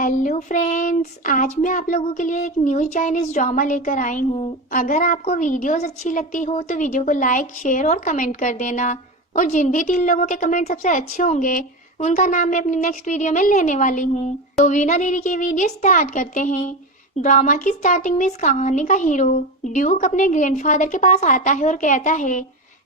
Hello friends, आज मैं आप लोगों के लिए एक न्यू चाइनीज ड्रामा लेकर आई हूँ। अगर आपको वीडियोस अच्छी लगती हो तो वीडियो को लाइक, शेयर और कमेंट कर देना। और जिन भी 3 लोगों के कमेंट सबसे अच्छे होंगे उनका नाम मैं अपनी नेक्स्ट वीडियो में लेने वाली हूँ। तो बिना देरी के वीडियो स्टार्ट करते हैं। ड्रामा की स्टार्टिंग में इस कहानी का हीरो ड्यूक अपने ग्रैंडफादर के पास आता है और कहता है,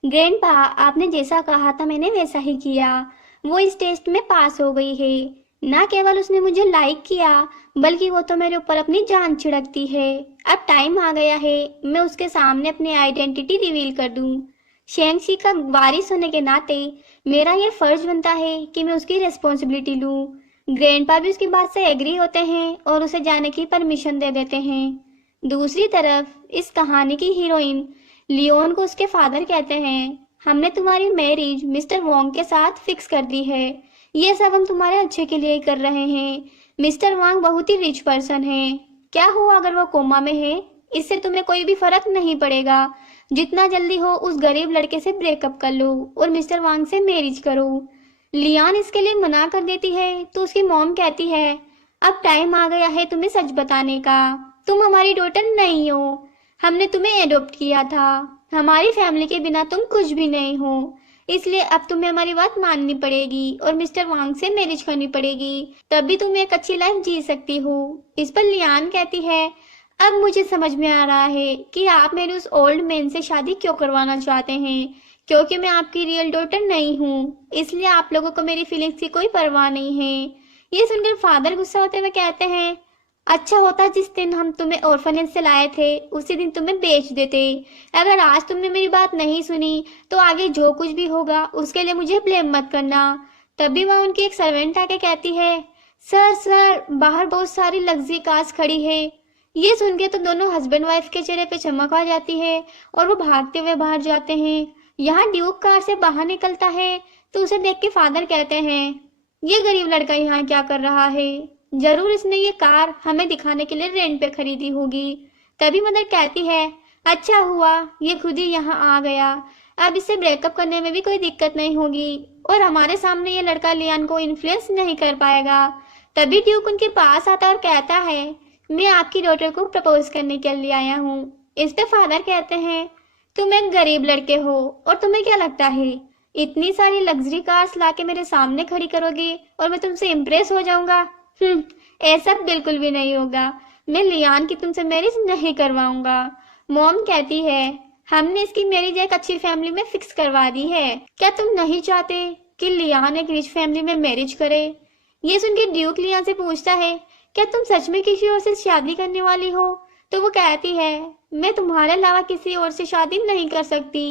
ग्रैंडपा, आपने जैसा कहा था मैंने वैसा ही किया। वो इस टेस्ट में पास हो गई है। ना केवल उसने मुझे लाइक किया बल्कि वो तो मेरे ऊपर अपनी जान छिड़कती है। अब टाइम आ गया है मैं उसके सामने अपनी आइडेंटिटी रिवील कर दूं। शेंगशी का वारिस होने के नाते मेरा ये फर्ज बनता है कि मैं उसकी रिस्पॉन्सिबिलिटी लूं। ग्रैंडपा भी उसकी बात से एग्री होते हैं और उसे जाने की परमिशन दे देते हैं। दूसरी तरफ इस कहानी की हीरोइन लियोन को उसके फादर कहते हैं, हमने तुम्हारी मैरिज मिस्टर वोंग के साथ फिक्स कर दी है। ये सब हम तुम्हारे अच्छे के लिए ही कर रहे हैं। मिस्टर वांग बहुत ही रिच पर्सन है। क्या हुआ अगर वो कोमा में है? इससे तुम्हें कोई भी फर्क नहीं पड़ेगा। जितना जल्दी हो उस गरीब लड़के से ब्रेकअप कर लो और मिस्टर वांग से मैरिज करो। लियान इसके लिए मना कर देती है तो उसकी मॉम कहती है, अब टाइम आ गया है तुम्हें सच बताने का। तुम हमारी डॉटर नहीं हो। हमने तुम्हें एडॉप्ट किया था। हमारी फैमिली के बिना तुम कुछ भी नहीं हो। इसलिए अब तुम्हें हमारी बात माननी पड़ेगी और मिस्टर वांग से मैरिज करनी पड़ेगी। तभी तुम एक अच्छी लाइफ जी सकती हो। इस पर लियान कहती है, अब मुझे समझ में आ रहा है कि आप मेरे उस ओल्ड मैन से शादी क्यों करवाना चाहते हैं। क्योंकि मैं आपकी रियल डॉटर नहीं हूँ, इसलिए आप लोगों को मेरी फीलिंग्स की कोई परवाह नहीं है। ये सुनकर फादर गुस्सा होते हुए कहते हैं, अच्छा होता जिस दिन हम तुम्हें ऑर्फनेज से लाए थे उसी दिन तुम्हें बेच देते। अगर आज तुमने मेरी बात नहीं सुनी तो आगे जो कुछ भी होगा उसके लिए मुझे ब्लेम मत करना। तभी वह उनकी एक सर्वेंट आके कहती है, सर सर बाहर बहुत सारी लग्जरी कार्स खड़ी है। ये सुन के तो दोनों हस्बैंड वाइफ के चेहरे पे चमक आ जाती है और वो भागते हुए बाहर जाते हैं। यहाँ ड्यूक कार से बाहर निकलता है तो उसे देख के फादर कहते हैं, ये गरीब लड़का यहाँ क्या कर रहा है? जरूर इसने ये कार हमें दिखाने के लिए रेंट पे खरीदी होगी। तभी मदर कहती है, अच्छा हुआ ये खुद ही यहाँ आ गया। अब इससे ब्रेकअप करने में भी कोई दिक्कत नहीं होगी और हमारे सामने ये लड़का लियान को इन्फ्लुएंस नहीं कर पाएगा। तभी ड्यूक उनके पास आता और कहता है, मैं आपकी डॉटर को प्रपोज करने के लिए आया हूँ। इस पे फादर कहते हैं, तुम एक गरीब लड़के हो और तुम्हें क्या लगता है इतनी सारी लग्जरी कार्स लाके मेरे सामने खड़ी करोगे और मैं तुमसे इम्प्रेस हो जाऊंगा? ऐसा बिल्कुल भी नहीं होगा। मैं लियान की तुमसे मैरिज नहीं करवाऊंगा। मॉम कहती है, हमने इसकी मैरिज एक अच्छी फैमिली में फिक्स करवा दी है। क्या तुम नहीं चाहते कि लियान एक रिच फैमिली में मैरिज करे? ये सुन के ड्यूक लियान से पूछता है, क्या तुम सच में किसी और से शादी करने वाली हो? तो वो कहती है, मैं तुम्हारे अलावा किसी और से शादी नहीं कर सकती।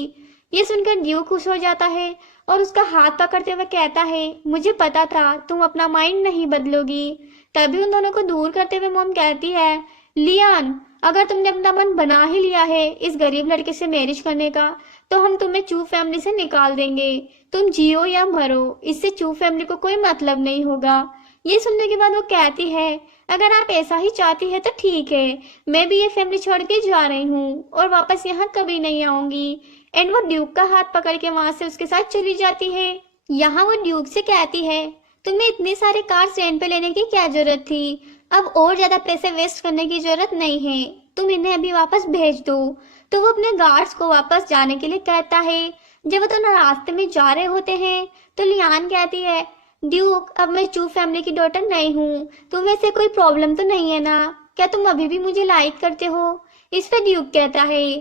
ये सुनकर ड्यूक खुश हो जाता है और उसका हाथ पकड़ते हुए कहता है, मुझे पता था तुम अपना माइंड नहीं बदलोगी। तभी उन दोनों को दूर करते हुए मॉम कहती है, लियान, अगर तुमने अपना मन बना ही लिया है इस गरीब लड़के से मैरिज करने का तो हम तुम्हें चू फैमिली से निकाल देंगे। तुम जियो या मरो, इससे चू फैमिली को कोई मतलब नहीं होगा। ये सुनने के बाद वो कहती है, अगर आप ऐसा ही चाहती है तो ठीक है, मैं भी ये फैमिली छोड़ के जा रही हूँ और वापस यहाँ कभी नहीं आऊंगी। एंड वो ड्यूक का हाथ पकड़ के वहां से उसके साथ चली जाती है। यहाँ वो ड्यूक से कहती है, तुम्हें इतने सारे कार्स रेंट पे लेने की क्या जरूरत थी? अब और ज्यादा पैसे वेस्ट करने की जरूरत नहीं है। तुम इन्हें अभी वापस भेज दो। तो वो अपने गार्ड्स को वापस जाने के लिए कहता है। जब वो दोनों रास्ते में जा रहे होते हैं तो लियान कहती है, ड्यूक, अब मैं चू फैमिली की डॉटर नहीं हूँ। तुम्हें से कोई प्रॉब्लम तो नहीं है ना? क्या तुम अभी भी मुझे लाइक करते हो? इस पे ड्यूक कहता है,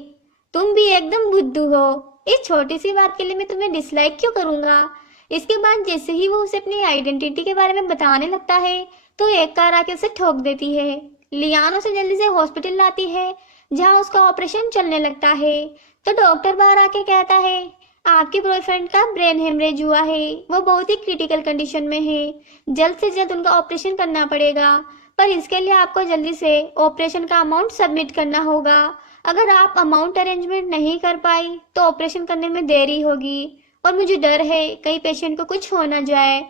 तुम भी एकदम बुद्धू हो। इस छोटी सी बात के लिए मैं तुम्हें डिसलाइक क्यों करूंगा? इसके बाद जैसे ही वो उसे अपनी आइडेंटिटी के बारे में बताने लगता है तो एक कार आके उसे ठोक देती है। लियान उसे जल्दी से हॉस्पिटल लाती है जहां उसका ऑपरेशन चलने लगता है। तो डॉक्टर बाहर आके कहता है, आपके बॉयफ्रेंड का ब्रेन हेमरेज हुआ है। वो बहुत ही क्रिटिकल कंडीशन में है। जल्द से जल्द उनका ऑपरेशन करना पड़ेगा, पर इसके लिए आपको जल्दी से ऑपरेशन का अमाउंट सबमिट करना होगा। अगर आप अमाउंट अरेंजमेंट नहीं कर पाई तो ऑपरेशन करने में देरी होगी और मुझे डर है कहीं पेशेंट को कुछ हो ना जाए।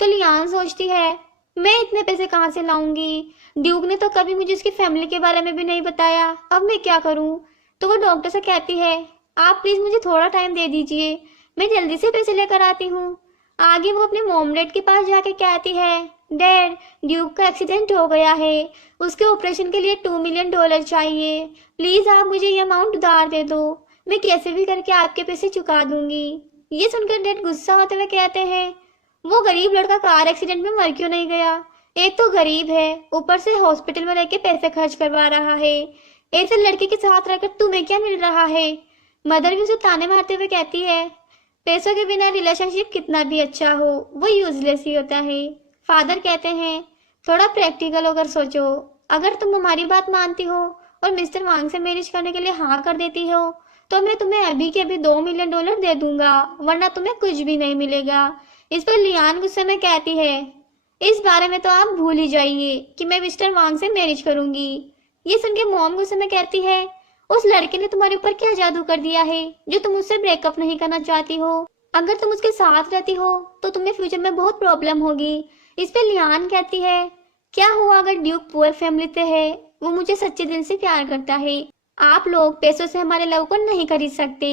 तो लियान सोचती है, मैं इतने पैसे कहाँ से लाऊंगी? ड्यूक ने तो कभी मुझे उसकी फैमिली के बारे में भी नहीं बताया। अब मैं क्या करूं? तो वो डॉक्टर से कहती है, आप प्लीज मुझे थोड़ा टाइम दे दीजिए, मैं जल्दी से पैसे लेकर आती हूँ। आगे वो अपने मॉम डैड के पास जाके कहती है, डैड, ड्यूक का एक्सीडेंट हो गया है, उसके ऑपरेशन के लिए $2 मिलियन चाहिए। प्लीज आप मुझे ये अमाउंट उधार दे दो, मैं कैसे भी करके आपके पैसे चुका दूंगी। ये सुनकर डैड गुस्सा होते हुए कहते हैं, वो गरीब लड़का कार एक्सीडेंट में मर क्यों नहीं गया? एक तो गरीब है, ऊपर से हॉस्पिटल में रहकर पैसे खर्च करवा रहा है। ऐसे लड़के के साथ रहकर तुम्हें क्या मिल रहा है? मदर भी उसे ताने मारते हुए कहती है, पैसों के बिना रिलेशनशिप कितना भी अच्छा हो, वो यूजलेस ही होता है। फादर कहते हैं, थोड़ा प्रैक्टिकल होकर सोचो, अगर तुम हमारी बात मानती हो और मिस्टर वांग से मैरिज करने के लिए हाँ कर देती हो तो मैं तुम्हें अभी के अभी $2 मिलियन दे दूंगा, वरना तुम्हें कुछ भी नहीं मिलेगा। इस पर लियान गुस्से में कहती है, इस बारे में तो आप भूल ही जाइए कि मैं मिस्टर वांग से मैरिज करूंगी। ये सुन के मॉम गुस्से में कहती है, उस लड़के ने तुम्हारे ऊपर क्या जादू कर दिया है जो तुम उससे ब्रेकअप नहीं करना चाहती हो? अगर तुम उसके साथ रहती हो तो तुम्हें फ्यूचर में बहुत प्रॉब्लम होगी। इस पे लियान कहती है, क्या हुआ अगर ड्यूक पुअर फैमिली से है, वो मुझे सच्चे दिल से प्यार करता है। आप लोग पैसों से हमारे लव को नहीं खरीद सकते।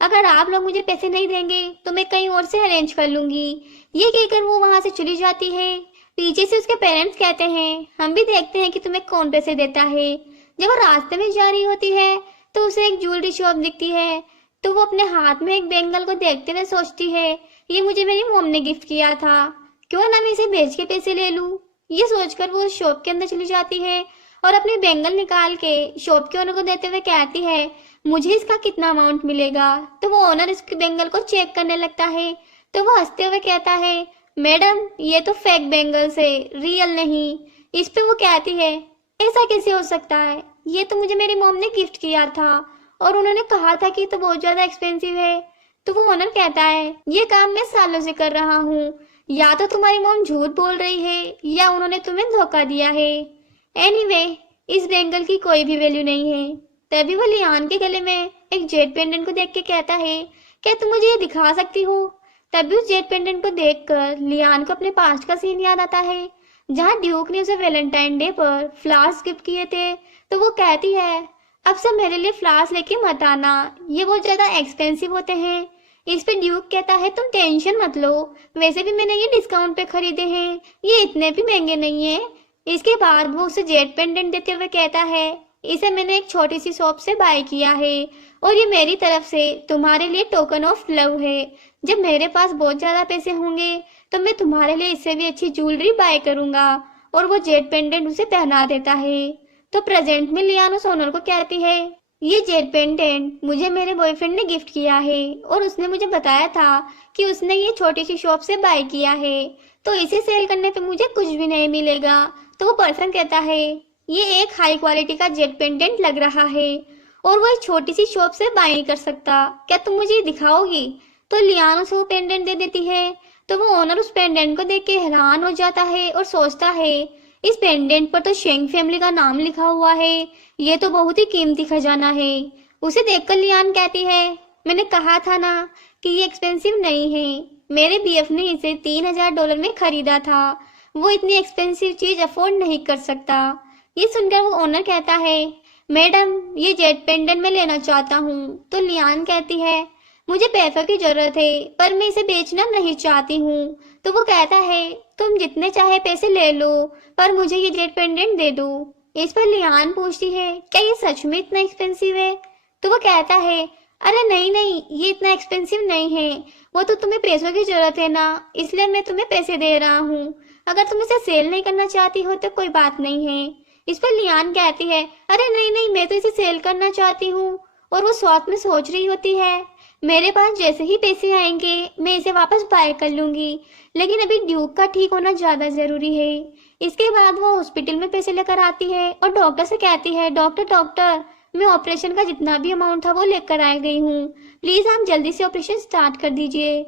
अगर आप लोग मुझे पैसे नहीं देंगे तो मैं कहीं और से अरेंज कर लूंगी। ये कहकर वो वहां से चली जाती है। पीछे से उसके पेरेंट्स कहते हैं, हम भी देखते हैं कि तुम्हें कौन पैसे देता है। जब वो रास्ते में जा रही होती है तो उसे एक ज्वेलरी शॉप दिखती है, तो वो अपने हाथ में एक बैंगल को देखते हुए सोचती है, ये मुझे मेरी मॉम ने गिफ्ट किया था, क्यों ना मैं इसे बेच के पैसे ले लूं। ये सोचकर वो उस शॉप के अंदर चली जाती है और अपनी बैंगल निकाल के शॉप के ओनर को देते हुए कहती है, मुझे इसका कितना अमाउंट मिलेगा। तो वो ओनर इसकी बैंगल को चेक करने लगता है, तो वो हंसते हुए कहता है, मैडम ये तो फेक बैंगल्स है, रियल नहीं। इस पे वो कहती है, ऐसा कैसे हो सकता है, ये तो मुझे मेरी मॉम ने गिफ्ट किया था और उन्होंने कहा था कि तो बहुत ज्यादा एक्सपेंसिव है। तो वो ओनर कहता है, ये काम मैं सालों से कर रहा हूँ, या तो तुम्हारी मॉम झूठ बोल रही है या उन्होंने तुम्हें धोखा दिया है। एनीवे, इस बैंगल की कोई भी वैल्यू नहीं है। तभी वो लियान के गले में एक जेड पेंडेंट को देख के कहता है, क्या तुम मुझे ये दिखा सकती हो? तभी उस जेड पेंडेंट को देखकर लियान को अपने पास्ट का सीन याद आता है, जहाँ ड्यूक ने उसे वैलेंटाइन डे पर फ्लावर्स गिफ्ट किए थे। तो वो कहती है, अब से मेरे लिए फ्लावर्स लेके मत आना, ये बहुत ज्यादा एक्सपेंसिव होते हैं। इस पे ड्यूक कहता है, तुम टेंशन मत लो, वैसे भी मैंने ये डिस्काउंट पे खरीदे हैं, ये इतने भी महंगे नहीं है। इसके बाद वो उसे जेड पेंडेंट देते हुए कहता है, इसे मैंने एक छोटी सी शॉप से बाय किया है और ये मेरी तरफ से तुम्हारे लिए टोकन ऑफ लव है। जब मेरे पास बहुत ज्यादा पैसे होंगे तो मैं तुम्हारे लिए इससे भी अच्छी ज्वेलरी बाय करूंगा। और वो जेड पेंडेंट उसे पहना देता है। तो प्रेजेंट में लियान उस ओनर को कहती है, ये जेड पेंडेंट मुझे मेरे बॉयफ्रेंड ने गिफ्ट किया है और उसने मुझे बताया था कि उसने ये छोटी सी शॉप से बाय किया है, तो इसे सेल करने पे मुझे कुछ भी नहीं मिलेगा। तो वो पर्सन कहता है, ये एक हाई क्वालिटी का जेड पेंडेंट लग रहा है और वो एक छोटी सी शॉप से बाय नहीं कर सकता, क्या तुम मुझे दिखाओगी? तो लियान उसे वो पेंडेंट दे देती है। तो वो ओनर उस पेंडेंट को देख के हैरान हो जाता है और सोचता है, इस पेंडेंट पर तो शेंग फैमिली का नाम लिखा हुआ है, ये तो बहुत ही कीमती खजाना है। उसे देखकर लियान कहती है, मैंने कहा था ना कि ये एक्सपेंसिव नहीं है, मेरे बीएफ ने इसे $3000 में खरीदा था, वो इतनी एक्सपेंसिव चीज अफोर्ड नहीं कर सकता। ये सुनकर वो ओनर कहता है, मैडम ये जेड पेंडेंट मैं लेना चाहता हूँ। तो लियान कहती है, मुझे पैसों की जरूरत है पर मैं इसे बेचना नहीं चाहती हूँ। तो वो कहता है, तुम जितने चाहे पैसे ले लो पर मुझे ये जेड पेंडेंट दे दो। इस पर लियान पूछती है, क्या ये सच में इतना एक्सपेंसिव है? तो वो कहता है, अरे नहीं नहीं, ये इतना एक्सपेंसिव नहीं है, वो तो तुम्हें पैसों की जरूरत है ना, इसलिए मैं तुम्हें पैसे दे रहा हूँ। अगर तुम इसे सेल नहीं करना चाहती हो तो कोई बात नहीं है। इस पर लियान कहती है, अरे नहीं नहीं, मैं तो इसे सेल करना चाहती हूँ। और वो साथ में सोच रही होती है, मेरे पास जैसे ही पैसे आएंगे मैं इसे वापस बाय कर लूंगी, लेकिन अभी ड्यूक का ठीक होना ज्यादा जरूरी है। इसके बाद वो हॉस्पिटल में पैसे लेकर आती है और डॉक्टर से कहती है, डॉक्टर मैं ऑपरेशन का जितना भी अमाउंट था वो लेकर आ गई हूँ, प्लीज आप जल्दी से ऑपरेशन स्टार्ट कर दीजिए।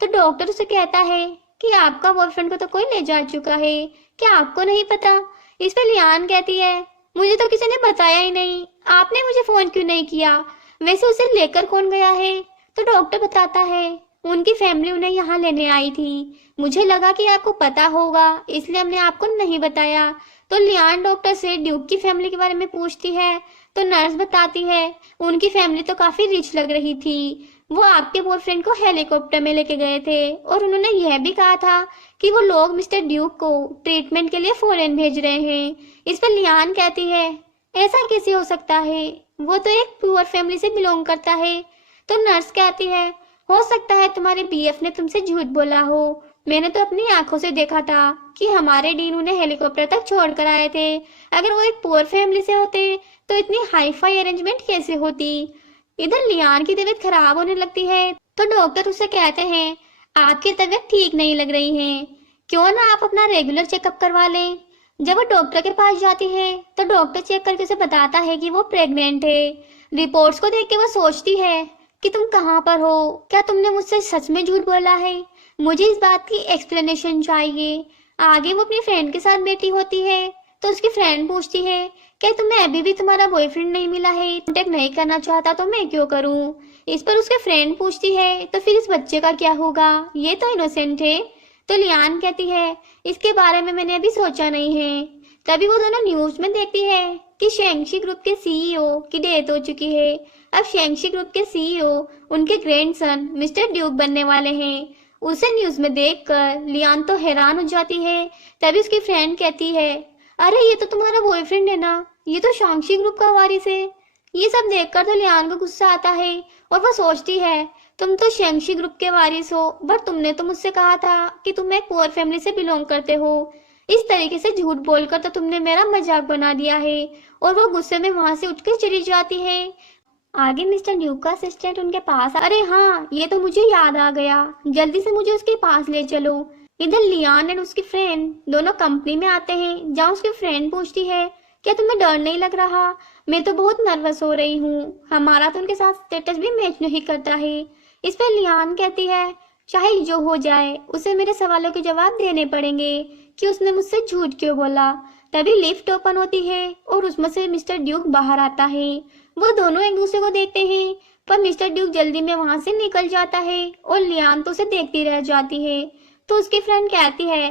तो डॉक्टर उसे कहता है कि आपका बॉयफ्रेंड को तो कोई ले जा चुका है, क्या आपको नहीं पता? इस पर लियान कहती है, मुझे तो किसी ने बताया ही नहीं, आपने मुझे फोन क्यों नहीं किया? वैसे उसे लेकर कौन गया है? तो डॉक्टर बताता है, उनकी फैमिली उन्हें यहाँ लेने आई थी, मुझे लगा कि आपको पता होगा इसलिए हमने आपको नहीं बताया। तो लियान डॉक्टर से ड्यूक की फैमिली के बारे में पूछती है। तो नर्स बताती है, उनकी फैमिली तो काफी रिच लग रही थी, वो आपके बॉयफ्रेंड को हेलीकॉप्टर में लेके गए थे और उन्होंने यह भी कहा था कि वो लोग मिस्टर ड्यूक को ट्रीटमेंट के लिए फॉरेन भेज रहे हैं। इस पर लियान कहती है, ऐसा कैसे हो सकता है, वो तो एक पुअर फैमिली से बिलोंग करता है। तो नर्स कहती है, हो सकता है तुम्हारे बीएफ ने तुमसे झूठ बोला हो, मैंने तो अपनी आंखों से देखा था कि हमारे डीन उन्हें हेलीकॉप्टर तक छोड़ कर आए थे। अगर वो एक पुअर फैमिली से होते तो इतनी हाई फाई अरेंजमेंट कैसे होती। इधर लियान की तबीयत खराब होने लगती है तो डॉक्टर उससे कहते हैं, आपकी तबीयत ठीक नहीं लग रही है, क्यों ना आप अपना रेगुलर चेकअप करवा लें। जब वो डॉक्टर के पास जाती है तो डॉक्टर चेक करके उसे बताता है कि वो प्रेग्नेंट है। रिपोर्ट्स को देख के वो सोचती है कि तुम कहाँ पर हो, क्या तुमने मुझसे सच में झूठ बोला है, मुझे इस बात की एक्सप्लेनेशन चाहिए। आगे वो अपनी फ्रेंड के साथ बैठी होती है तो उसकी फ्रेंड पूछती है, क्या तुम्हें अभी भी तुम्हारा बॉयफ्रेंड नहीं मिला है, कॉन्टेक्ट नहीं करना चाहता तो मैं क्यों करूं। इस पर उसके फ्रेंड पूछती है, तो फिर इस बच्चे का क्या होगा, ये तो इनोसेंट है। तो लियान कहती है, इसके बारे में मैंने अभी सोचा नहीं है। तभी वो दोनों न्यूज में देखती है कि शेंगशी ग्रुप के सीईओ की डेथ हो चुकी है। अब शेंगशी ग्रुप के सीईओ उनके ग्रैंडसन मिस्टर ड्यूक बनने वाले हैं। उसे न्यूज में देखकर लियान तो हैरान हो जाती है। तभी उसकी फ्रेंड कहती है, अरे ये तो तुम्हारा बॉयफ्रेंड है ना, ये तो शेंगशी ग्रुप का वारिस है। ये सब देखकर तो लियान को गुस्सा आता है और वो सोचती है, तुम तो शेंगशी ग्रुप के वारिस हो, बट तुमने तो मुझसे कहा था कि तुम एक पुअर फैमिली से बिलोंग करते हो। इस तरीके से झूठ बोलकर तो तुमने मेरा मजाक बना दिया है। और वो गुस्से में वहां से उठकर चली जाती है। आगे मिस्टर ड्यूक का असिस्टेंट उनके पास, अरे हाँ ये तो मुझे याद आ गया, जल्दी से मुझे उसके पास ले चलो। इधर लियान और उसकी फ्रेंड दोनों कंपनी में आते हैं, जहाँ उसकी फ्रेंड पूछती है, क्या तुम्हें डर नहीं लग रहा, मैं तो बहुत नर्वस हो रही हूँ, हमारा तो उनके साथ स्टेटस भी मैच नहीं करता है। इस पर लियान कहती है, चाहे जो हो जाए उसे मेरे सवालों के जवाब देने पड़ेंगे कि उसने मुझसे झूठ क्यों बोला। तभी लिफ्ट ओपन होती है और उसमें से मिस्टर ड्यूक बाहर आता है। वो दोनों एक दूसरे को देखते हैं, पर मिस्टर ड्यूक जल्दी में वहां से निकल जाता है और लियान तो उसे देखती रह जाती है। तो उसकी फ्रेंड कहती है,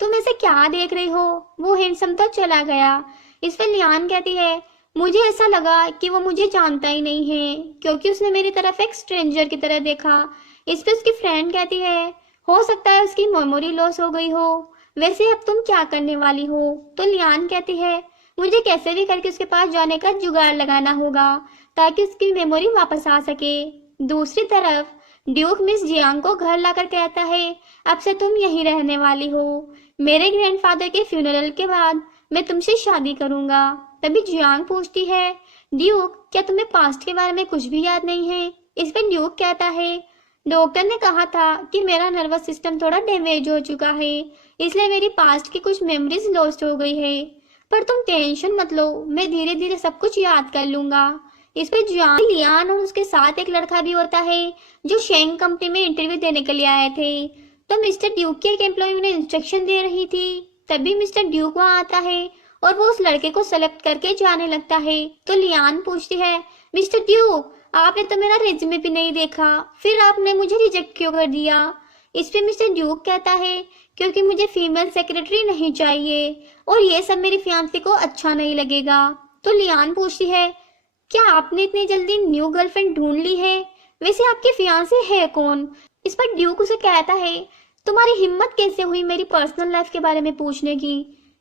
तुम ऐसे क्या देख रही हो, वो हैंडसम तो चला गया। इस पर लियान कहती है, मुझे ऐसा लगा कि वो मुझे जानता ही नहीं है, क्योंकि उसने मेरी तरफ एक स्ट्रेंजर की तरह देखा। इस पर उसकी फ्रेंड कहती है, हो सकता है उसकी मेमोरी लॉस हो गई हो, वैसे अब तुम क्या करने वाली हो। तो लियान कहती है, मुझे कैसे भी करके उसके पास जाने का जुगाड़ लगाना होगा ताकि उसकी मेमोरी वापस आ सके। दूसरी तरफ ड्यूक मिस जियांग को घर लाकर कहता है, अब से तुम यहीं रहने वाली हो, मेरे ग्रैंडफादर के फ्यूनरल के बाद मैं तुमसे शादी करूंगा। तभी जियांग पूछती है, ड्यूक क्या तुम्हें पास्ट के बारे में कुछ भी याद नहीं है। इस पर ड्यूक कहता है, डॉक्टर ने कहा था कि मेरा नर्वस सिस्टम थोड़ा डैमेज हो चुका है, इसलिए मेरी पास्ट की कुछ मेमोरीज लॉस्ट हो गई है, पर तुम टेंशन मत लो, मैं धीरे धीरे सब कुछ याद कर लूंगा। इस पे जियांग, लियान और उसके साथ एक लड़का भी होता है जो शेंग कंपनी में इंटरव्यू देने के लिए आए थे। तो मिस्टर ड्यूक की एक एम्प्लॉय उन्हें इंस्ट्रक्शन दे रही थी। तभी मिस्टर ड्यूक वहाँ आता है और वो उस लड़के को सेलेक्ट करके जाने लगता है। तो लियान पूछती है, मिस्टर ड्यूक आपने तो मेरा रेज्यूमे भी नहीं देखा, फिर आपने मुझे रिजेक्ट क्यों कर दिया। इस पे मिस्टर ड्यूक कहता है, क्योंकि मुझे फीमेल सेक्रेटरी नहीं चाहिए और ये सब मेरी फियांसी को अच्छा नहीं लगेगा। तो लियान पूछती है, क्या आपने इतनी जल्दी न्यू गर्लफ्रेंड ढूंढ ली है, वैसे आपकी फियांसी है कौन। इस पर ड्यूक उसे कहता है, तुम्हारी हिम्मत कैसे हुई मेरी पर्सनल लाइफ के बारे में पूछने की।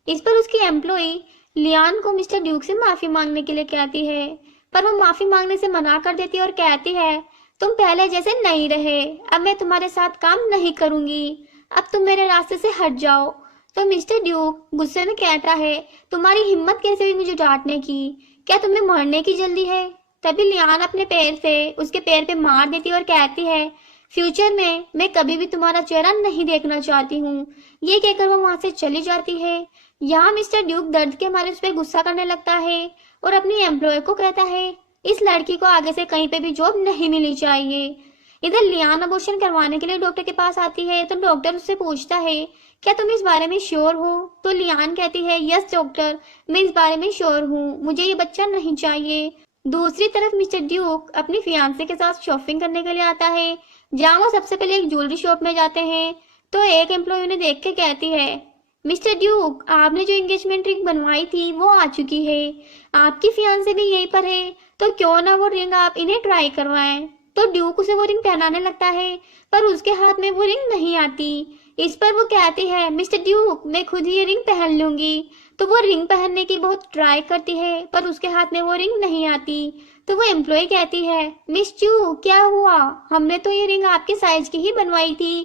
इस पर उसकी एम्प्लॉय लियान को मिस्टर ड्यूक से माफी मांगने के लिए कहती है, पर वो माफी मांगने से मना कर देती है और कहती है, तुम पहले जैसे नहीं रहे, अब मैं तुम्हारे साथ काम नहीं करूंगी, अब तुम मेरे रास्ते से हट जाओ। तो मिस्टर ड्यूक गुस्से में कहता है, तुम्हारी हिम्मत कैसे हुई मुझे डांटने की, क्या तुम्हें मरने की जल्दी है। तभी लियान अपने पैर से उसके पैर पे मार देती है और कहती है, फ्यूचर में मैं कभी भी तुम्हारा चेहरा नहीं देखना चाहती हूँ। ये कहकर वो वहां से चली जाती है। यहाँ मिस्टर ड्यूक दर्द के मारे उस पर गुस्सा करने लगता है और अपनी एम्प्लॉय को कहता है, इस लड़की को आगे से कहीं पे भी जॉब नहीं मिलनी चाहिए। इधर लियान अबॉर्शन करवाने के लिए डॉक्टर के पास आती है तो डॉक्टर उससे पूछता है, क्या तुम इस बारे में श्योर हो। तो लियान कहती है, यस डॉक्टर, मैं इस बारे में श्योर हूँ, मुझे ये बच्चा नहीं चाहिए। दूसरी तरफ मिस्टर ड्यूक अपनी फियांसे के साथ शॉपिंग करने के लिए आता है, जहाँ वो सबसे पहले एक ज्वेलरी शॉप में जाते हैं। तो एक एम्प्लॉय उन्हें देख के कहती है, मिस्टर ड्यूक आपने जो एंगेजमेंट रिंग बनवाई थी वो आ चुकी है, आपकी फियांसे भी यहीं पर है, तो क्यों ना वो रिंग आप इन्हें ट्राई करवाएं। तो ड्यूक उसे वो रिंग पहनाने लगता है, पर उसके हाथ में वो रिंग नहीं आती। इस पर वो कहती है, मिस्टर ड्यूक मैं खुद ही ये रिंग पहन लूंगी। तो वो रिंग पहनने की बहुत ट्राई करती है, पर उसके हाथ में वो रिंग नहीं आती। तो वो एम्प्लॉय कहती है, मिस चू क्या हुआ, हमने तो ये रिंग आपके साइज की ही बनवाई थी।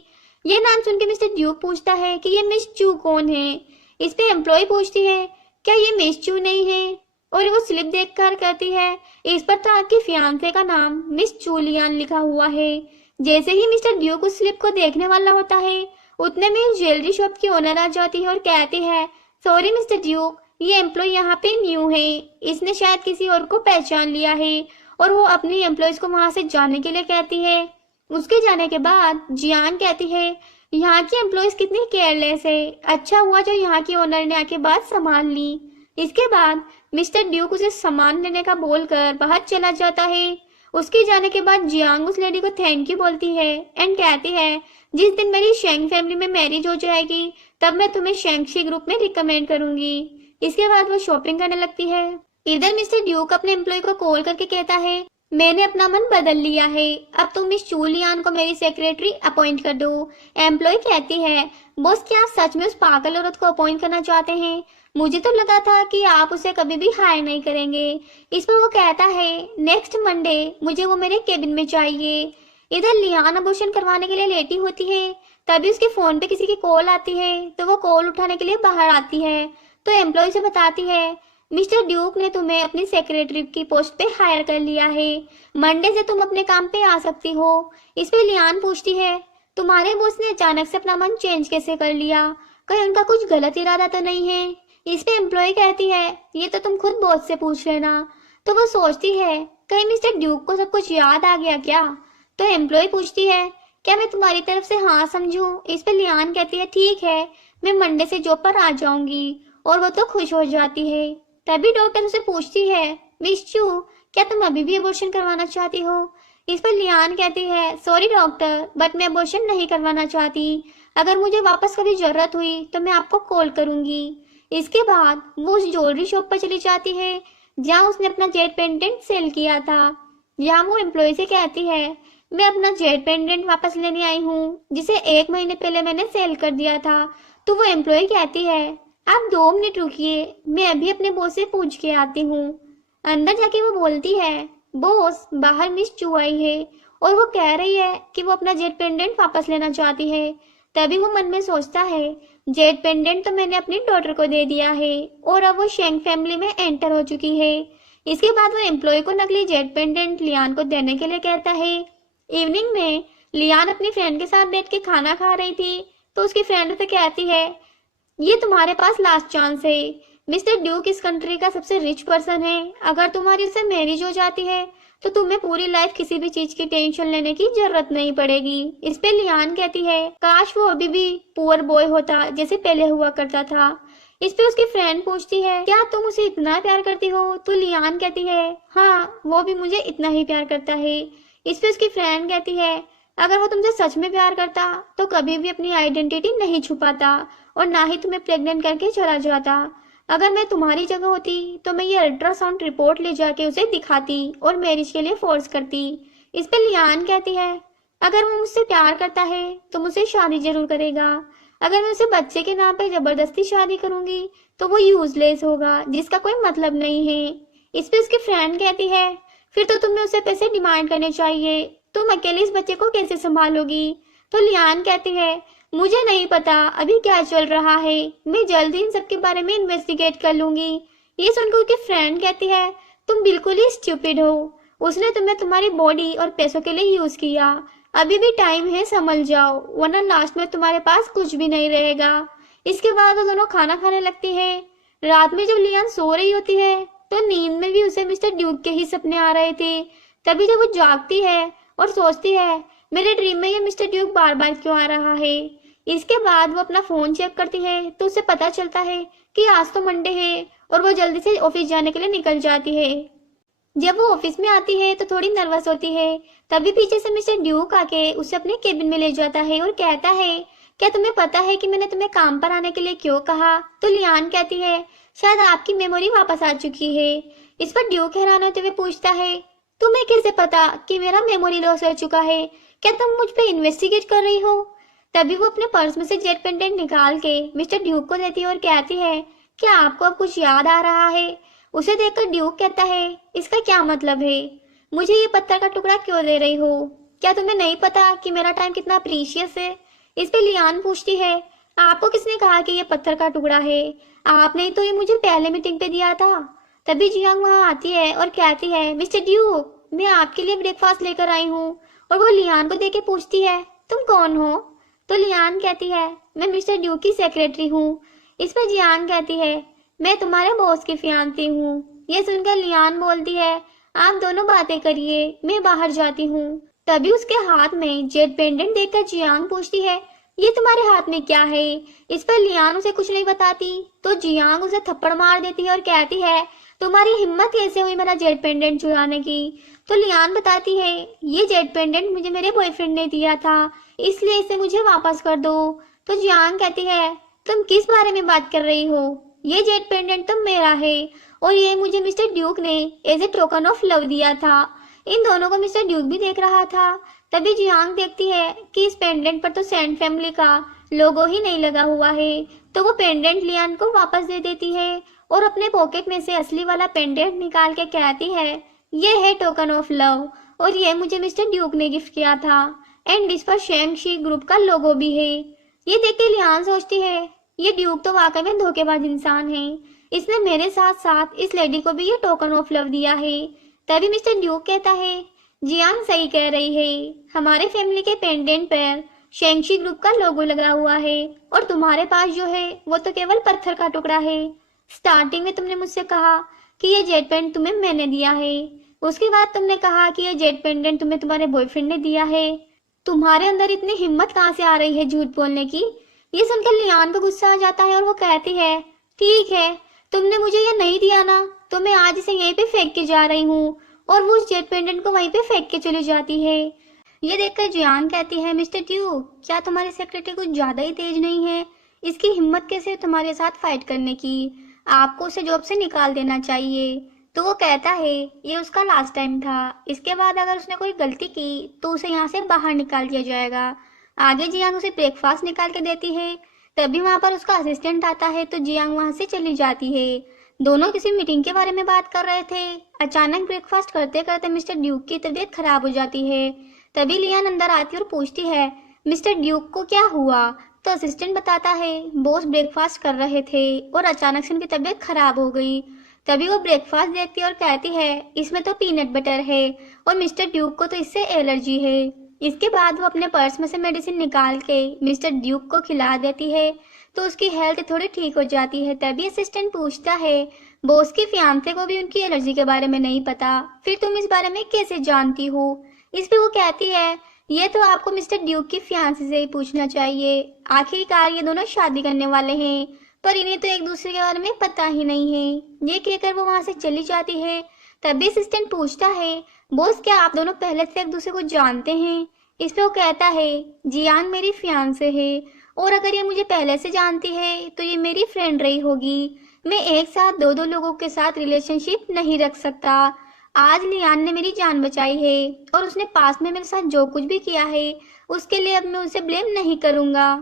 ये नाम सुन के मिस्टर ड्यूक पूछता है कि ये मिस चू कौन है। इस पे एम्प्लॉय पूछती है, क्या ये मिस चू नहीं है? और वो स्लिप देखकर कहती है, इस पर तो आपके फियांसे का नाम मिस चूलियान लिखा हुआ है। जैसे ही मिस्टर ड्यूक उस स्लिप को देखने वाला होता है, उतने में ज्वेलरी शॉप की ओनर आ जाती है और कहती है, सॉरी मिस्टर ड्यूक, ये एम्प्लॉय यहाँ पे न्यू है, इसने शायद किसी और को पहचान लिया है। और वो अपनी एम्प्लॉयज को वहां से जाने के लिए कहती है। उसके जाने के बाद जियान कहती है, यहाँ की एम्प्लॉयज कितनी केयरलेस है, अच्छा हुआ जो यहाँ की ओनर ने आके बात संभाल ली। इसके बाद मिस्टर ड्यूक उसे सामान लेने का बोलकर बाहर चला जाता है। उसके जाने के बाद जियांग उस लेडी को थैंक यू बोलती है एंड कहती है, जिस दिन मेरी शेंग फैमिली में मैरिज हो जाएगी तब मैं तुम्हें शेंगशी ग्रुप में रिकमेंड करूंगी। इसके बाद वो शॉपिंग करने लगती है। इधर मिस्टर ड्यूक अपने एम्प्लॉय को कॉल करके कहता है, मैंने अपना मन बदल लिया है, अब तुम मिस चूलियान को मेरी सेक्रेटरी अपॉइंट कर दो। एम्प्लॉय कहती है, बॉस क्या आप सच में उस पागल औरत को अपॉइंट करना चाहते हैं? मुझे तो लगा था कि आप उसे कभी भी हायर नहीं करेंगे। इस पर वो कहता है, नेक्स्ट मंडे मुझे वो मेरे केबिन में चाहिए। इधर लियान अबॉर्शन करवाने के लिए लेटी होती है, तभी उसके फोन पे किसी की कॉल आती है, तो वो कॉल उठाने के लिए बाहर आती है। तो एम्प्लॉय से बताती है, मिस्टर ड्यूक ने तुम्हें अपनी सेक्रेटरी की पोस्ट पे हायर कर लिया है, मंडे से तुम अपने काम पे आ सकती हो। इस पे लियान पूछती है, तुम्हारे बॉस ने अचानक से अपना मन चेंज कैसे कर लिया, कहीं उनका कुछ गलत इरादा तो नहीं है? इस पे एम्प्लॉय कहती है, ये तो तुम खुद बॉस से पूछ लेना। तो वो सोचती है, कहीं मिस्टर ड्यूक को सब कुछ याद आ गया क्या? तो एम्प्लॉय पूछती है, क्या मैं तुम्हारी तरफ से हाँ समझूं? इस पे लियान कहती है, ठीक है, मैं मंडे से जॉब पर आ जाऊंगी। और वो तो खुश हो जाती है। तभी डॉक्टर उसे पूछती है, मिस चू क्या तुम अभी भी अबॉर्शन करवाना चाहती हो? इस पर लियान कहती है, सॉरी डॉक्टर, बट मैं अबॉर्शन नहीं करवाना चाहती। अगर मुझे वापस कभी जरूरत हुई तो मैं आपको कॉल करूंगी। इसके बाद वो उस ज्वेलरी शॉप पर चली जाती है जहाँ उसने अपना जेड पेंडेंट सेल किया था। यहाँ वो एम्प्लॉय से कहती है, मैं अपना जेड पेंडेंट वापस लेने आई हूँ जिसे 1 महीने पहले मैंने सेल कर दिया था। तो वो एम्प्लॉय कहती है, आप 2 मिनट रुकिए, मैं अभी अपने बॉस से पूछ के आती हूँ। अंदर जाके वो बोलती है, बॉस बाहर मिस चू आई है और वो कह रही है कि वो अपना जेड पेंडेंट वापस लेना चाहती है। तभी वो मन में सोचता है, जेड पेंडेंट तो मैंने अपनी डॉटर को दे दिया है और अब वो शेंग फैमिली में एंटर हो चुकी है। इसके बाद वो एम्प्लॉय को नकली जेड पेंडेंट लियान को देने के लिए कहता है। इवनिंग में लियान अपनी फ्रेंड के साथ बैठ के खाना खा रही थी, तो उसकी फ्रेंड उसे कहती है, ये तुम्हारे पास लास्ट चांस है। मिस्टर ड्यूक इस कंट्री का सबसे रिच पर्सन है, अगर तुम्हारी उससे मैरिज हो जाती है तो तुम्हें पूरी लाइफ किसी भी चीज की टेंशन लेने की जरूरत नहीं पड़ेगी। इस पे लियान कहती है, काश वो अभी भी पुअर बॉय होता जैसे पहले हुआ करता था। इस पे उसकी फ्रेंड पूछती है, क्या तुम उसे इतना प्यार करती हो? तो लियान कहती है, हाँ वो भी मुझे इतना ही प्यार करता है। इस पे उसकी फ्रेंड कहती है, अगर वो तुमसे सच में प्यार करता तो कभी भी अपनी आइडेंटिटी नहीं छुपाता और ना ही तुम्हें प्रेग्नेंट करके चला जाता। अगर मैं तुम्हारी जगह होती तो मैं ये अल्ट्रासाउंड रिपोर्ट ले जाके उसे दिखाती और मैरिज के लिए फोर्स करती। इस पे लियान कहती है, अगर वो मुझसे प्यार करता है तो मुझसे शादी जरूर करेगा, अगर मैं उसे बच्चे के नाम पर जबरदस्ती शादी करूंगी तो वो यूजलेस होगा जिसका कोई मतलब नहीं है। इस पे उसकी फ्रेंड कहती है, फिर तो तुम्हें उसे पैसे डिमांड करने चाहिए, तुम अकेले इस बच्चे को कैसे संभालोगी? तो लियान कहती है, मुझे नहीं पता अभी क्या चल रहा है, मैं जल्दी इन सब के बारे में इन्वेस्टिगेट कर लूंगी। ये सुनकर उसकी फ्रेंड कहती है, तुम बिल्कुल ही स्टूपिड हो, उसने तुम्हें तुम्हारी बॉडी और पैसों के लिए यूज किया, अभी भी टाइम है, समझ जाओ, वरना लास्ट में तुम्हारे पास कुछ भी नहीं रहेगा। इसके बाद वो दोनों खाना खाने लगती है। रात में जब लियान सो रही होती है तो नींद में भी उसे मिस्टर ड्यूक के ही सपने आ रहे थे। तभी जब वो जागती है और सोचती है, मेरे ड्रीम में ये मिस्टर ड्यूक बार बार क्यों आ रहा है। इसके बाद वो अपना फोन चेक करती है तो उसे पता चलता है कि आज तो मंडे है और वो जल्दी से ऑफिस जाने के लिए निकल जाती है। जब वो ऑफिस में आती है तो थोड़ी नर्वस होती है। तभी पीछे से मिस्टर ड्यूक आके उसे अपने केबिन में ले जाता है और कहता है, क्या तुम्हें पता है कि मैंने तुम्हें काम पर आने के लिए क्यों कहा? तो लियान कहती है, शायद आपकी मेमोरी वापस आ चुकी है। इस पर ड्यूक हैरान होते हुए पूछता है, तुम्हें कैसे पता कि मेरा मेमोरी लॉस हो चुका है? क्या तुम मुझ पे इन्वेस्टिगेट कर रही हो? तभी वो अपने पर्स में से जेट पेंडेंट निकाल के मिस्टर ड्यूक को देती है और कहती है, क्या आपको अब कुछ याद आ रहा है? उसे देखकर ड्यूक कहता है, इसका क्या मतलब है? मुझे ये पत्थर का टुकड़ा क्यों दे रही हो? क्या तुम्हें नहीं पता कि मेरा टाइम कितना प्रीशियस है? इस पे लियान पूछती है, आपको किसने कहा कि ये पत्थर का टुकड़ा है? आपने तो ये मुझे पहले मीटिंग पे दिया था। तभी जियांग वहां आती है और कहती है, मिस्टर ड्यूक, मैं आपके लिए ब्रेकफास्ट लेकर आई हूँ। और वो लियान को देख के पूछती है, तुम कौन हो? तो लियान कहती है, मैं मिस्टर ड्यूक की सेक्रेटरी हूँ। इस पर जियांग कहती है, मैं तुम्हारे बॉस की फियांसी हूँ। ये सुनकर लियान बोलती है, आप दोनों बातें करिए, मैं बाहर जाती हूँ। तभी उसके हाथ में जेट पेंडेंट देखकर जियांग पूछती है, ये तुम्हारे हाथ में क्या है? इस पर लियान उसे कुछ नहीं बताती तो जियांग उसे थप्पड़ मार देती है और कहती है, तुम्हारी हिम्मत कैसे हुई मेरा जेट पेंडेंट चुराने की? तो लियान बताती है, ये जेट पेंडेंट मुझे मेरे बॉयफ्रेंड ने दिया था, इसलिए इसे मुझे वापस कर दो। तो जियांग कहती है, तुम किस बारे में बात कर रही हो? ये जेट पेंडेंट तो मेरा है और ये मुझे मिस्टर ड्यूक ने as a token of love दिया था। इन दोनों को मिस्टर ड्यूक भी देख रहा था। तभी जियांग देखती है कि इस पेंडेंट पर तो सैंड फैमिली का लोगो ही नहीं लगा हुआ है। तो वो पेंडेंट लियान को वापस दे देती है और अपने पॉकेट में से असली वाला पेंडेंट निकाल के कहती है, ये है टोकन ऑफ लव और ये मुझे मिस्टर ड्यूक ने गिफ्ट किया था एंड इस पर शेंगशी ग्रुप का लोगो भी है। ये देख के लियान सोचती है, ये ड्यूक तो वाकई में धोखेबाज इंसान है। इसने मेरे साथ साथ इस लेडी को भी ये टोकन ऑफ लव दिया है। तभी मिस्टर ड्यूक कहता है, जियांग सही कह रही है, हमारे फैमिली के पेंडेंट पर शेंगशी ग्रुप का लोगो लगा हुआ है और तुम्हारे पास जो है वो तो केवल पत्थर का टुकड़ा है। स्टार्टिंग में तुमने मुझसे कहा कि ये जेट पेंडेंट तुम्हें मैंने दिया है, उसके बाद तुमने कहा कि ये जेट पेंडेंट तुम्हें तुम्हारे बॉयफ्रेंड ने दिया है। तुम्हारे अंदर इतनी हिम्मत कहाँ से आ रही है झूठ बोलने की? ये सुनकर लियान को गुस्सा आ जाता है और वो कहती है, ठीक है, तुमने मुझे ये नहीं दिया ना, तो मैं आज इसे यहीं पे फेंक के जा रही हूँ। और वो उस जेट पेंडेंट को वहीं पे फेंक के चली जाती है। ये देखकर जियांग कहती है, मिस्टर ड्यू, क्या तुम्हारी सेक्रेटरी कुछ ज्यादा ही तेज नहीं है? इसकी हिम्मत कैसे है तुम्हारे साथ फाइट करने की? आपको उसे जॉब से निकाल देना चाहिए। तो वो कहता है, ये उसका लास्ट टाइम था, इसके बाद अगर उसने कोई गलती की तो उसे यहाँ से बाहर निकाल दिया जाएगा। आगे जियांग उसे ब्रेकफास्ट निकाल के देती है। तभी वहां पर उसका असिस्टेंट आता है तो जियांग वहां से चली जाती है। दोनों किसी मीटिंग के बारे में बात कर रहे थे। अचानक ब्रेकफास्ट करते करते मिस्टर ड्यूक की तबीयत खराब हो जाती है। तभी लियान अंदर आती और पूछती है, मिस्टर ड्यूक को क्या हुआ? तो असिस्टेंट बताता है, बॉस ब्रेकफास्ट कर रहे थे और अचानक से उनकी तबीयत खराब हो गई। तभी वो ब्रेकफास्ट देखती है और कहती है, इसमें तो पीनट बटर है और मिस्टर ड्यूक को तो इससे एलर्जी है। इसके बाद वो अपने पर्स में से मेडिसिन निकाल के मिस्टर ड्यूक को खिला देती है तो उसकी हेल्थ थोड़ी ठीक हो जाती है। तभी असिस्टेंट पूछता है, बॉस की फियांसे को भी उनकी एलर्जी के बारे में नहीं पता, फिर तुम इस बारे में कैसे जानती हो? इस पे वो कहती है, ये तो आपको मिस्टर ड्यूक की फियांसे से ही पूछना चाहिए, आखिरकार ये दोनों शादी करने वाले हैं, पर इन्हें तो एक दूसरे के बारे में पता ही नहीं है। ये कहकर वो वहां से चली जाती है। तभी असिस्टेंट पूछता है, बॉस क्या आप दोनों पहले से एक दूसरे को जानते हैं? इस पे वो कहता है, जियांग मेरी फियांसे है और अगर ये मुझे पहले से जानती है तो ये मेरी फ्रेंड रही होगी। मैं एक साथ दो दो लोगों के साथ रिलेशनशिप नहीं रख सकता। आज लियान ने मेरी जान बचाई है और उसने पास में मेरे साथ जो कुछ भी किया है उसके लिए अब मैं उसे ब्लेम नहीं करूंगा।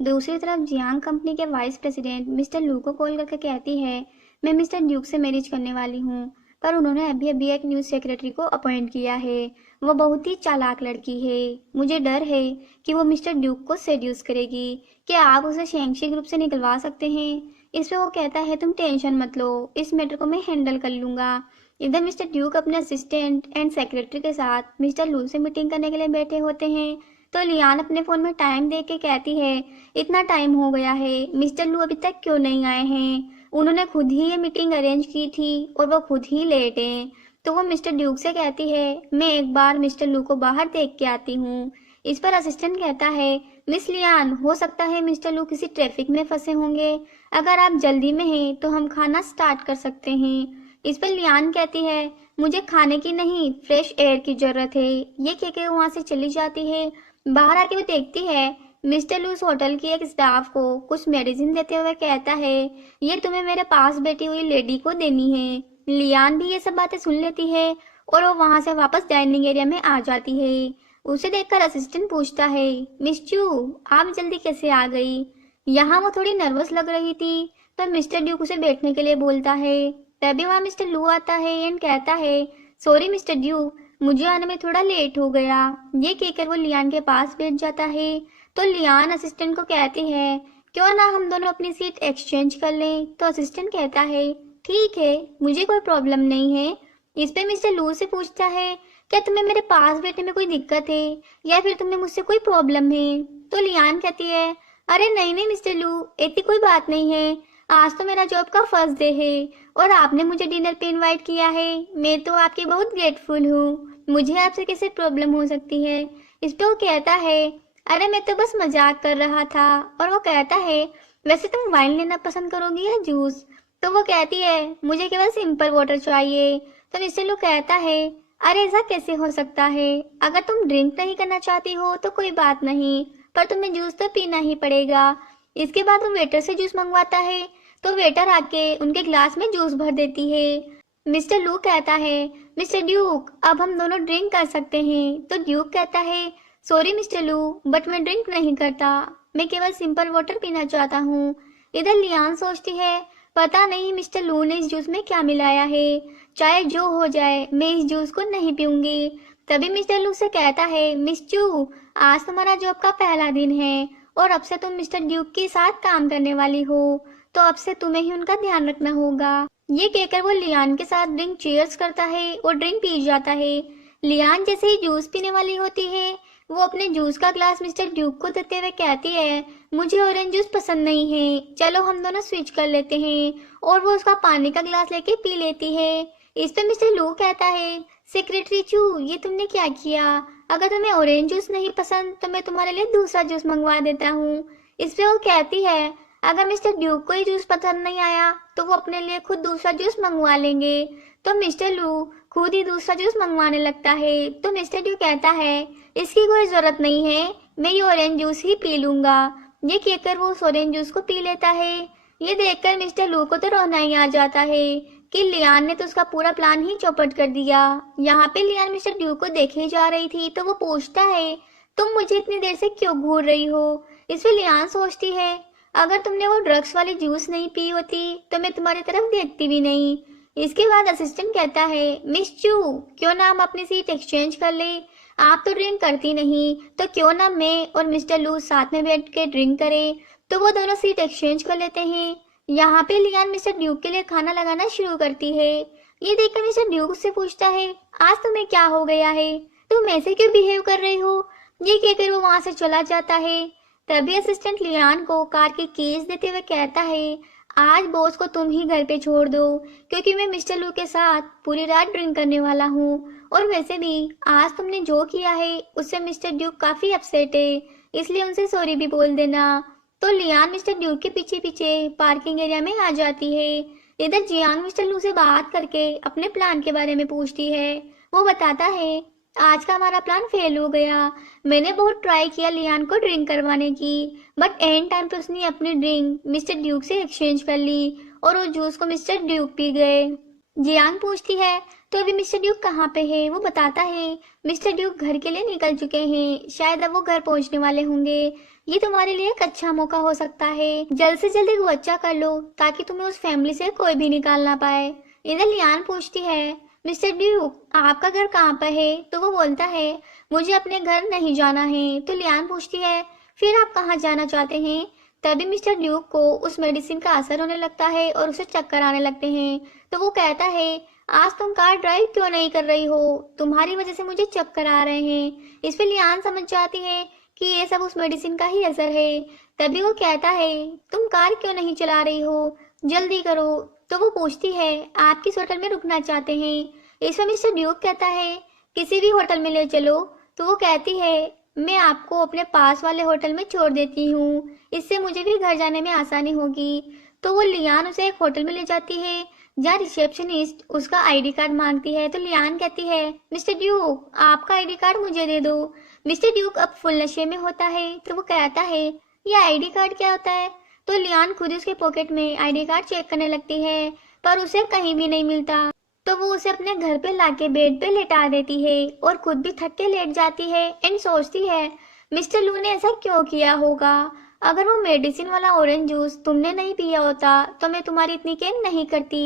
दूसरी तरफ जियांग कंपनी के वाइस प्रेसिडेंट मिस्टर लू को कॉल करके कहती है, मैं मिस्टर ड्यूक से मैरिज करने वाली हूँ, पर उन्होंने अभी अभी एक न्यूज सेक्रेटरी को अपॉइंट किया है। वो बहुत ही चालाक लड़की है। मुझे डर है कि वो मिस्टर ड्यूक को सेड्यूस करेगी। क्या आप उसे शेंगशी ग्रुप से निकलवा सकते हैं? इस पे वो कहता है, तुम टेंशन मत लो, इस मैटर को मैं हैंडल कर लूंगा। इधर मिस्टर ड्यूक अपने असिस्टेंट एंड सेक्रेटरी के साथ मिस्टर लू से मीटिंग करने के लिए बैठे होते हैं। तो लियान अपने फोन में टाइम देख के कहती है, इतना टाइम हो गया है, मिस्टर लू अभी तक क्यों नहीं आए हैं? उन्होंने खुद ही ये मीटिंग अरेंज की थी और वो खुद ही लेट हैं। तो वो मिस्टर ड्यूक से कहती है, मैं एक बार मिस्टर लू को बाहर देख के आती हूँ। इस पर असिस्टेंट कहता है, मिस लियान, हो सकता है मिस्टर लू किसी ट्रैफिक में फंसे होंगे, अगर आप जल्दी में हैं तो हम खाना स्टार्ट कर सकते हैं। इस पर लियान कहती है, मुझे खाने की नहीं, फ्रेश एयर की जरूरत है। ये कहकर वहां से चली जाती है। बाहर आके वो देखती है, मिस्टर लू उस होटल की एक स्टाफ को कुछ मेडिसिन देते हुए कहता है, ये तुम्हें मेरे पास बैठी हुई लेडी को देनी है। लियान भी ये सब बातें सुन लेती है और वो वहां से वापस डाइनिंग एरिया में आ जाती है। उसे देखकर असिस्टेंट पूछता है, मिस चू आप जल्दी कैसे आ गई? यहाँ वो थोड़ी नर्वस लग रही थी, तो मिस्टर ड्यूक उसे बैठने के लिए बोलता है। तभी वहाँ मिस्टर लू आता है एंड कहता है, सॉरी मिस्टर ड्यूक, मुझे आने में थोड़ा लेट हो गया। ये कहकर वो लियान के पास बैठ जाता है। तो लियान असिस्टेंट को कहती है, क्यों ना हम दोनों अपनी सीट एक्सचेंज कर लें? तो असिस्टेंट कहता है, ठीक है, मुझे कोई प्रॉब्लम नहीं है। इस पे मिस्टर लू से पूछता है, क्या तुम्हें मेरे पास बैठने में कोई दिक्कत है या फिर तुम्हें मुझसे कोई प्रॉब्लम है? तो लियान कहती है, अरे नहीं नहीं मिस्टर लू, ऐसी कोई बात नहीं है। आज तो मेरा जॉब का फर्स्ट डे है और आपने मुझे डिनर पे इनवाइट किया है। मैं तो आपकी बहुत ग्रेटफुल हूँ। मुझे आपसे कैसे प्रॉब्लम हो सकती है? इस पे वो कहता है, अरे मैं तो बस मजाक कर रहा था। और वो कहता है, वैसे तुम वाइन लेना पसंद करोगी या जूस? तो वो कहती है, मुझे केवल सिंपल वाटर चाहिए। तो मिस्टर लू कहता है, अरे ऐसा कैसे हो सकता है? अगर तुम ड्रिंक नहीं करना चाहती हो तो कोई बात नहीं, पर तुम्हें जूस तो पीना ही पड़ेगा। इसके बाद वो वेटर से जूस मंगवाता है। तो वेटर आके उनके ग्लास में जूस भर देती है। मिस्टर लू कहता है, मिस्टर ड्यूक अब हम दोनों ड्रिंक कर सकते हैं। तो ड्यूक कहता है, सॉरी मिस्टर लू, बट मैं ड्रिंक नहीं करता, मैं केवल सिंपल वाटर पीना चाहता हूँ। इधर लियान सोचती है, पता नहीं मिस्टर लू ने इस जूस में क्या मिलाया है, चाहे जो हो जाए मैं इस जूस को नहीं पीऊंगी। तभी मिस्टर लू से कहता है, मिस चू आज तुम्हारा जॉब का पहला दिन है और अब से तुम मिस्टर ड्यूक के साथ काम करने वाली हो, तो अब से तुम्हें ही उनका ध्यान रखना होगा। ये कहकर वो लियान के साथ ड्रिंक चीयर्स करता है और ड्रिंक पी जाता है। लियान जैसे ही जूस पीने वाली होती है, वो अपने जूस का ग्लास मिस्टर ड्यूक को देते हुए कहती है, मुझे ऑरेंज जूस पसंद नहीं है, चलो हम दोनों स्विच कर लेते हैं। और वो उसका पानी का ग्लास लेके पी लेती है। इस पे मिस्टर लू कहता है, सेक्रेटरी चू ये तुमने क्या किया? अगर तुम्हें ऑरेंज जूस नहीं पसंद तो मैं तुम्हारे लिए दूसरा जूस मंगवा देता हूँ। इस पे वो कहती है, अगर मिस्टर ड्यूक को ये जूस पसंद नहीं आया तो वो अपने लिए खुद दूसरा जूस मंगवा लेंगे। तो मिस्टर लू खुद ही दूसरा जूस मंगवाने लगता है। तो मिस्टर ड्यूक कहता है, इसकी कोई जरूरत नहीं है, मैं ये ऑरेंज जूस ही पी लूंगा। ये कहकर वो उस ऑरेंज जूस को पी लेता है। ये देखकर मिस्टर लू को तो रोना ही आ जाता है कि लियान ने तो उसका पूरा प्लान ही चौपट कर दिया। यहाँ पे लियान मिस्टर ड्यूक को देखे जा रही थी तो वो पूछता है, तुम मुझे इतनी देर से क्यों घूर रही हो? इसमें लियान सोचती है, अगर तुमने वो ड्रग्स वाली जूस नहीं पी होती तो मैं तुम्हारी तरफ देखती भी नहीं। इसके बाद असिस्टेंट कहता है, मिस चू क्यों ना हम अपनी सीट एक्सचेंज कर ले? आप तो ड्रिंक करती नहीं, तो क्यों ना मैं और मिस्टर लू साथ में बैठ के ड्रिंक करें? तो वो दोनों सीट एक्सचेंज कर लेते हैं। यहाँ पे लियान मिस्टर ड्यूक के लिए खाना लगाना शुरू करती है। ये देखकर मिस्टर ड्यूक उससे पूछता है, आज तुम्हें क्या हो गया है? तुम ऐसे क्यों बिहेव कर रही हो? ये कहकर वो वहां से चला जाता है। तभी असिस्टेंट लियान को कार की कीज देते हुए कहता है, आज बॉस को तुम ही घर पे छोड़ दो, क्योंकि मैं मिस्टर लू के साथ पूरी रात ड्रिंक करने वाला हूँ। और वैसे भी आज तुमने जो किया है उससे मिस्टर ड्यूक काफी अपसेट है, इसलिए उनसे सॉरी भी बोल देना। तो लियान मिस्टर ड्यूक के पीछे पीछे पार्किंग एरिया में आ जाती है। इधर जियांग मिस्टर लू से बात करके अपने प्लान के बारे में पूछती है। वो बताता है, आज का हमारा प्लान फेल हो गया। मैंने बहुत ट्राई किया लियान को ड्रिंक करवाने की, बट एंड टाइम पे उसने अपनी ड्रिंक मिस्टर ड्यूक से एक्सचेंज कर ली और उस जूस को मिस्टर ड्यूक पी गए। जियांग पूछती है, तो अभी मिस्टर ड्यूक कहाँ पे है? वो बताता है, मिस्टर ड्यूक घर के लिए निकल चुके हैं, शायद अब वो घर पहुंचने वाले होंगे। ये तुम्हारे लिए एक अच्छा मौका हो सकता है, जल्द से जल्द एक बच्चा कर लो ताकि तुम्हें उस फैमिली से कोई भी निकाल ना पाए। इधर लियान पूछती है, मिस्टर ड्यूक आपका घर कहाँ पर है? तो वो बोलता है, मुझे अपने घर नहीं जाना है। तो लियान पूछती है, फिर आप कहाँ जाना चाहते हैं? तभी मिस्टर ड्यूक को उस मेडिसिन का असर होने लगता है और उसे चक्कर आने लगते हैं। तो वो कहता है, आज तुम कार ड्राइव क्यों नहीं कर रही हो? तुम्हारी वजह से मुझे चक्कर आ रहे हैं। इस पे लियान समझ जाती है कि ये सब उस मेडिसिन का ही असर है। तभी वो कहता है, तुम कार क्यों नहीं चला रही हो, जल्दी करो। तो वो पूछती है, आप किस होटल में रुकना चाहते हैं? इसमें मिस्टर ड्यूक कहता है, किसी भी होटल में ले चलो। तो वो कहती है, मैं आपको अपने पास वाले होटल में छोड़ देती हूँ, इससे मुझे भी घर जाने में आसानी होगी। तो वो लियान उसे एक होटल में ले जाती है जहाँ रिसेप्शनिस्ट उसका आईडी कार्ड मांगती है। तो लियान कहती है, मिस्टर ड्यूक आपका आईडी कार्ड मुझे दे दो। मिस्टर ड्यूक अब फुल नशे में होता है। तो वो कहता है, ये आईडी कार्ड क्या होता है? तो लियान खुद उसके पॉकेट में आईडी कार्ड चेक करने लगती है, पर उसे कहीं भी नहीं मिलता। तो तो वो उसे अपने घर पे लाके बेड पे लेटा देती है और खुद भी थक के लेट जाती है एंड सोचती है मिस्टर लू ने ऐसा क्यों किया होगा। अगर वो मेडिसिन वाला ऑरेंज जूस तुमने नहीं पिया होता तो मैं तुम्हारी इतनी केयर नहीं करती।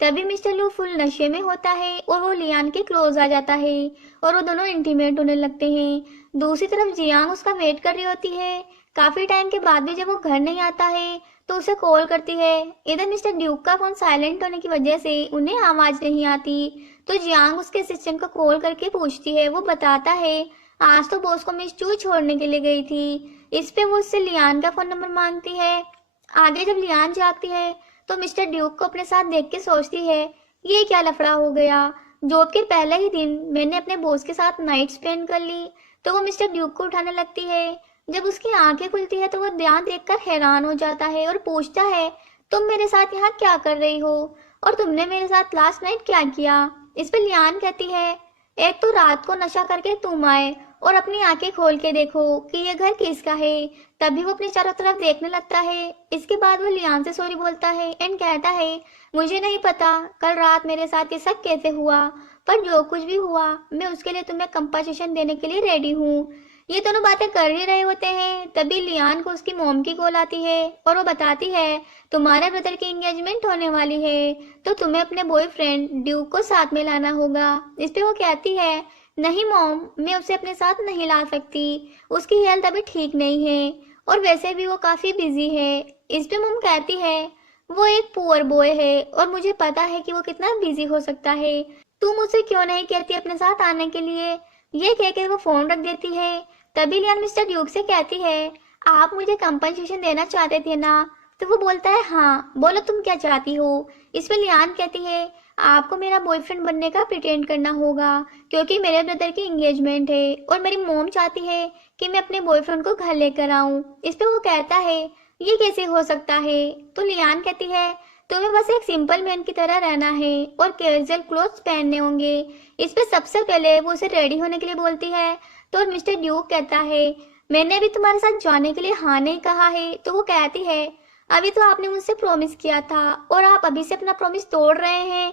तभी मिस्टर लू फुल नशे में होता है और वो लियान के क्लोज आ जाता है और वो दोनों इंटीमेट होने लगते हैं। दूसरी तरफ जियांग उसका वेट कर रही होती है। काफी टाइम के बाद भी जब वो घर नहीं आता है तो उसे कॉल करती है। इधर मिस्टर ड्यूक का फोन साइलेंट होने की वजह से उन्हें आवाज नहीं आती, तो जियांग उसके असिस्टेंट को कॉल करके पूछती है। वो बताता है आज तो बॉस को मिस चू छोड़ने के लिए गई थी। इस पे वो उससे लियान का फोन नंबर मांगती है। आगे जब लियान जागती है तो मिस्टर ड्यूक को अपने साथ देख के सोचती है ये क्या लफड़ा हो गया। जॉब के पहले ही दिन मैंने अपने बॉस के साथ नाइट स्पेंड कर ली। तो वो मिस्टर ड्यूक को उठाने लगती है। जब उसकी आंखें खुलती है तो वो ध्यान देखकर हैरान हो जाता है और पूछता है तुम मेरे साथ यहाँ क्या कर रही हो और तुमने मेरे साथ लास्ट नाइट क्या किया। इस पर लियान कहती है एक तो रात को नशा करके तुम आए और अपनी आंखें खोल के देखो कि ये घर किसका है। तभी वो अपने चारों तरफ देखने लगता है। इसके बाद वो लियान से सॉरी बोलता है एंड कहता है मुझे नहीं पता कल रात मेरे साथ ये सब कैसे हुआ, पर जो कुछ भी हुआ मैं उसके लिए तुम्हें कंपनसेशन देने के लिए रेडी हूँ। ये दोनों बातें कर ही रहे होते हैं तभी लियान को उसकी मॉम की कॉल आती है और वो बताती है तुम्हारे ब्रदर की एंगेजमेंट होने वाली है तो तुम्हें अपने बॉयफ्रेंड ड्यूक को साथ में लाना होगा। इस पे वो कहती है नहीं मॉम, मैं उसे अपने साथ नहीं ला सकती, उसकी हेल्थ अभी ठीक नहीं है और वैसे भी वो काफी बिजी है। इस पे मॉम कहती है वो एक पुअर बॉय है और मुझे पता है कि वो कितना बिजी हो सकता है, तुम उसे क्यों नहीं कहती अपने साथ आने के लिए। ये कहकर वो फोन रख देती है। तभी लियान मिस्टर ड्यूक से कहती है आप मुझे कंपनसेशन देना चाहते थे ना। तो वो बोलता है हाँ, बोलो तुम क्या चाहती हो। इस पर लियान कहती है आपको मेरा बॉयफ्रेंड बनने का प्रिटेंड करना होगा क्योंकि मेरे ब्रदर की एंगेजमेंट है और मेरी मॉम चाहती है कि मैं अपने बॉयफ्रेंड को घर लेकर आऊं। इस पे वो कहता है ये कैसे हो सकता है। तो लियान कहती है तुम्हें बस एक सिंपल मैन की तरह रहना है और कैजुअल क्लोथ्स पहनने होंगे। इस पे सबसे पहले वो उसे रेडी होने के लिए बोलती है। तो मिस्टर ड्यूक कहता है मैंने अभी तुम्हारे साथ जाने के लिए हाँ नहीं कहा है। तो वो कहती है अभी तो आपने मुझसे प्रॉमिस किया था और आप अभी से अपना प्रॉमिस तोड़ रहे हैं।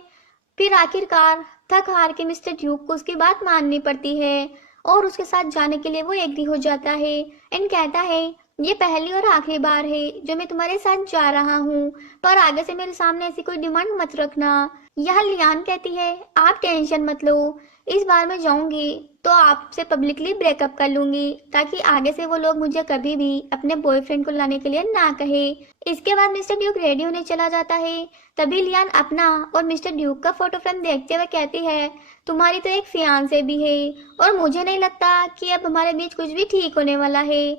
फिर आखिरकार थक हार के मिस्टर ड्यूक को उसकी बात माननी पड़ती है और उसके साथ जाने के लिए वो एग्री हो जाता है एंड कहता है ये पहली और आखिरी बार है जो मैं तुम्हारे साथ जा रहा हूँ, पर आगे से मेरे सामने ऐसी कोई डिमांड मत रखना। यहाँ लियान कहती है आप टेंशन मत लो, इस बार मैं जाऊंगी तो आपसे पब्लिकली ब्रेकअप कर लूंगी ताकि आगे से वो लोग मुझे कभी भी अपने बॉयफ्रेंड को लाने के लिए ना कहे। इसके बाद मिस्टर ड्यूक रेडी होने चला जाता है। तभी लियान अपना और मिस्टर ड्यूक का फोटो फ्रेम देखते हुए कहती है तुम्हारी तो एक फियांसे भी है और मुझे नहीं लगता कि अब हमारे बीच कुछ भी ठीक होने वाला है।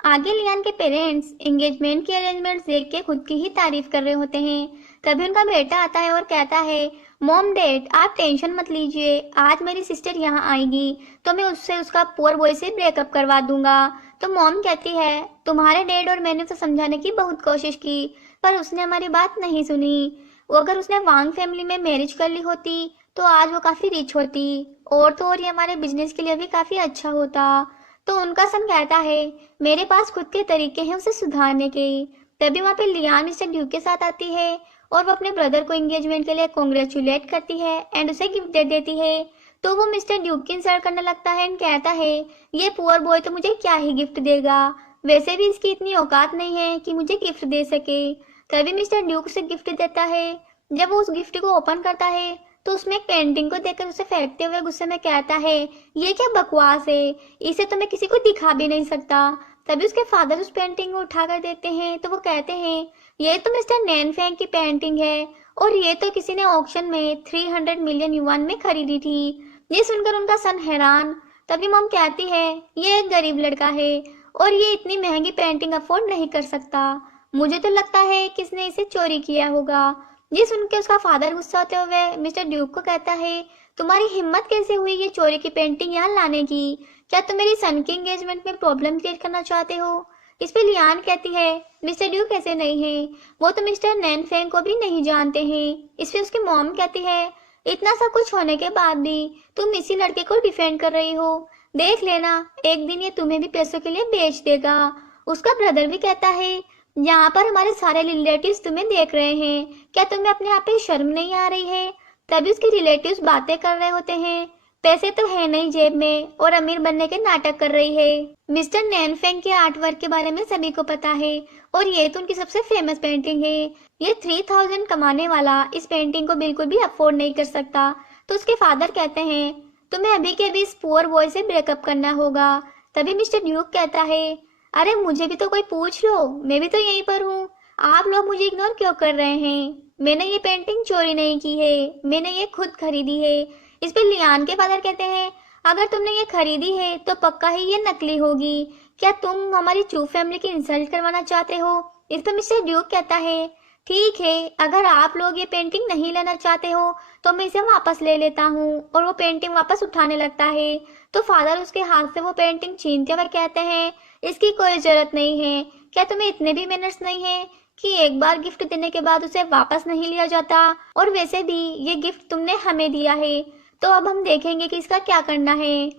आगे लियान के पेरेंट्स एंगेजमेंट के अरेंजमेंट्स देख के खुद की ही तारीफ कर रहे होते हैं। तभी उनका बेटा आता है और कहता है मॉम डैड आप टेंशन मत लीजिए, आज मेरी सिस्टर यहाँ आएगी तो मैं उससे उसका पुअर बॉय से ब्रेकअप करवा दूंगा। तो मॉम कहती है तुम्हारे डैड और मैंने उसे समझाने की बहुत कोशिश की पर उसने हमारी बात नहीं सुनी। वो अगर उसने वांग फैमिली में मैरिज कर ली होती तो आज वो काफी रिच होती और तो और ये हमारे बिजनेस के लिए भी काफी अच्छा होता। तो उनका सन कहता है मेरे पास खुद के तरीके हैं उसे सुधारने के। तभी वहाँ पे लियान मिस्टर ड्यूक के साथ आती है और वो अपने ब्रदर को एंगेजमेंट के लिए कॉन्ग्रेचुलेट करती है एंड उसे गिफ्ट दे देती है। तो वो मिस्टर ड्यूक की इंसल्ट करने लगता है एंड कहता है ये पुअर बॉय तो मुझे क्या ही गिफ्ट देगा, वैसे भी इसकी इतनी औकात नहीं है कि मुझे गिफ्ट दे सके। तभी मिस्टर ड्यूक उसे गिफ्ट देता है। जब वो उस गिफ्ट को ओपन करता है तो उसमें एक पेंटिंग को देखकर उसे फेंकते हुए गुस्से में कहता है ये क्या बकवास है, इसे तो मैं किसी को दिखा भी नहीं सकता। तभी उसके फादर उस पेंटिंग को उठा कर देते हैं। तो वो कहते हैं ये तो मिस्टर नैन फेंग की पेंटिंग है और ये तो किसी ने ऑक्शन में 300 मिलियन युआन में खरीदी थी। ये सुनकर उनका सन हैरान। तभी मॉम कहती है ये एक गरीब लड़का है और ये इतनी महंगी पेंटिंग अफोर्ड नहीं कर सकता, मुझे तो लगता है किसने इसे चोरी किया होगा। ये सुन के उसका फादर गुस्सा होते हुए मिस्टर ड्यूक को कहता है तुम्हारी हिम्मत कैसे हुई ये चोरी की पेंटिंग यहाँ लाने की, क्या तुम मेरी सन की एंगेजमेंट में प्रॉब्लम क्रिएट करना चाहते हो। इस पे लियान कहती है मिस्टर ड्यूक ऐसे नहीं है, वो तो मिस्टर नैन फेंग को भी नहीं जानते हैं। इस पे उसकी मॉम कहती है इतना सब कुछ होने के बाद भी तुम इसी लड़के को डिफेंड कर रही हो, देख लेना एक दिन ये तुम्हें भी पैसों के लिए बेच देगा। उसका ब्रदर भी कहता है यहाँ पर हमारे सारे रिलेटिव्स तुम्हें देख रहे हैं, क्या तुम्हें अपने आप पे शर्म नहीं आ रही है। तभी उसके रिलेटिव्स बातें कर रहे होते हैं। पैसे तो है नहीं जेब में और अमीर बनने के नाटक कर रही है। मिस्टर नैनफेंग के आर्ट वर्क के बारे में सभी को पता है और ये तो उनकी सबसे फेमस पेंटिंग है। ये 3000 कमाने वाला इस पेंटिंग को बिल्कुल भी अफोर्ड नहीं कर सकता। तो उसके फादर कहते हैं तुम्हें अभी के अभी इस पुअर बॉय से ब्रेकअप करना होगा। तभी मिस्टर ड्यूक कहता है अरे मुझे भी तो कोई पूछ लो, मैं भी तो यहीं पर हूँ। आप लोग मुझे इग्नोर क्यों कर रहे हैं? मैंने ये पेंटिंग चोरी नहीं की है, मैंने ये खुद खरीदी है। इस पे लियान के फादर कहते हैं अगर तुमने ये खरीदी है तो पक्का ही ये नकली होगी। क्या तुम हमारी चू फैमिली की इंसल्ट करवाना चाहते हो? इस पे मिस्टर ड्यूक कहता है ठीक है, अगर आप लोग ये पेंटिंग नहीं लेना चाहते हो तो मैं इसे वापस ले लेता हूँ। और वो पेंटिंग वापस उठाने लगता है तो फादर उसके हाथ से वो पेंटिंग छीनते हुए कहते हैं इसकी कोई जरूरत नहीं है। क्या तुम्हें इतने भी मैनर्स नहीं है कि एक बार गिफ्ट देने के बाद उसे वापस नहीं लिया जाता? और वैसे भी ये गिफ्ट तुमने हमें दिया है, तो अब हम देखेंगे कि इसका क्या करना है।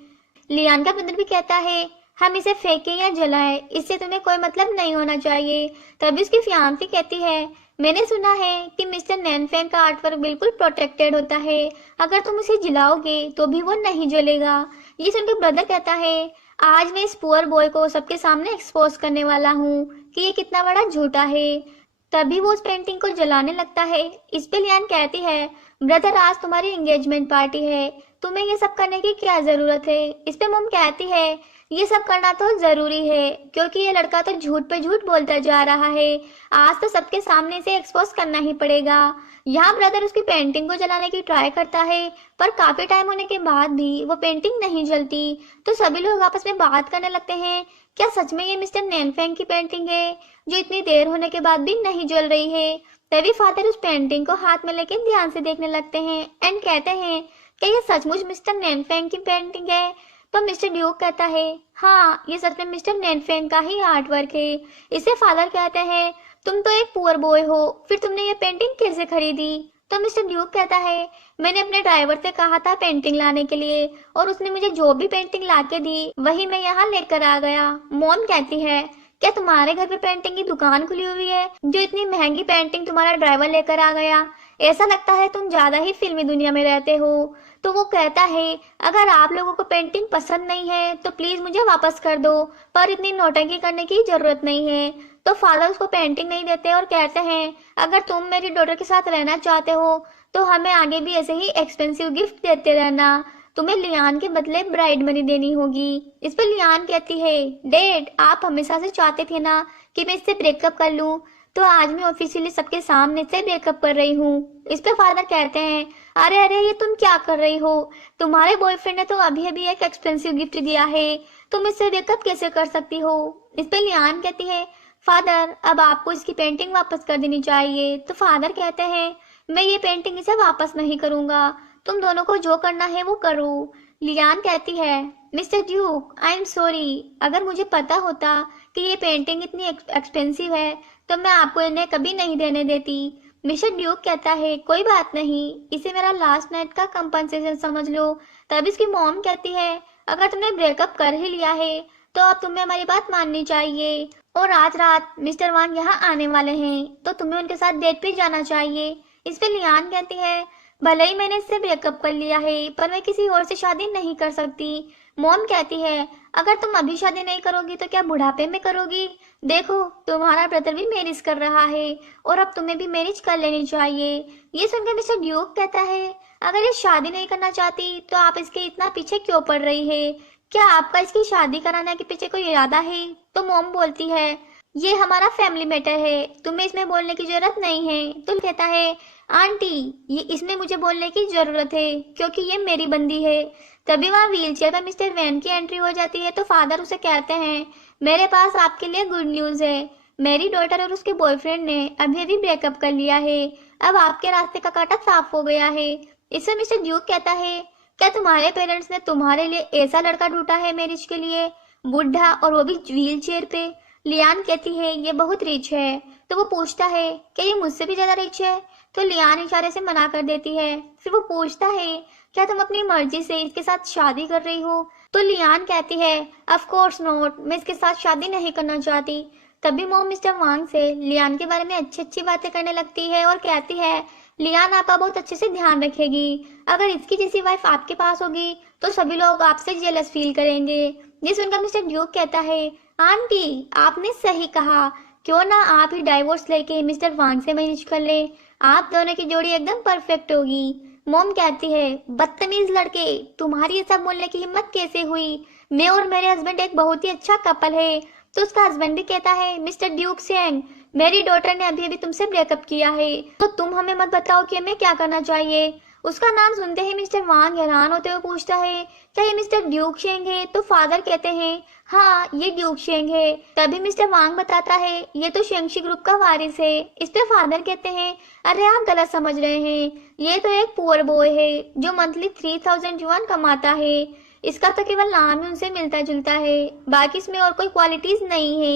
लियान का ब्रदर भी कहता है हम इसे फेंकें या जलाएं, इससे तुम्हें कोई मतलब नहीं होना चाहिए। तभी उसकी फियांसी कहती है मैंने सुना है कि मिस्टर नैनफेंग का आर्टवर्क बिल्कुल प्रोटेक्टेड होता है, अगर तुम उसे जलाओगे तो भी वो नहीं जलेगा। ये सुनकर ब्रदर कहता है आज मैं इस पुअर बॉय को सबके सामने एक्सपोज करने वाला हूँ कि ये कितना बड़ा झूठा है। तभी वो उस पेंटिंग को जलाने लगता है। इस पे लियान कहती है ब्रदर आज तुम्हारी एंगेजमेंट पार्टी है, तुम्हें ये सब करने की क्या जरूरत है? इस पे मॉम कहती है ये सब करना तो जरूरी है क्योंकि ये लड़का तो झूठ पे झूठ बोलता जा रहा है, आज तो सबके सामने से एक्सपोज करना ही पड़ेगा। यहाँ ब्रदर उसकी पेंटिंग को जलाने की ट्राई करता है पर काफी टाइम होने के बाद भी वो पेंटिंग नहीं जलती। तो सभी लोग आपस में बात करने लगते हैं क्या सच में ये मिस्टर नैनफेंग की पेंटिंग है जो इतनी देर होने के बाद भी नहीं जल रही है? तभी फादर उस पेंटिंग को हाथ में लेकर ध्यान से देखने लगते हैं एंड कहते हैं क्या ये सचमुच मिस्टर नैनफेंग की पेंटिंग है? तो मिस्टर ड्यूक कहता है हाँ ये सच में मिस्टर नैनफेंग का ही आर्ट वर्क है। इसे फादर कहते हैं तुम तो एक पुअर बॉय हो, फिर तुमने ये पेंटिंग कैसे खरीदी? तो मिस्टर ड्यूक कहता है मैंने अपने ड्राइवर से कहा था पेंटिंग लाने के लिए और उसने मुझे जो भी पेंटिंग लाके दी वही मैं यहाँ लेकर आ गया। मॉम कहती है क्या तुम्हारे घर पे पेंटिंग की दुकान खुली हुई है जो इतनी महंगी पेंटिंग तुम्हारा ड्राइवर लेकर आ गया? ऐसा लगता है तुम ज्यादा ही फिल्मी दुनिया में रहते हो। तो वो कहता है अगर आप लोगों को पेंटिंग पसंद नहीं है तो प्लीज मुझे वापस कर दो, पर इतनी नौटंकी करने की जरूरत नहीं है। तो फादर उसको पेंटिंग नहीं देते और कहते हैं अगर तुम मेरी डॉटर के साथ रहना चाहते हो तो हमें आगे भी ऐसे ही एक्सपेंसिव गिफ्ट देते रहना, तुम्हें लियान के बदले ब्राइड मनी देनी होगी। इस पर लियान कहती है डैड आप हमेशा से चाहते थे ना कि मैं इससे ब्रेकअप कर लूं, तो आज मैं ऑफिशियली सबके सामने से ब्रेकअप कर रही हूँ। इस पे फादर कहते हैं अरे अरे ये तुम क्या कर रही हो? तुम्हारे बॉयफ्रेंड ने तो अभी अभी एक एक्सपेंसिव गिफ्ट दिया है, तुम इससे ब्रेकअप कैसे कर सकती हो? इस पे लियान कहती है फादर अब आपको इसकी पेंटिंग वापस कर देनी चाहिए। तो फादर कहते हैं मैं ये पेंटिंग इसे वापस नहीं करूंगा, तुम दोनों को जो करना है वो करो। लियान कहती है mister Duke I am sorry, अगर मुझे पता होता कि ये पेंटिंग इतनी एक्सपेंसिव है तो मैं आपको इन्हें कभी नहीं देने देती। मिस्टर ड्यूक कहता है कोई बात नहीं, इसे मेरा लास्ट नाइट का कंपनसेशन समझ लो। तब इसकी मॉम कहती है अगर तुमने ब्रेकअप कर ही लिया है तो अब तुम्हें हमारी बात माननी चाहिए और आज रात मिस्टर वांग यहाँ आने वाले हैं तो तुम्हें उनके साथ डेट पे जाना चाहिए। इस पे लियान कहती है भले ही मैंने इससे ब्रेकअप कर लिया है पर मैं किसी और से शादी नहीं कर सकती। मॉम कहती है अगर तुम अभी शादी नहीं करोगी तो क्या बुढ़ापे में करोगी? देखो तुम्हारा ब्रदर भी मैरिज कर रहा है और अब तुम्हें भी मैरिज कर लेनी चाहिए। ये सुनकर मिस्टर ड्यूक कहता है अगर ये शादी नहीं करना चाहती तो आप इसके इतना पीछे क्यों पड़ रही है? क्या आपका इसकी शादी कराने के पीछे कोई इरादा है? तो मॉम बोलती है ये हमारा फैमिली मैटर है, तुम्हें इसमें बोलने की जरूरत नहीं है। तो कहता है आंटी ये इसमें मुझे बोलने की जरूरत है क्योंकि ये मेरी बंदी है। तभी वहाँ व्हीलचेयर पर मिस्टर वैन की एंट्री हो जाती है तो फादर उसे कहते हैं मेरे पास आपके लिए गुड न्यूज है, मेरी डॉटर और उसके बॉयफ्रेंड ने अभी अभी ब्रेकअप कर लिया है, अब आपके रास्ते का कांटा साफ हो गया है। इससे मिस्टर ड्यूक कहता है क्या तुम्हारे पेरेंट्स ने तुम्हारे लिए ऐसा लड़का ढूंढा है मैरिज के लिए, बुढ़ा और वो भी व्हील चेयर पे? लियान कहती है ये बहुत रिच है। तो वो पूछता है क्या ये मुझसे भी ज्यादा रिच है? तो लियान इशारे से मना कर देती है। फिर वो पूछता है क्या तुम अपनी मर्जी से इसके साथ शादी कर रही हो? तो लियान कहती है ऑफ कोर्स नॉट, मैं इसके साथ शादी नहीं करना चाहती। तभी मॉम मिस्टर वांग से लियान के बारे में अच्छी अच्छी बातें करने लगती है और कहती है लियान आपका बहुत अच्छे से ध्यान रखेगी। अगर इसकी जैसी वाइफ आपके पास होगी तो सभी लोग आपसे जेलस फील करेंगे। ये सुनकर मिस्टर ड्यूक कहता है, आंटी आपने सही कहा, क्यों ना आप ही डाइवोर्स लेके मिस्टर वांग से मैरिज कर ले, आप दोनों की जोड़ी एकदम परफेक्ट होगी। मोम कहती है, बदतमीज लड़के, तुम्हारी ये सब बोलने की हिम्मत कैसे हुई? मैं और मेरे हस्बैंड एक बहुत ही अच्छा कपल है। तो उसका हस्बैंड भी कहता है, मिस्टर ड्यूक सेंग, मेरी डॉटर ने अभी अभी तुमसे ब्रेकअप किया है, तो तुम हमें मत बताओ कि हमें क्या करना चाहिए। उसका नाम सुनते ही मिस्टर वांग हैरान होते हुए पूछता है, क्या ये मिस्टर ड्यूक शेंग है? तो फादर कहते हैं, हाँ ये ड्यूक शेंग है। तभी मिस्टर वांग बताता है, ये तो शेंगशी ग्रुप का वारिस है। इस पे फादर कहते हैं, अरे आप गलत समझ रहे हैं, ये तो एक पुअर बॉय है जो मंथली 3000 युआन कमाता है। इसका तो केवल नाम ही उनसे मिलता जुलता है, बाकी इसमें और कोई क्वालिटीज नहीं है।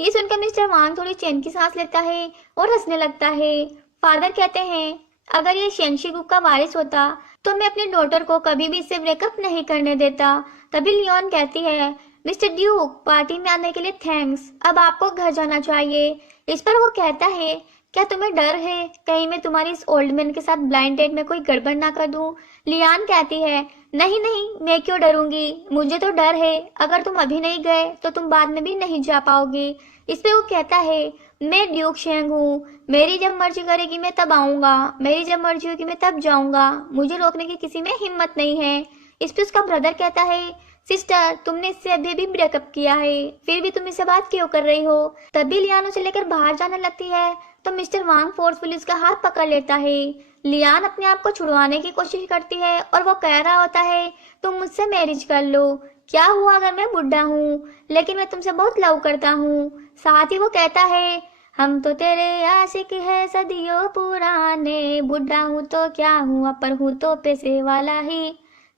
ये सुनकर मिस्टर वांग थोड़ी चैन की सांस लेता है और हंसने लगता है। फादर कहते हैं, अगर ये शेंगशी ग्रुप का वारिस होता तो मैं अपनी डॉटर को कभी भी इससे ब्रेकअप नहीं करने देता। तभी लियोन कहती है, मिस्टर ड्यूक पार्टी में आने के लिए थैंक्स, अब आपको घर जाना चाहिए। इस पर वो कहता है, क्या तुम्हें डर है कहीं मैं तुम्हारी इस ओल्ड मैन के साथ ब्लाइंड डेट में कोई गड़बड़ ना कर दूं? लियान कहती है, नहीं नहीं मैं क्यों डरूंगी, मुझे तो डर है अगर तुम अभी नहीं गए तो तुम बाद में भी नहीं जा पाओगे। इस पे वो कहता है, मैं ड्यूक शेंग हूँ, मेरी जब मर्जी करेगी मैं तब आऊंगा, मेरी जब मर्जी होगी मैं तब जाऊंगा, मुझे रोकने की किसी में हिम्मत नहीं है। इस पे उसका ब्रदर कहता है, सिस्टर तुमने इससे अभी भी ब्रेकअप किया है, फिर भी तुम इससे बात क्यों कर रही हो? तभी लियान उसे लेकर बाहर जाने लगती है तो मिस्टर वांग फोर्सफुली उसका हाथ पकड़ लेता है। लियान अपने आप को छुड़वाने की कोशिश करती है और वो कह रहा होता है, तुम मुझसे मैरिज कर लो, क्या हुआ अगर मैं बुढ़ा हूँ, लेकिन मैं तुमसे बहुत लव करता हूँ। साथ ही वो कहता है, हम तो तेरे आशिक है सदियों पुराने, बुढ़ा हूँ तो क्या हुआ पर हूँ तो पैसे वाला ही।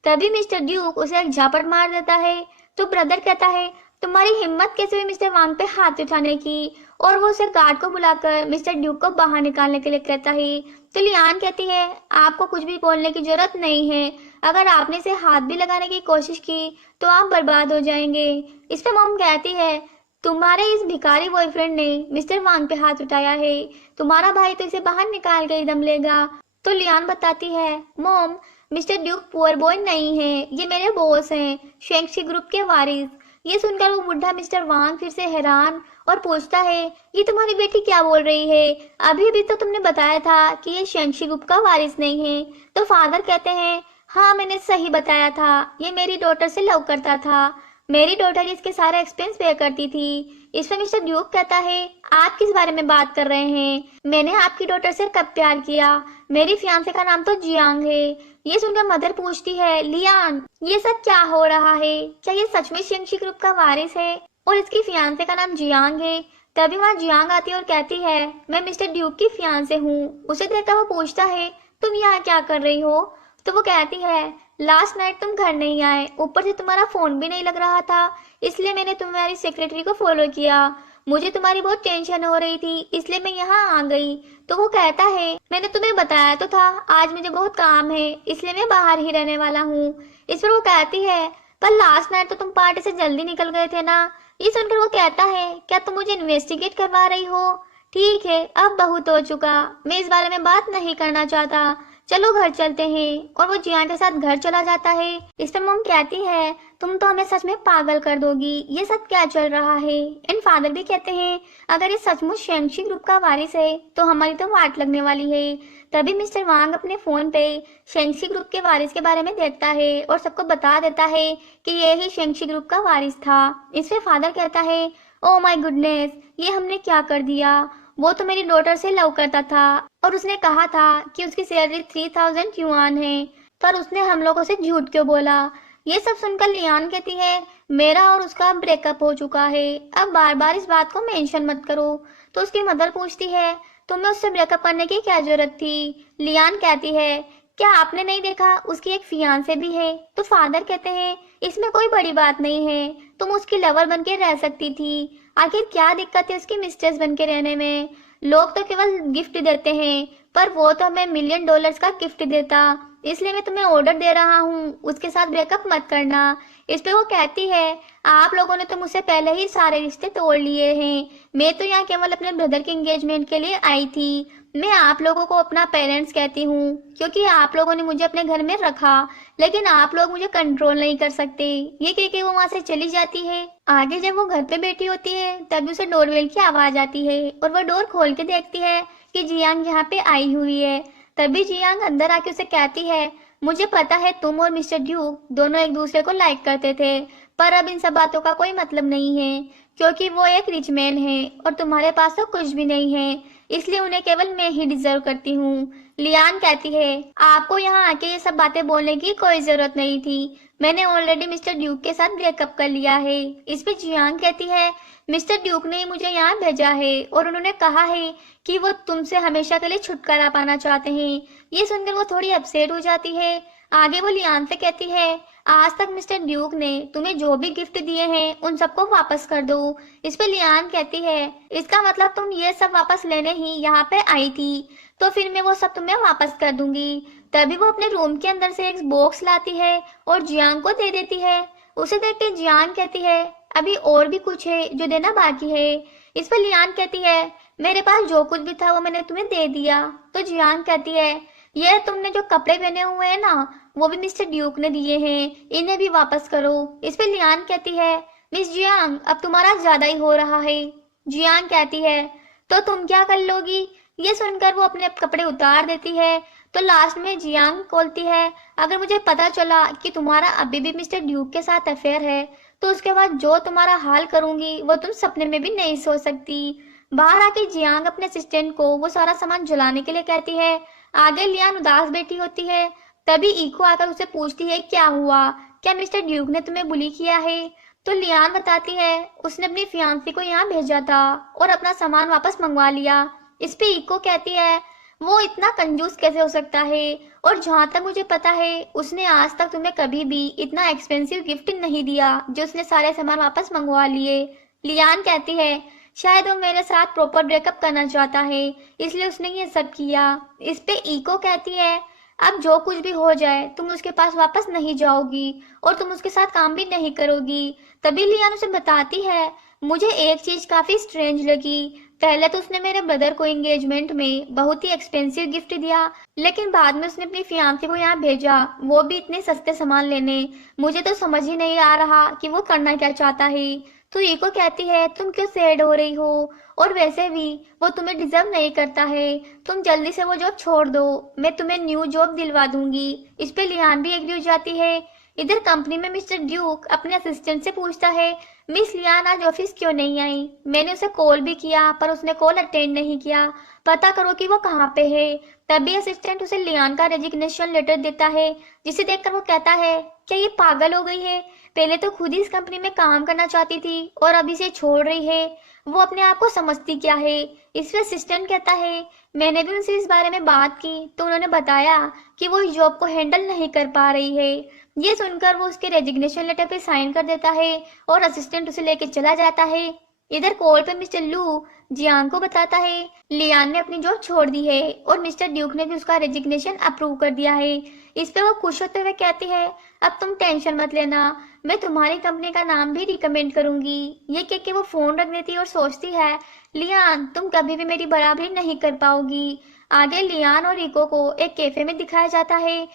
तभी मिस्टर ड्यूक उसे एक झापड़ मार देता है तो ब्रदर कहता है, तुम्हारी हिम्मत कैसे हुई मिस्टर वांग पे हाथ उठाने की? और वो उसे गार्ड को बुलाकर मिस्टर ड्यूक को बाहर निकालने के लिए कहता है। तो लियान कहती है, आपको कुछ भी बोलने की जरूरत नहीं है, अगर आपने इसे हाथ भी लगाने की कोशिश की तो आप बर्बाद हो जाएंगे। इस पे मॉम कहती है, तुम्हारे इस भिखारी बॉयफ्रेंड ने मिस्टर वांग पे हाथ उठाया है, तुम्हारा भाई तो इसे बाहर निकाल के ही दम लेगा। तो लियान बताती है, mom mister Duke poor boy नहीं है, ये मेरे बॉस हैं, शेंगशी ग्रुप के वारिस। ये सुनकर वो बुढ़ा मिस्टर वांग फिर से हैरान और पूछता है, ये तुम्हारी बेटी क्या बोल रही है? अभी भी तो तुमने बताया था कि ये शेंगशी ग्रुप का वारिस नहीं है। तो फादर कहते हैं, हाँ मैंने सही बताया था, ये मेरी डॉटर से लव करता था, मेरी डॉटर इसके सारे एक्सपेंस पे करती थी। इस पर मिस्टर ड्यूक कहता है, आप किस बारे में बात कर रहे हैं? मैंने आपकी डॉटर से कब प्यार किया? मेरी फियांसे का नाम तो जियांग है। ये सुनकर मदर पूछती है, लियान ये सब क्या हो रहा है? क्या ये सच में शेंगशी ग्रुप का वारिस है और इसकी फियांसे का नाम जियांग है? तभी वहाँ जियांग आती है और कहती है, मैं मिस्टर ड्यूक की फियांसे हूँ। उसे देखकर वो पूछता है, तुम यहाँ क्या कर रही हो? तो वो कहती है, लास्ट नाइट तुम घर नहीं आए, ऊपर से तुम्हारा फोन भी नहीं लग रहा था, इसलिए मैंने तुम्हारी सेक्रेटरी को फॉलो किया, मुझे तुम्हारी बहुत टेंशन हो रही थी इसलिए मैं यहाँ आ गई। तो वो कहता है, मैंने तुम्हें बताया तो था आज मुझे बहुत काम है इसलिए मैं बाहर ही रहने वाला हूँ। इस पर वो कहती है, पर लास्ट नाइट तो तुम पार्टी से जल्दी निकल गए थे ना। ये सुनकर वो कहता है, क्या तुम मुझे इन्वेस्टिगेट करवा रही हो? ठीक है अब बहुत हो चुका, मैं इस बारे में बात नहीं करना चाहता, चलो घर चलते हैं। और वो जियांग के साथ घर चला जाता है। इस पर मॉम कहती है, तुम तो हमें सच में पागल कर दोगी, ये सब क्या चल रहा है? एंड फादर भी कहते हैं, अगर ये सचमुच शेंगशी ग्रुप का वारिस है तो हमारी तो वाट लगने वाली है। तभी मिस्टर वांग अपने फोन पे शेंगशी ग्रुप के वारिस के बारे में देखता है और सबको बता देता है कि ये ही शेंगशी ग्रुप का वारिस था। इसमें फादर कहता है, ओ माय गुडनेस, ये हमने क्या कर दिया? वो तो मेरी डॉटर से लव करता था और उसने कहा था कि उसकी सैलरी 3000 युआन है, पर उसने हम लोगों से झूठ क्यों बोला? ये सब सुनकर लियान कहती है, मेरा और उसका ब्रेकअप हो चुका है, अब बार बार इस बात को मेंशन मत करो। तो उसकी मदर पूछती है, तुम्हें उससे ब्रेकअप करने की क्या जरूरत थी? लियान कहती है, क्या आपने नहीं देखा उसकी एक फियांसे भी है? तो फादर कहते हैं, इसमें कोई बड़ी बात नहीं है, तुम उसकी लवर बन के रह सकती थी, आखिर क्या दिक्कत है उसकी मिस्ट्रेस बन के रहने में? लोग तो केवल गिफ्ट देते हैं पर वो तो हमें $1,000,000 का गिफ्ट देता, इसलिए मैं तुम्हें ऑर्डर दे रहा हूँ उसके साथ ब्रेकअप मत करना। इस पे वो कहती है, आप लोगों ने तो मुझसे पहले ही सारे रिश्ते तोड़ लिए हैं, मैं तो यहाँ केवल अपने ब्रदर के एंगेजमेंट के लिए आई थी। मैं आप लोगों को अपना पेरेंट्स कहती हूँ क्योंकि आप लोगों ने मुझे अपने घर में रखा, लेकिन आप लोग मुझे कंट्रोल नहीं कर सकते। ये कह के वो वहां से चली जाती है। आगे जब वो घर पे बैठी होती है तभी उसे डोरबेल की आवाज आती है और वो डोर खोल के देखती है कि जियांग यहाँ पे आई हुई है। तभी जियांग अंदर आके उसे कहती है, मुझे पता है तुम और मिस्टर ड्यूक दोनों एक दूसरे को लाइक करते थे, पर अब इन सब बातों का कोई मतलब नहीं है क्योंकि वो एक रिच मैन है और तुम्हारे पास तो कुछ भी नहीं है, इसलिए उन्हें केवल मैं ही डिजर्व करती हूँ। लियान कहती है, आपको यहाँ आके ये सब बातें बोलने की कोई जरूरत नहीं थी, मैंने ऑलरेडी मिस्टर ड्यूक के साथ ब्रेकअप कर लिया है। इस पे जियांग कहती है, मिस्टर ड्यूक ने मुझे यहाँ भेजा है और उन्होंने कहा है कि वो तुमसे हमेशा के लिए छुटकारा पाना चाहते हैं। ये सुनकर वो थोड़ी अपसेट हो जाती है। आगे वो लियान से कहती है, आज तक मिस्टर ड्यूक ने तुम्हें जो भी गिफ्ट दिए हैं उन सबको वापस कर दो। इस पे लियान कहती है, इसका मतलब तुम ये सब वापस लेने ही यहाँ पे आई थी, तो फिर मैं वो सब तुम्हें वापस कर दूंगी। तभी वो अपने रूम के अंदर से एक बॉक्स लाती है और जियांग को दे देती है। उसे देख के जियांग कहती है, अभी और भी कुछ है जो देना बाकी है। इस पर लियान कहती है, मेरे पास जो कुछ भी था वो मैंने तुम्हें दे दिया। तो जियांग कहती है, ये तुमने जो कपड़े पहने हुए हैं ना, वो भी मिस्टर ड्यूक ने दिए हैं, इन्हें भी वापस करो। इस पे लियान कहती है, मिस जियांग अब तुम्हारा ज्यादा ही हो रहा है। जियांग कहती है, तो तुम क्या कर लोगी? ये सुनकर वो अपने कपड़े उतार देती है। तो लास्ट में जियांग बोलती है, अगर मुझे पता चला कि तुम्हारा अभी भी मिस्टर ड्यूक के साथ अफेयर है तो उसके बाद जो तुम्हारा हाल करूंगी वो तुम सपने में भी नहीं सोच सकती। बाहर आके जियांग अपने असिस्टेंट को वो सारा सामान जलाने के लिए कहती है। आगे लियान उदास बैठी होती है। तभी इको आकर उसे पूछती है, क्या हुआ, क्या मिस्टर ड्यूक ने तुम्हें बुली किया है? तो लियान बताती है, उसने अपनी फियांसी को यहाँ भेजा था और अपना सामान वापस मंगवा लिया। इस पे इको कहती है, वो इतना कंजूस कैसे हो सकता है, और जहाँ तक मुझे पता है उसने आज तक तुम्हें कभी भी इतना एक्सपेंसिव गिफ्ट नहीं दिया जो उसने सारे सामान वापस मंगवा लिए। लियान कहती है, शायद वो मेरे साथ प्रॉपर ब्रेकअप करना चाहता है इसलिए उसने ये सब किया। इस पे इको कहती है, अब जो कुछ भी हो जाए तुम उसके पास वापस नहीं जाओगी और तुम उसके साथ काम भी नहीं करोगी। तभी लियान उसे बताती है, मुझे एक चीज काफी स्ट्रेंज लगी। पहले तो उसने मेरे ब्रदर को एंगेजमेंट में बहुत ही एक्सपेंसिव गिफ्ट दिया, लेकिन बाद में उसने अपनी फियांसी को यहाँ भेजा, वो भी इतने सस्ते सामान लेने। मुझे तो समझ ही नहीं आ रहा कि वो करना क्या चाहता है। तो इको कहती है, तुम क्यों सैड हो रही हो, और वैसे भी वो तुम्हें डिजर्व नहीं करता है, तुम जल्दी से वो जॉब छोड़ दो, मैं तुम्हें न्यू जॉब दिलवा दूंगी। इस पे लियान भी एग्री हो जाती है। इधर कंपनी में मिस्टर ड्यूक अपने असिस्टेंट से पूछता है, मिस लियान आज ऑफिस क्यों नहीं आई? मैंने उसे कॉल भी किया पर उसने कॉल अटेंड नहीं किया, पता करो कि वो कहाँ पे है। तभी असिस्टेंट उसे लियान का रेजिग्नेशन लेटर देता है, जिसे देखकर वो कहता है, क्या ये पागल हो गई है? पहले तो खुद ही इस कंपनी में काम करना चाहती थी और अभी से छोड़ रही है, वो अपने आप को समझती क्या है? इसमें असिस्टेंट कहता है, मैंने भी उनसे इस बारे में बात की तो उन्होंने बताया कि वो इस जॉब को हैंडल नहीं कर पा रही है। ये सुनकर वो उसके रेजिग्नेशन लेटर पे साइन कर देता है और असिस्टेंट उसे लेके चला जाता है। इधर कॉल पे मिस्टर लू जियांग को बताता है, लियान ने अपनी जॉब छोड़ दी है और मिस्टर ड्यूक ने भी उसका रेजिग्नेशन अप्रूव कर दिया है। इस पे वो खुश होते हुए कहती है, अब तुम टेंशन मत लेना, मैं तुम्हारी कंपनी का नाम भी रिकमेंड करूंगी। ये कह के वो फोन रख देती है और सोचती है, लियान तुम कभी भी मेरी बराबरी नहीं कर पाओगी। आगे लियान और रिको को एक कैफे में दिखाया जाता है।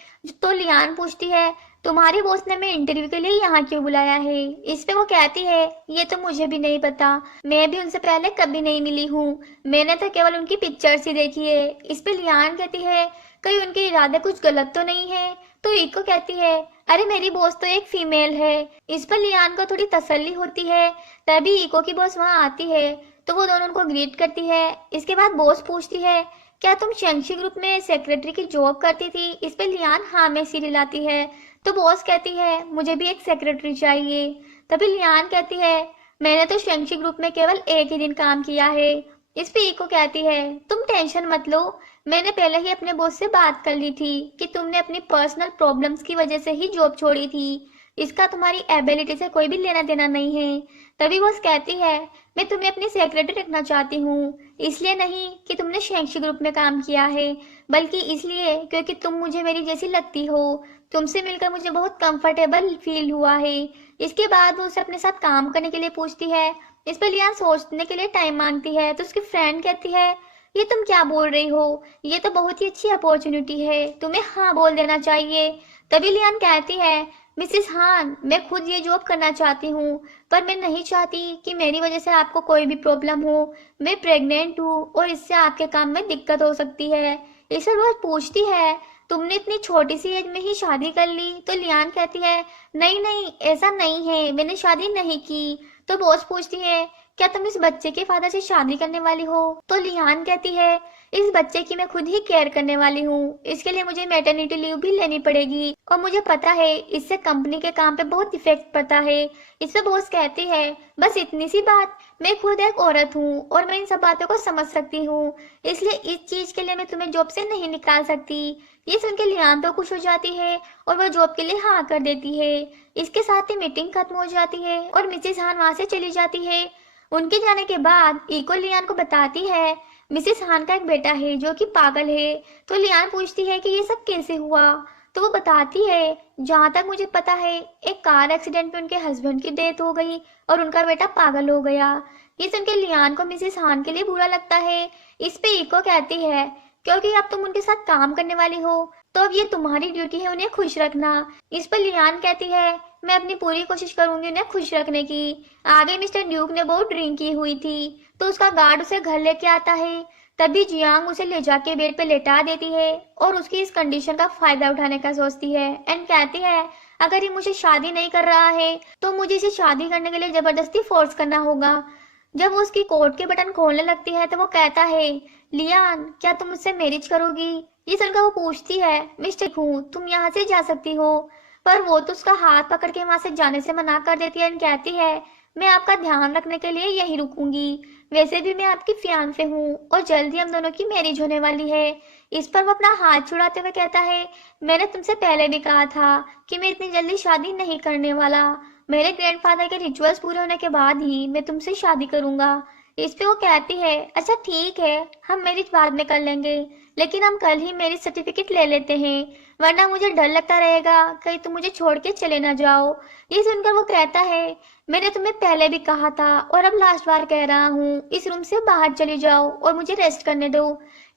तो लियान पूछती है, तुम्हारे बॉस ने मैं इंटरव्यू के लिए यहाँ क्यों बुलाया है? इस पे वो कहती है, ये तो मुझे भी नहीं पता, मैं भी उनसे पहले कभी नहीं मिली हूँ, मैंने तो केवल उनकी पिक्चर्स ही देखी है। इस पे लियान कहती है, कहीं उनके इरादे कुछ गलत तो नहीं है? तो इको कहती है, अरे मेरी बॉस तो एक फीमेल है। इस पर लियान को थोड़ी तसल्ली होती है। तभी इको की बॉस वहाँ आती है तो वो दोनों उनको ग्रीट करती है। इसके बाद बॉस पूछती है, क्या तुम शंक्षी ग्रुप में सेक्रेटरी की जॉब करती थी? इस पे लियान हाँ में सिर हिलाती है। तो बॉस कहती है, मुझे भी एक सेक्रेटरी चाहिए। तभी लियान कहती है, मैंने तो शंक्षी ग्रुप में केवल एक ही दिन काम किया है। इस पे इको कहती है, तुम टेंशन मत लो, मैंने पहले ही अपने बॉस से बात कर ली थी कि तुमने अपनी पर्सनल प्रॉब्लम्स की वजह से ही जॉब छोड़ी थी। इसका तुम्हारी एबिलिटी से कोई भी लेना देना नहीं है। तभी वो कहती है, मैं तुम्हें अपनी सेक्रेटरी रखना चाहती हूँ, इसलिए नहीं कि तुमने शैंक्शी ग्रुप में काम किया है, बल्कि इसलिए क्योंकि तुम मुझे मेरी जैसी लगती हो। तुमसे मिलकर मुझे बहुत कंफर्टेबल फील हुआ है। इसके बाद वो उसे अपने साथ काम करने के लिए पूछती है। इस पर लियान सोचने के लिए टाइम मांगती है, तो उसकी फ्रेंड कहती है, ये तुम क्या बोल रही हो, ये तो बहुत ही अच्छी अपॉर्चुनिटी है, तुम्हें हाँ बोल देना चाहिए। तभी लियान कहती है, मिसिस हान, मैं खुद ये जॉब करना चाहती हूँ, पर मैं नहीं चाहती कि मेरी वजह से आपको कोई भी प्रॉब्लम हो। मैं प्रेग्नेंट हूँ और इससे आपके काम में दिक्कत हो सकती है। इस पर वो पूछती है, तुमने इतनी छोटी सी एज में ही शादी कर ली? तो लियान कहती है, नहीं नहीं, ऐसा नहीं है, मैंने शादी नहीं की। तो बॉस पूछती है, क्या तुम इस बच्चे के फादर से शादी करने वाली हो? तो लियान कहती है, इस बच्चे की मैं खुद ही केयर करने वाली हूँ, इसके लिए मुझे मैटरनिटी लीव भी लेनी पड़ेगी और मुझे पता है इससे कंपनी के काम पे बहुत इफेक्ट पड़ता है। इससे बॉस कहती है, बस इतनी सी बात, मैं खुद एक औरत हूँ और मैं इन सब बातों को समझ सकती हूँ, इसलिए इस चीज के लिए मैं तुम्हें जॉब से नहीं निकाल सकती। ये सुन के लियान तो खुश हो जाती है और वो जॉब के लिए हाँ कर देती है। इसके साथ ही मीटिंग खत्म हो जाती है और मिसेस हान वहां से चली जाती है। उनके जाने के बाद इको लियान को बताती है, मिसेस हान का एक बेटा है जो कि पागल है। तो लियान पूछती है कि ये सब कैसे हुआ? तो वो बताती है, जहाँ तक मुझे पता है एक कार एक्सीडेंट में उनके हस्बैंड की डेथ हो गई और उनका बेटा पागल हो गया। ये सुन के लियान को मिसेस हान के लिए बुरा लगता है। इस पे इको कहती है, क्योंकि अब तुम उनके साथ काम करने वाली हो तो अब ये तुम्हारी ड्यूटी है उन्हें खुश रखना। इस पर लियान कहती है, मैं अपनी पूरी कोशिश करूंगी उन्हें खुश रखने की। आगे मिस्टर ड्यूक ने बहुत ड्रिंक की हुई थी तो उसका गार्ड उसे घर लेके आता है। तभी जियांग उसे ले जाके बेड पे लेटा देती है और उसकी इस कंडीशन का फायदा उठाने का सोचती है एंड कहती है, अगर ये मुझे शादी नहीं कर रहा है तो मुझे इसे शादी करने के लिए जबरदस्ती फोर्स करना होगा। जब वो उसकी कोट के बटन खोलने लगती है तो वो कहता है, लियान, क्या तुम मुझसे मैरिज करोगी? ये सुनकर वो पूछती है, मिस्टर हूँ, तुम यहाँ से जा सकती हो। पर वो तो उसका हाथ पकड़ के वहां से जाने से मना कर देती है एंड कहती है, मैं आपका ध्यान रखने के लिए यही रुकूंगी, वैसे भी मैं आपकी फियांसे हूँ और जल्दी हम दोनों की मैरिज होने वाली है। इस पर वो अपना हाथ छुड़ाते हुए कहता है, मैंने तुमसे पहले भी कहा था कि मैं इतनी जल्दी शादी नहीं करने वाला, मेरे ग्रैंडफादर के रिचुअल्स पूरे होने के बाद ही मैं तुमसे शादी करूंगा। इस पे वो कहती है, अच्छा ठीक है, हम मैरिज बाद में कर लेंगे, लेकिन हम कल ही मैरिज सर्टिफिकेट ले लेते हैं, वरना मुझे डर लगता रहेगा कहीं तुम मुझे छोड़ के चले ना जाओ। ये सुनकर वो कहता है, मैंने तुम्हें पहले भी कहा था और अब लास्ट बार कह रहा हूँ, इस रूम से बाहर चली जाओ और मुझे रेस्ट करने दो।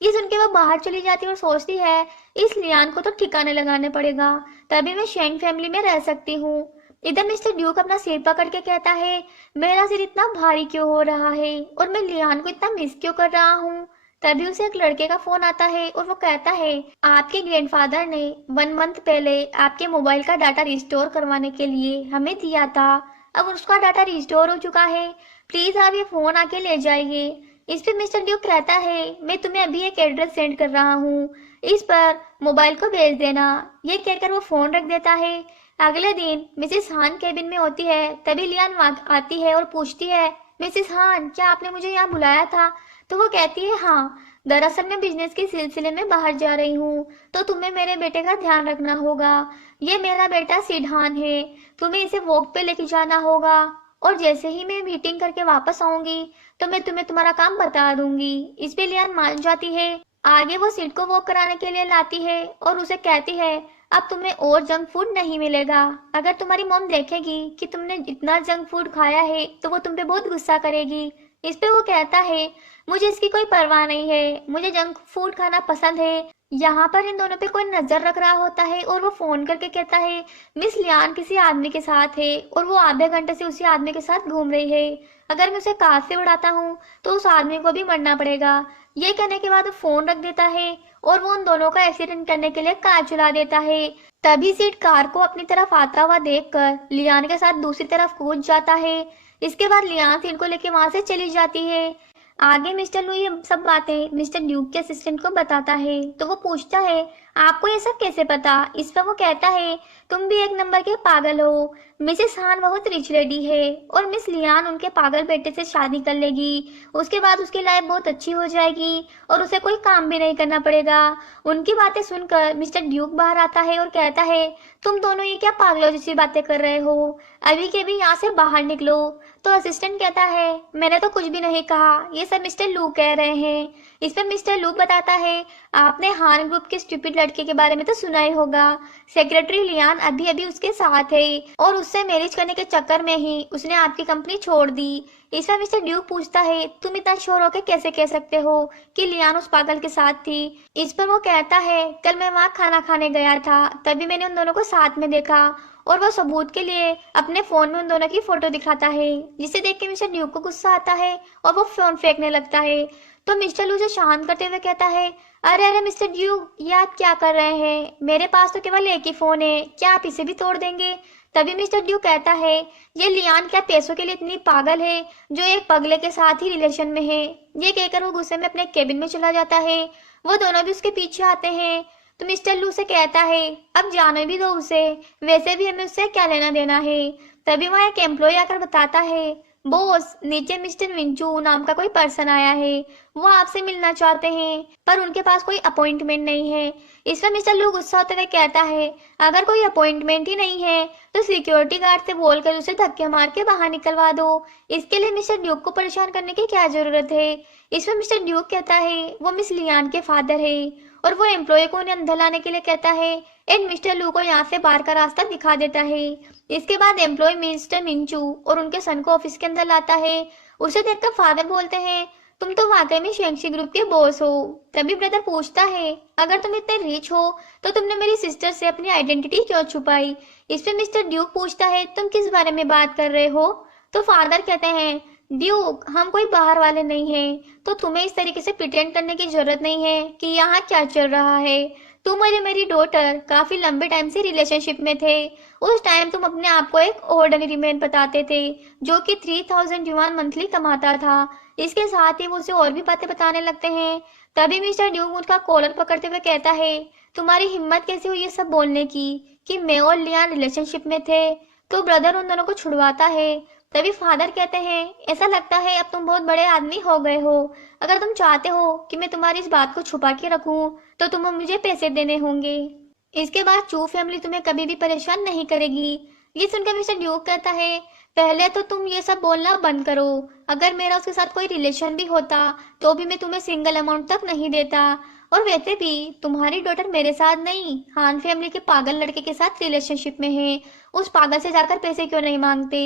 ये सुन के वो बाहर चली जाती है और सोचती है, इस लियान को तो ठिकाने लगाने पड़ेगा, तभी मैं शेंग फैमिली में रह सकती हूँ। इधर मिस्टर ड्यूक अपना सिर पकड़ के कहता है, मेरा सिर इतना भारी क्यों हो रहा है और मैं लियान को इतना मिस क्यों कर रहा हूँ। तभी उसे एक लड़के का फोन आता है और वो कहता है, आपके ग्रैंडफादर ने 1 मंथ पहले आपके मोबाइल का डाटा रिस्टोर करवाने के लिए हमें दिया था, अब उसका डाटा रिस्टोर हो चुका है, प्लीज आप ये फोन आके ले जाइए। इस पे मिस्टर ड्यूक कहता है, मैं तुम्हें अभी एक एड्रेस सेंड कर रहा हूँ, इस पर मोबाइल को भेज देना। ये कहकर वो फोन रख देता है। अगले दिन मिसेस हान केबिन में होती है। तभी लियान आती है और पूछती है, मिसेस हान, क्या आपने मुझे यहाँ बुलाया था? तो वो कहती है, हाँ, दरअसल मैं बिजनेस के सिलसिले में बाहर जा रही हूँ, तो तुम्हें मेरे बेटे का ध्यान रखना होगा। ये मेरा बेटा सिडहान है, तुम्हें इसे वॉक पे लेके जाना होगा और जैसे ही मैं मीटिंग करके वापस आऊंगी तो मैं तुम्हें तुम्हारा काम बता दूंगी। इस पे लियान मान जाती है। आगे वो सिड को वॉक कराने के लिए लाती है और उसे कहती है, अब तुम्हें और जंक फूड नहीं मिलेगा, अगर तुम्हारी मॉम देखेगी कि तुमने इतना जंक फूड खाया है तो वो तुम पे बहुत गुस्सा करेगी। इस पे वो कहता है, मुझे इसकी कोई परवाह नहीं है, मुझे जंक फूड खाना पसंद है। यहाँ पर इन दोनों पे कोई नजर रख रहा होता है और वो फोन करके कहता है, मिस लियान किसी आदमी के साथ है और वो आधे घंटे से उसी आदमी के साथ घूम रही है, अगर मैं उसे कार से उड़ाता हूँ तो उस आदमी को भी मरना पड़ेगा। ये कहने के बाद वो फोन रख देता है और वो उन दोनों का एक्सीडेंट करने के लिए कार चला देता है। तभी सीट कार को अपनी तरफ आता हुआ देखकर लियान के साथ दूसरी तरफ कूद जाता है। इसके बाद लियान सीट को लेके वहां से चली जाती है। आगे मिस्टर लू ये सब बातें मिस्टर ड्यूक के असिस्टेंट को बताता है, तो वो पूछता है आपको ये सब कैसे पता। इस पर वो कहता है तुम भी एक नंबर के पागल हो। मिसेस हान बहुत रिच लेडी है और मिस लियान उनके पागल बेटे से शादी कर लेगी। उसके बाद उसकी लाइफ बहुत अच्छी हो जाएगी और उसे कोई काम भी नहीं करना पड़ेगा। उनकी बातें सुनकर मिस्टर ड्यूक बाहर आता है और कहता है तुम दोनों ये क्या पागलों जैसी बातें कर रहे हो, अभी के भी यहाँ से बाहर निकलो। तो असिस्टेंट कहता है मैंने तो कुछ भी नहीं कहा, ये सब मिस्टर लू कह रहे हैं। इस पर मिस्टर लू बताता है आपने हान ग्रुप के स्टूपिड लड़के के बारे में तो सुना ही होगा। सेक्रेटरी लियान अभी अभी उसके साथ है और उससे मैरिज करने के चक्कर में ही उसने आपकी कंपनी छोड़ दी। इस पर मिस्टर ड्यूक पूछता है तुम इतना श्योर होकर कैसे कह सकते हो कि लियान उस पागल के साथ थी। इस पर वो कहता है कल मैं वहाँ खाना खाने गया था, तभी मैंने उन दोनों को साथ में देखा। और वो सबूत के लिए अपने फोन में उन दोनों की फोटो दिखाता है, जिसे देख के मिस्टर ड्यूक को गुस्सा आता है और वो फोन फेंकने लगता है। तो मिस्टर लू से शांत करते हुए कहता है अरे अरे मिस्टर ड्यूक, ये आप क्या कर रहे हैं, मेरे पास तो केवल एक ही फोन है, क्या आप इसे भी तोड़ देंगे। तभी मिस्टर ड्यूक कहता है ये लियान क्या पैसों के लिए इतनी पागल है जो एक पगले के साथ ही रिलेशन में है। ये कहकर वो गुस्से में अपने केबिन में चला जाता है। वो दोनों भी उसके पीछे आते हैं। तो मिस्टर लू से कहता है अब जाने भी दो उसे, वैसे भी हमें उससे क्या लेना देना है। तभी वहाँ एक एम्प्लॉय आकर बताता है बॉस, नीचे मिस्टर विंचू नाम का कोई पर्सन आया है, वो आपसे मिलना चाहते हैं पर उनके पास कोई अपॉइंटमेंट नहीं है। इस पर मिस्टर लू गुस्सा होते हुए कहता है अगर कोई अपॉइंटमेंट ही नहीं है तो सिक्योरिटी गार्ड से बोलकर उसे धक्के मार के बाहर निकलवा दो, इसके लिए मिस्टर ड्यूक को परेशान करने की क्या जरूरत है। इस पर मिस्टर ड्यूक कहता है वो मिस लियान के फादर है और वो एम्प्लॉय को उन्हें अंदर लाने के लिए कहता है एंड मिस्टर लू को यहाँ से बाहर का रास्ता दिखा देता है। इसके बाद एम्प्लॉय मिस्टर मिंचू और उनके सन को ऑफिस के अंदर लाता है। उसे देखकर फादर बोलते हैं तुम तो वाकई में शेंगशी ग्रुप के बॉस हो। तभी ब्रदर पूछता है अगर तुम इतने रिच हो तो तुमने मेरी सिस्टर से अपनी आइडेंटिटी क्यों छुपाई। इस पे मिस्टर ड्यूक पूछता है तुम किस बारे में बात कर रहे हो। तो फादर कहते हैं ड्यूक, हम कोई बाहर वाले नहीं हैं, तो तुम्हें इस तरीके से प्रिटेंड करने की जरूरत नहीं है कि यहाँ क्या चल रहा है। तुम और मेरी डॉटर काफी लंबे टाइम से रिलेशनशिप में थे। उस टाइम तुम अपने आप को एक ऑर्डिनरी मैन बताते थे जो कि 3000 युआन मंथली कमाता था। इसके साथ ही वो उसे और भी बातें बताने लगते हैं। तभी मिस्टर ड्यूक उनका कॉलर पकड़ते हुए कहता है तुम्हारी हिम्मत कैसे हुई ये सब बोलने की कि मैं और लियान रिलेशनशिप में थे। तो ब्रदर उन दोनों को छुड़वाता है। तभी फादर कहते हैं ऐसा लगता है अब तुम बहुत बड़े आदमी हो गए हो, अगर तुम चाहते हो कि मैं तुम्हारी इस बात को छुपा के रखूं तो तुम्हें मुझे पैसे देने होंगे। इसके बाद चू फैमिली तुम्हें कभी भी परेशान नहीं करेगी। ये सुनकर मिस्टर ड्यूक कहता है पहले तो तुम ये सब बोलना बंद करो, अगर मेरा उसके साथ कोई रिलेशन भी होता तो भी मैं तुम्हें सिंगल अमाउंट तक नहीं देता। और वैसे भी तुम्हारी डॉटर मेरे साथ नहीं हान फैमिली के पागल लड़के के साथ रिलेशनशिप में है, उस पागल से जाकर पैसे क्यों नहीं मांगते।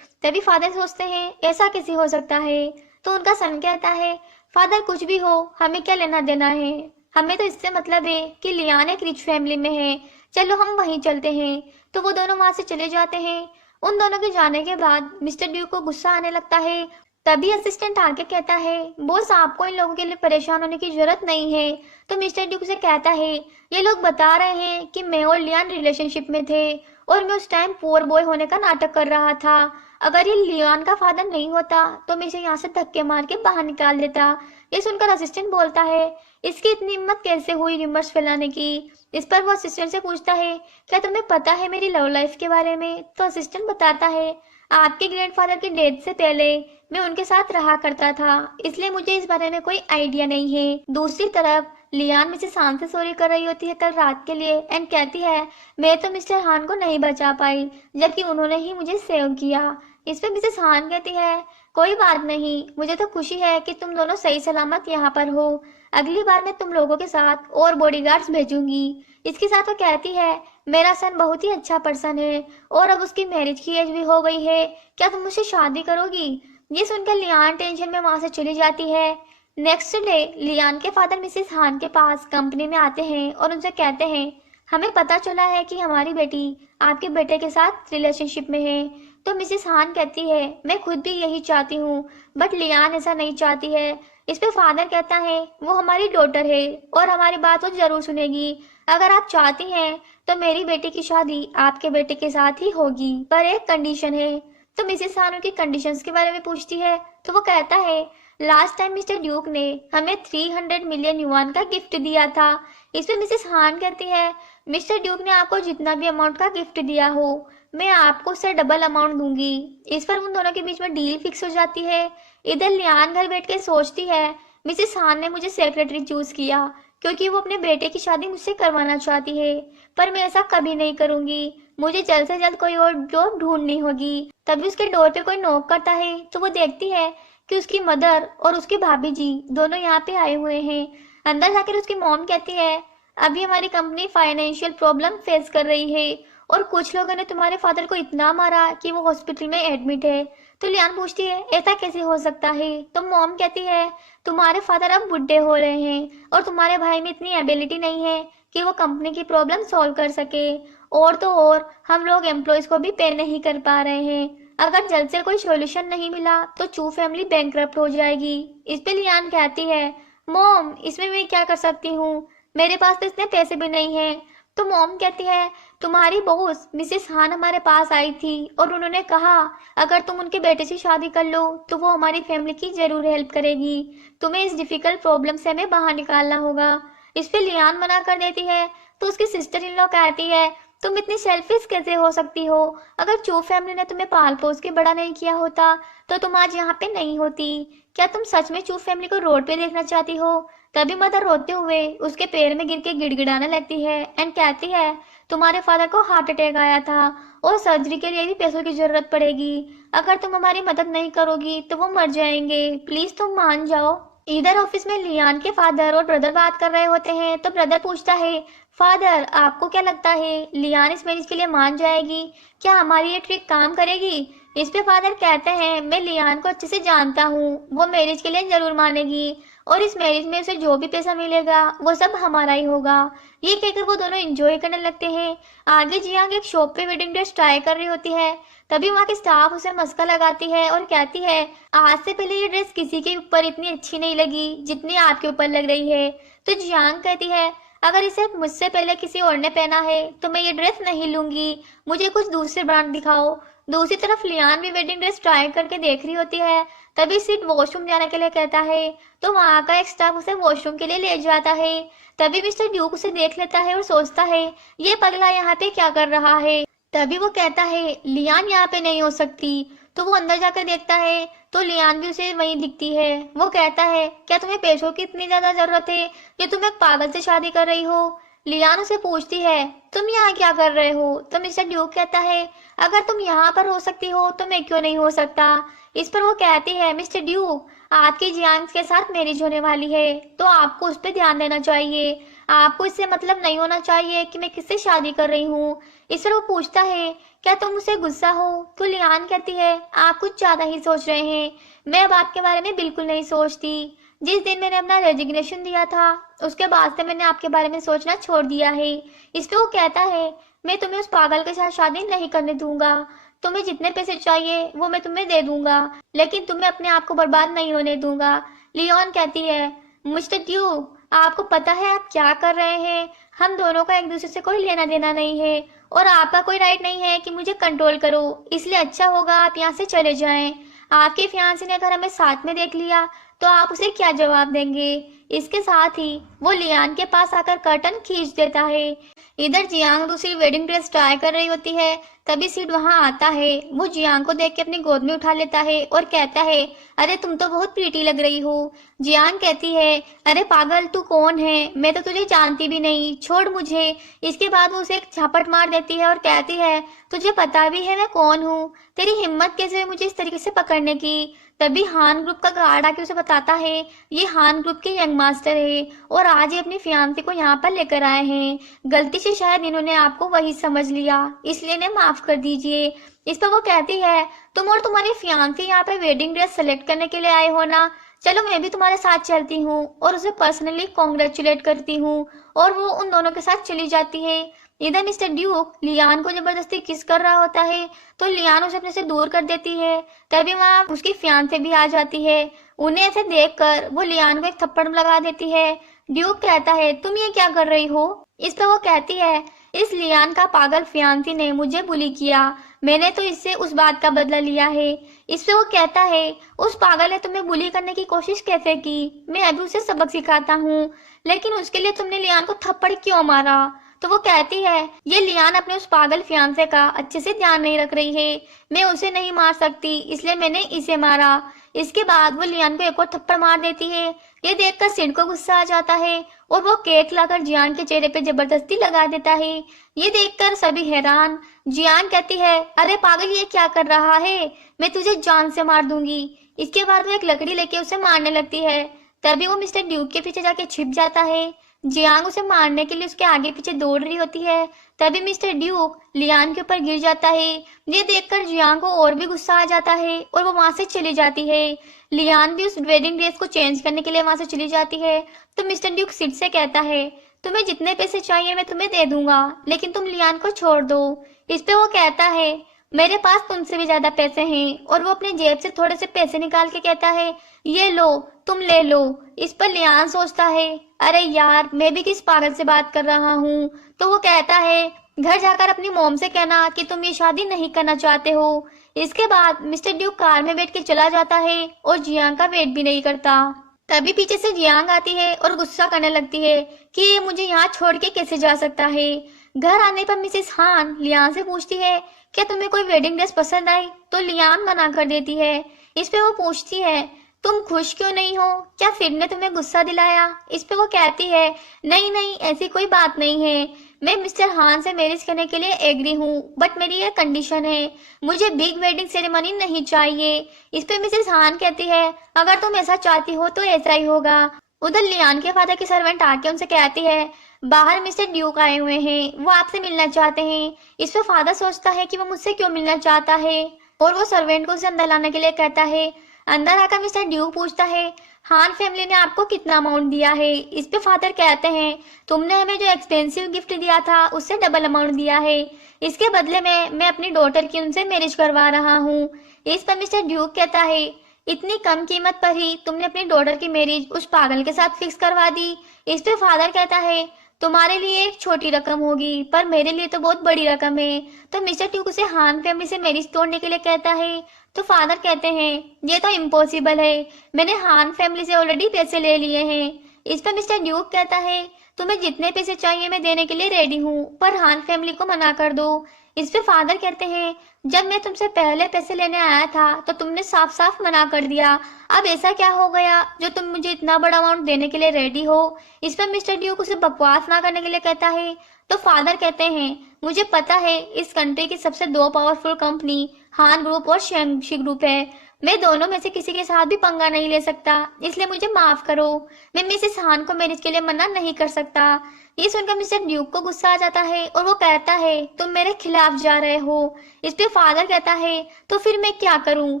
तभी फादर सोचते हैं ऐसा कैसे हो सकता है। तो उनका सन कहता है फादर कुछ भी हो हमें क्या लेना देना है, हमें तो इससे मतलब है कि लियान एक रिच फैमिली में है, चलो हम वहीं चलते हैं। तो वो दोनों वहां से चले जाते हैं। उन दोनों के जाने के बाद मिस्टर ड्यूक को गुस्सा आने लगता है। तभी असिस्टेंट आके कहता है बॉस आपको इन लोगों के लिए परेशान होने की जरूरत नहीं है। तो मिस्टर ड्यूक से कहता है ये लोग बता रहे हैं कि मैं और लियान रिलेशनशिप में थे और मैं उस टाइम पुअर बॉय होने का नाटक कर रहा था। अगर ये लियान का फादर नहीं होता तो मैं इसे यहाँ से धक्के मार के बाहर निकाल देता। ये सुनकर असिस्टेंट बोलता है इसकी इतनी हिम्मत कैसे हुई रिमर्स फैलाने की। इस पर वो असिस्टेंट से पूछता है क्या तुम्हें पता है मेरी लव लाइफ के बारे में। तो असिस्टेंट बताता है आपके ग्रैंडफादर की डेथ से पहले मैं उनके साथ रहा करता था, इसलिए मुझे इस बारे में कोई आइडिया नहीं है। दूसरी तरफ लियान मिसेस हान से सॉरी कर रही होती है कल रात के लिए एंड कहती है मैं तो मिस्टर हान को नहीं बचा पाई जबकि उन्होंने ही मुझे सेव किया। इस पे मिसेस हान कहती है कोई बात नहीं, मुझे तो खुशी है कि तुम दोनों सही सलामत यहाँ पर हो, अगली बार मैं तुम लोगों के साथ और बॉडीगार्ड्स भेजूंगी। इसके साथ वो कहती है मेरा सन बहुत ही अच्छा पर्सन है और अब उसकी मैरिज की एज भी हो गई है, क्या तुम मुझसे शादी करोगी। ये सुनकर लियान टेंशन में वहां से चली जाती है। नेक्स्ट डे लियान के फादर मिसेस हान के पास कंपनी में आते हैं और उनसे कहते हैं हमें पता चला है कि हमारी बेटी आपके बेटे के साथ रिलेशनशिप में है। तो मिसेस हान कहती है मैं खुद भी यही चाहती हूँ बट लियान ऐसा नहीं चाहती है। इस पे फादर कहता है वो हमारी डॉटर है और हमारी बात वो जरूर सुनेगी, अगर आप चाहती हैं तो मेरी बेटी की शादी आपके बेटे के साथ ही होगी, पर एक कंडीशन है। तो मिसेस हान उनकी कंडीशंस के बारे में पूछती है तो वो कहता है लास्ट टाइम मिस्टर ड्यूक ने हमें 300 मिलियन युआन का गिफ्ट दिया था। इस पे मिसेस हान कहती है, मिस्टर ड्यूक ने आपको जितना भी अमाउंट का गिफ्ट दिया हो, मैं आपको उससे डबल अमाउंट दूंगी। इस पर उन दोनों के बीच में डील फिक्स हो जाती है। इधर लियान घर बैठ के सोचती है, मिसेस हान ने मुझे सेक्रेटरी चूज किया क्योंकि वो अपने बेटे की शादी मुझसे करवाना चाहती है, पर मैं ऐसा कभी नहीं करूंगी। मुझे जल्द से जल्द कोई और जॉब ढूंढनी होगी। तभी उसके डोर पे कोई नॉक करता है तो वो देखती है कि उसकी मदर और उसकी भाभी जी दोनों यहाँ पे आए हुए हैं। अंदर जाकर उसकी मॉम कहती है, अभी हमारी कंपनी फाइनेंशियल प्रॉब्लम फेस कर रही है और कुछ लोगों ने तुम्हारे फादर को इतना मारा कि वो हॉस्पिटल में एडमिट है। तो लियान पूछती है, ऐसा कैसे हो सकता है? तो मॉम कहती है, तुम्हारे फादर अब बुढ़े हो रहे हैं और तुम्हारे भाई में इतनी एबिलिटी नहीं है कि वो कंपनी की प्रॉब्लम सॉल्व कर सके। और तो और हम लोग एम्प्लॉयज को भी पे नहीं कर पा रहे हैं। अगर जल्द से कोई सॉल्यूशन नहीं मिला तो चू फैमिली बैंकरप्ट हो जाएगी। इस पे लियान कहती है, मॉम इसमें मैं क्या कर सकती हूँ, मेरे पास तो इतने पैसे भी नहीं है। तो मॉम कहती है, तुम्हारी बॉस मिसेस हान हमारे पास आई थी और उन्होंने कहा अगर तुम उनके बेटे से शादी कर लो तो वो हमारी फैमिली की जरूर हेल्प करेगी। तुम्हें इस डिफिकल्ट प्रॉब्लम से हमें बाहर निकालना होगा। इस पे लियान मना कर देती है तो उसकी सिस्टर इन लॉ कहती है, तुम इतनी सेल्फिश कैसे हो सकती हो? अगर चू फैमिली ने तुम्हें पाल पोस के बड़ा नहीं किया होता तो तुम आज यहाँ पे नहीं होती। क्या तुम सच में चू फैमिली को रोड पे देखना चाहती हो? तभी मदर रोते हुए उसके पैर में गिर के गिड़गिड़ाने लगती है एंड कहती है, तुम्हारे फादर को हार्ट अटैक आया था और सर्जरी के लिए भी पैसों की जरूरत पड़ेगी। अगर तुम हमारी मदद नहीं करोगी तो वो मर जाएंगे, प्लीज तुम मान जाओ। इधर ऑफिस में लियान के फादर और ब्रदर बात कर रहे होते हैं तो ब्रदर पूछता है, फादर आपको क्या लगता है लियान इस मैरिज के लिए मान जाएगी? क्या हमारी ये ट्रिक काम करेगी? इस पे फादर कहते हैं, मैं लियान को अच्छे से जानता हूँ, वो मैरिज के लिए जरूर मानेगी और इस मैरिज में उसे जो भी पैसा मिलेगा वो सब हमारा ही होगा। ये कहकर वो दोनों एंजॉय करने लगते हैं। आगे जियांग एक शॉप पे वेडिंग ड्रेस ट्राई कर रही होती है। तभी वहाँ की स्टाफ उसे मस्का लगाती है और कहती है, आज से पहले ये ड्रेस किसी के ऊपर इतनी अच्छी नहीं लगी जितनी आपके ऊपर लग रही है। तो जियांग कहती है, अगर इसे मुझसे पहले किसी और ने पहना है तो मैं ये ड्रेस नहीं लूंगी, मुझे कुछ दूसरे ब्रांड दिखाओ। दूसरी तरफ लियान भी वेडिंग ड्रेस ट्राई करके देख रही होती है। तभी सिड वॉशरूम जाने के लिए कहता है तो वहाँ का एक स्टाफ उसे वॉशरूम के लिए ले जाता है। तभी मिस्टर ड्यूक उसे देख लेता है और सोचता है, ये पगला यहाँ पे क्या कर रहा है। तभी वो कहता है, लियान यहाँ पे नहीं हो सकती। तो वो अंदर जाकर देखता है तो लियान भी उसे वहीं दिखती है। वो कहता है, क्या तुम्हें पैसों की इतनी ज्यादा जरूरत है कि तुम एक पागल से शादी कर रही हो? लियान उसे पूछती है, तुम यहाँ क्या कर रहे हो? तो मिस्टर ड्यूक कहता है, अगर तुम यहाँ पर हो सकती हो तो मैं क्यों नहीं हो सकता? इस पर वो कहती है, मिस्टर ड्यूक आपकी जियांग के साथ मैरिज होने वाली है तो आपको उस पर ध्यान देना चाहिए। आपको इससे मतलब नहीं होना चाहिए कि मैं किससे शादी कर रही हूँ। इस पर वो पूछता है, क्या तुम मुझसे गुस्सा हो? तो लियान कहती है, आप कुछ ज्यादा ही सोच रहे हैं, मैं अब आपके बारे में बिल्कुल नहीं सोचती। जिस दिन मैंने अपना रेजिग्नेशन दिया था उसके बाद से मैंने आपके बारे में सोचना छोड़ दिया है। इस पे वो कहता है, मैं तुम्हें उस पागल के साथ शादी नहीं करने दूंगा। तुम्हें जितने पैसे चाहिए वो मैं तुम्हें दे दूंगा, लेकिन तुम्हें अपने आप को बर्बाद नहीं होने दूंगा। लियोन कहती है, मिस्टर ड्यूक आपको पता है आप क्या कर रहे हैं? हम दोनों का एक दूसरे से कोई लेना देना नहीं है और आपका कोई राइट नहीं है कि मुझे कंट्रोल करो, इसलिए अच्छा होगा आप यहाँ से चले जाएं। आपके फियांसे ने अगर हमें साथ में देख लिया तो आप उसे क्या जवाब देंगे? इसके साथ ही वो लियान के पास आकर कर्टन खींच देता है। इधर जियांग दूसरी वेडिंग ड्रेस ट्राई कर रही होती है। तभी सिड वहां आता है। वो जियांग को देख के अपनी गोद में उठा लेता है और कहता है, अरे तुम तो बहुत प्रीटी लग रही हो। जियांग कहती है, अरे पागल तू कौन है? मैं तो तुझे जानती भी नहीं, छोड़ मुझे। इसके बाद वो उसे एक झापट मार देती है और कहती है, तुझे पता भी है मैं कौन हूँ? तेरी हिम्मत कैसे हुई मुझे इस तरीके से पकड़ने की? तभी हान ग्रुप का गार्ड आके उसे बताता है, ये हान ग्रुप के यंग मास्टर है और आज ये अपनी फियांसी को यहाँ पर लेकर आए हैं। गलती से शायद इन्होंने आपको वही समझ लिया, इसलिए इन्हें माफ कर दीजिए। इस पर वो कहती है, तुम और तुम्हारी फियांसी यहाँ पे वेडिंग ड्रेस सेलेक्ट करने के लिए आए हो ना, चलो मैं भी तुम्हारे साथ चलती हूँ और उसे पर्सनली कॉन्ग्रेचुलेट करती हूँ। और वो उन दोनों के साथ चली जाती है। इधर मिस्टर ड्यूक लियान को जबरदस्ती किस कर रहा होता है तो लियान उसे अपने से दूर कर देती है। तभी वहाँ उसकी फियांसे भी आ जाती है। उन्हें ऐसे देखकर वो लियान को एक थप्पड़ लगा देती है। ड्यूक कहता है, तुम ये क्या कर रही हो? इस पर वो कहती है, इस लियान का पागल फियांसी ने मुझे बुली किया, मैंने तो इससे उस बात का बदला लिया है। इस पे वो कहता है, उस पागल ने तुम्हें बुली करने की कोशिश कैसे की? मैं अभी उसे सबक सिखाता हूँ, लेकिन उसके लिए तुमने लियान को थप्पड़ क्यों मारा? तो वो कहती है, ये लियान अपने उस पागल फियांसे का अच्छे से ध्यान नहीं रख रही है, मैं उसे नहीं मार सकती, इसलिए मैंने इसे मारा। इसके बाद वो लियान को एक और थप्पड़ मार देती है। ये देखकर सिड को गुस्सा आ जाता है और वो केक लाकर जियान के चेहरे पे जबरदस्ती लगा देता है। ये देखकर सभी हैरान। जियान कहती है, अरे पागल ये क्या कर रहा है, मैं तुझे जान से मार दूंगी। इसके बाद वो एक लकड़ी लेके उसे मारने लगती है। तभी वो मिस्टर ड्यूक के पीछे जाके छिप जाता है। जियांग उसे मारने के लिए उसके आगे पीछे दौड़ रही होती है। तभी मिस्टर ड्यूक लियान के ऊपर गिर जाता है। ये देखकर जियांग को और भी गुस्सा आ जाता है और वो वहां से चली जाती है। लियान भी उस वेडिंग ड्रेस को चेंज करने के लिए वहां से चली जाती है। तो मिस्टर ड्यूक सिड से कहता है, तुम्हें जितने पैसे चाहिए मैं तुम्हें दे दूंगा, लेकिन तुम लियान को छोड़ दो। इस पे वो कहता है, मेरे पास तुमसे भी ज्यादा पैसे हैं, और वो अपने जेब से थोड़े से पैसे निकाल के कहता है, ये लो, तुम ले लो। इस पर लियान सोचता है, अरे यार मैं भी किस पागल से बात कर रहा हूँ। तो वो कहता है, घर जाकर अपनी मॉम से कहना कि तुम ये शादी नहीं करना चाहते हो। इसके बाद मिस्टर ड्यूक कार में बैठ के चला जाता है और जियांग का वेट भी नहीं करता। तभी पीछे से जियांग आती है और गुस्सा करने लगती है कि ये मुझे यहाँ छोड़ के कैसे जा सकता है। घर आने पर मिसेस हान लियान से पूछती है, क्या तुम्हें कोई वेडिंग ड्रेस पसंद आई? तो लियान मना कर देती है। इस पे वो पूछती है, तुम खुश क्यों नहीं हो? क्या फिर ने तुम्हें गुस्सा दिलाया? इस पे वो कहती है, नहीं नहीं ऐसी कोई बात नहीं है, मैं मिस्टर हान से मैरिज करने के लिए एग्री हूँ, बट मेरी ये कंडीशन है, मुझे बिग वेडिंग सेरेमनी नहीं चाहिए। इस पे मिसेस हान कहती है, अगर तुम ऐसा चाहती हो तो ऐसा ही होगा। उधर लियान के फादर की सर्वेंट आके उनसे कहती है, बाहर मिस्टर ड्यूक आए हुए हैं, वो आपसे मिलना चाहते हैं। इस पे फादर सोचता है कि वो मुझसे क्यों मिलना चाहता है, और वो सर्वेंट को उसे अंदर लाने के लिए कहता है। अंदर आकर मिस्टर ड्यूक पूछता है, हान फैमिली ने आपको कितना अमाउंट दिया है? इस पे फादर कहते हैं, तुमने हमें जो एक्सपेंसिव गिफ्ट दिया था उससे डबल अमाउंट दिया है, इसके बदले में मैं अपनी डॉटर की उनसे मैरिज करवा रहा हूँ। इस पर मिस्टर ड्यूक कहता है, इतनी कम कीमत पर ही तुमने अपनी डॉटर की मैरिज उस पागल के साथ फिक्स करवा दी। इस पे फादर कहता है, तुम्हारे लिए एक छोटी रकम होगी, पर मेरे लिए तो बहुत बड़ी रकम है। तो मिस्टर ड्यूक उसे हान फैमिली से मैरिज तोड़ने के लिए कहता है। तो फादर कहते हैं, ये तो इम्पॉसिबल है, मैंने हान फैमिली से ऑलरेडी पैसे ले लिए हैं। इस पर मिस्टर ड्यूक कहता है, तुम्हें जितने पैसे चाहिए मैं देने के लिए रेडी हूँ, पर हान फैमिली को मना कर दो। इस पे फादर कहते हैं, जब मैं तुमसे पहले पैसे लेने आया था तो तुमने साफ साफ मना कर दिया, अब ऐसा क्या हो गया जो तुम मुझे इतना बड़ा अमाउंट देने के लिए रेडी हो? इस पर मिस्टर ड्यूक उसे बकवास ना करने के लिए कहता है। तो फादर कहते हैं, मुझे पता है इस कंट्री की सबसे दो पावरफुल कंपनी हान ग्रुप और शेंगशी ग्रुप है, मैं दोनों में से किसी के साथ भी पंगा नहीं ले सकता, इसलिए मुझे माफ करो, मैं मिसेस हान को मैरिज के लिए मना नहीं कर सकता। ये सुनकर मिस्टर ड्यूक को गुस्सा आ जाता है और वो कहता है, तुम मेरे खिलाफ जा रहे हो। इस पे फादर कहता है, तो फिर मैं क्या करूं?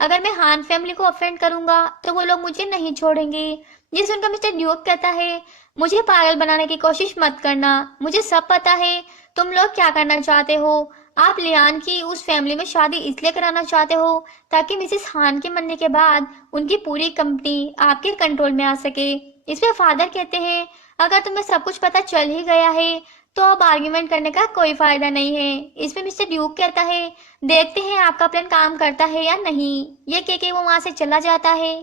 अगर मैं हान फैमिली को ऑफेंड करूंगा तो वो लोग मुझे नहीं छोड़ेंगे। ये सुनकर मिस्टर ड्यूक कहता है, मुझे पागल बनाने की कोशिश मत करना, मुझे सब पता है तुम लोग क्या करना चाहते हो। आप लियान की उस फैमिली में शादी इसलिए कराना चाहते हो ताकि मिसेस हान के मरने के बाद उनकी पूरी कंपनी आपके कंट्रोल में आ सके। इस पे फादर कहते हैं, अगर तुम्हें सब कुछ पता चल ही गया है तो अब आर्ग्यूमेंट करने का कोई फायदा नहीं है। इस पे मिस्टर ड्यूक कहता है, देखते हैं आपका प्लान काम करता है या नहीं। ये कह के वो वहां से चला जाता है।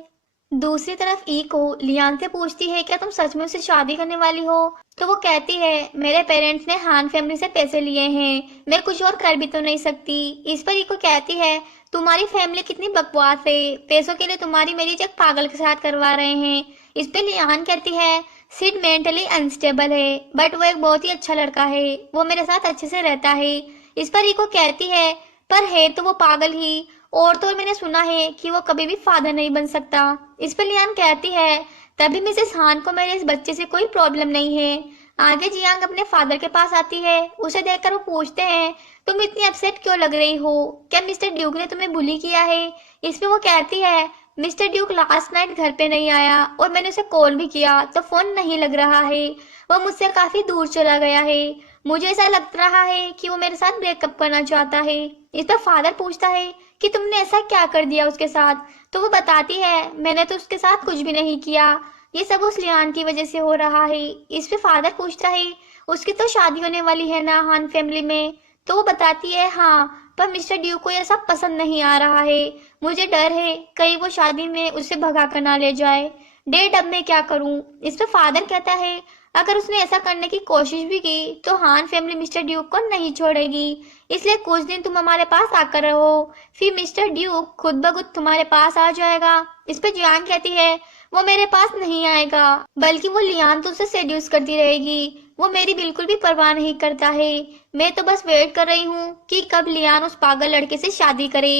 दूसरी तरफ ई को लियान से पूछती है, क्या तुम सच में उससे शादी करने वाली हो? तो वो कहती है, मेरे पेरेंट्स ने हान फैमिली से पैसे लिए हैं, मैं कुछ और कर भी तो नहीं सकती। इस पर ई को कहती है, तुम्हारी फैमिली कितनी बकवास है, पैसों के लिए तुम्हारी मैरिज एक पागल के साथ करवा रहे हैं। इस पे लियान कहती है, सिड मेंटली अनस्टेबल है, बट वो एक बहुत ही अच्छा लड़का है, वो मेरे साथ अच्छे से रहता है। इस पर ई को कहती है, पर है तो वो पागल ही, और तो मैंने सुना है कि वो कभी भी फादर नहीं बन सकता। इस पर लियान कहती है, तभी मिसेस हान को मेरे इस बच्चे से कोई प्रॉब्लम नहीं है। आगे जियांग अपने फादर के पास आती है, उसे देखकर वो पूछते हैं, तुम इतनी अपसेट क्यों लग रही हो, क्या मिस्टर ड्यूक ने तुम्हें बुली किया है? इसमें वो कहती है, मिस्टर ड्यूक लास्ट नाइट घर पे नहीं आया और मैंने उसे कॉल भी किया तो फोन नहीं लग रहा है, वो मुझसे काफी दूर चला गया है, मुझे ऐसा लग रहा है कि वो मेरे साथ ब्रेकअप करना चाहता है। इस पर फादर पूछता है कि तुमने ऐसा क्या कर दिया उसके साथ? तो वो बताती है, मैंने तो उसके साथ कुछ भी नहीं किया, ये सब उस लियान की वजह से हो रहा है। इस पे फादर पूछता है, उसकी तो शादी होने वाली है ना हान फैमिली में? तो वो बताती है, हाँ, पर मिस्टर ड्यूक को यह सब पसंद नहीं आ रहा है। मुझे डर है कहीं वो शादी में उसे भगा कर ना ले जाए। डैड अब मैं क्या करूं? इस पे फादर कहता है अगर उसने ऐसा करने की कोशिश भी की तो हान फैमिली मिस्टर ड्यूक को नहीं छोड़ेगी, इसलिए कुछ दिन तुम हमारे पास आकर रहो, फिर मिस्टर ड्यूक खुद ब खुद तुम्हारे पास आ जाएगा। इस पे जियान कहती है वो मेरे पास नहीं आएगा, बल्कि वो लियान तुझसे सेड्यूस करती रहेगी। वो मेरी बिल्कुल भी परवाह नहीं करता है। मैं तो बस वेट कर रही हूँ कि कब लियान उस पागल लड़के से शादी करे।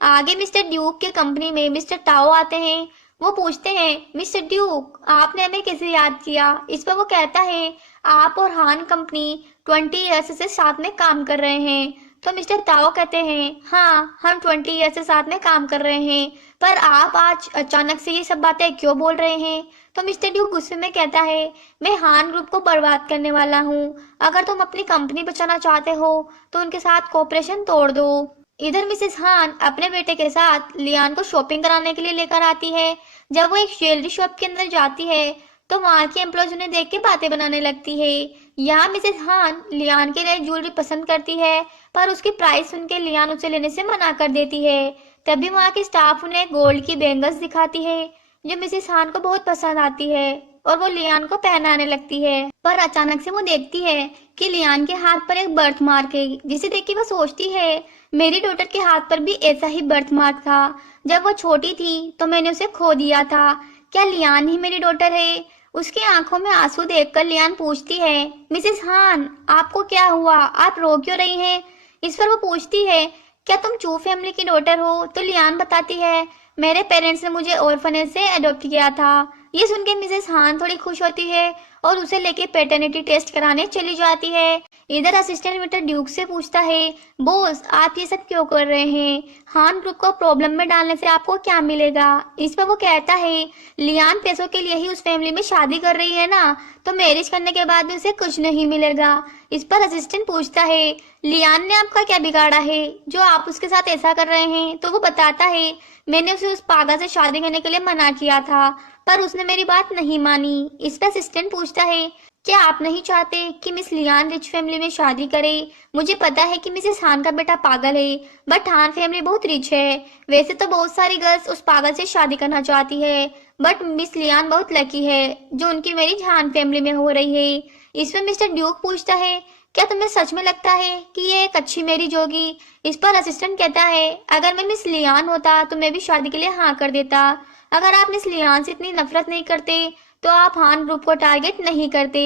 आगे मिस्टर ड्यूक के कंपनी में मिस्टर टाओ आते हैं। वो पूछते हैं मिस्टर ड्यूक आपने हमें कैसे याद किया? इस पर वो कहता है आप और हान कंपनी 20 ईयर्स से साथ में काम कर रहे हैं। तो मिस्टर ताओ कहते हैं हाँ हम 20 ईयर से साथ में काम कर रहे हैं, पर आप आज अचानक से ये सब बातें क्यों बोल रहे हैं? तो मिस्टर ड्यूक गुस्से में कहता है मैं हान ग्रुप को बर्बाद करने वाला हूँ। अगर तुम अपनी कंपनी बचाना चाहते हो तो उनके साथ कोऑपरेशन तोड़ दो। इधर मिसेस हान अपने बेटे के साथ लियान को शॉपिंग कराने के लिए लेकर आती है। जब वो एक ज्वेलरी शॉप के अंदर जाती है तो वहाँ की एम्प्लॉयज उन्हें देख के बातें बनाने लगती है। यहाँ मिसेस हान लियान के लिए ज्वेलरी पसंद करती है, पर उसकी प्राइस सुनकर लियान उसे लेने से मना कर देती है। तभी वहाँ के स्टाफ उन्हें गोल्ड की बैंगल्स दिखाती है जो मिसेस हान को बहुत पसंद आती है और वो लियान को पहनाने लगती है। पर अचानक से वो देखती है कि लियान के हाथ पर एक बर्थ मार्क है, जिसे देख के वो सोचती है मेरी डॉटर के हाथ पर भी ऐसा ही बर्थ मार्क था। जब वो छोटी थी तो मैंने उसे खो दिया था। क्या लियान ही मेरी डॉटर है? उसकी आंखों में आंसू देखकर लियान पूछती है मिसेस हान आपको क्या हुआ, आप रो क्यों रही हैं? इस पर वो पूछती है क्या तुम चू फैमिली की डॉटर हो? तो लियान बताती है मेरे पेरेंट्स ने मुझे ऑर्फनेज से अडॉप्ट किया था। ये सुन के मिसेस हान थोड़ी खुश होती है और उसे लेके पेटर्निटी टेस्ट कराने चली जाती है। इधर असिस्टेंट मिस्टर ड्यूक से पूछता है बॉस आप ये सब क्यों कर रहे हैं? हान ग्रुप को प्रॉब्लम में डालने से आपको क्या मिलेगा? इस पर वो कहता है लियान पैसों के लिए ही उस फैमिली में शादी कर रही है ना, तो मैरिज करने के बाद भी उसे कुछ नहीं मिलेगा। इस पर असिस्टेंट पूछता है लियान ने आपका क्या बिगाड़ा है जो आप उसके साथ ऐसा कर रहे हैं? तो वो बताता है मैंने उसे उस पागल से शादी करने के लिए मना किया था, पर उसने मेरी बात नहीं मानी। इस पर असिस्टेंट पूछता है क्या आप नहीं चाहते कि मिस लियान रिच फैमिली में शादी करे? मुझे पता है कि मिसेस हान का बेटा पागल है, बट हान फैमिली बहुत रिच है। वैसे तो बहुत सारी गर्ल्स उस पागल से शादी करना चाहती है, बट मिस लियान बहुत लकी है जो उनकी मैरिज हान फैमिली में हो रही है। इसमें मिस्टर ड्यूक पूछता है क्या तुम्हें सच में लगता है कि ये एक अच्छी मैरिज होगी? इस पर असिस्टेंट कहता है अगर मैं मिस लियान होता तो मैं भी शादी के लिए हाँ कर देता। अगर आप मिस लियान से इतनी नफरत नहीं करते तो आप हान ग्रुप को टारगेट नहीं करते।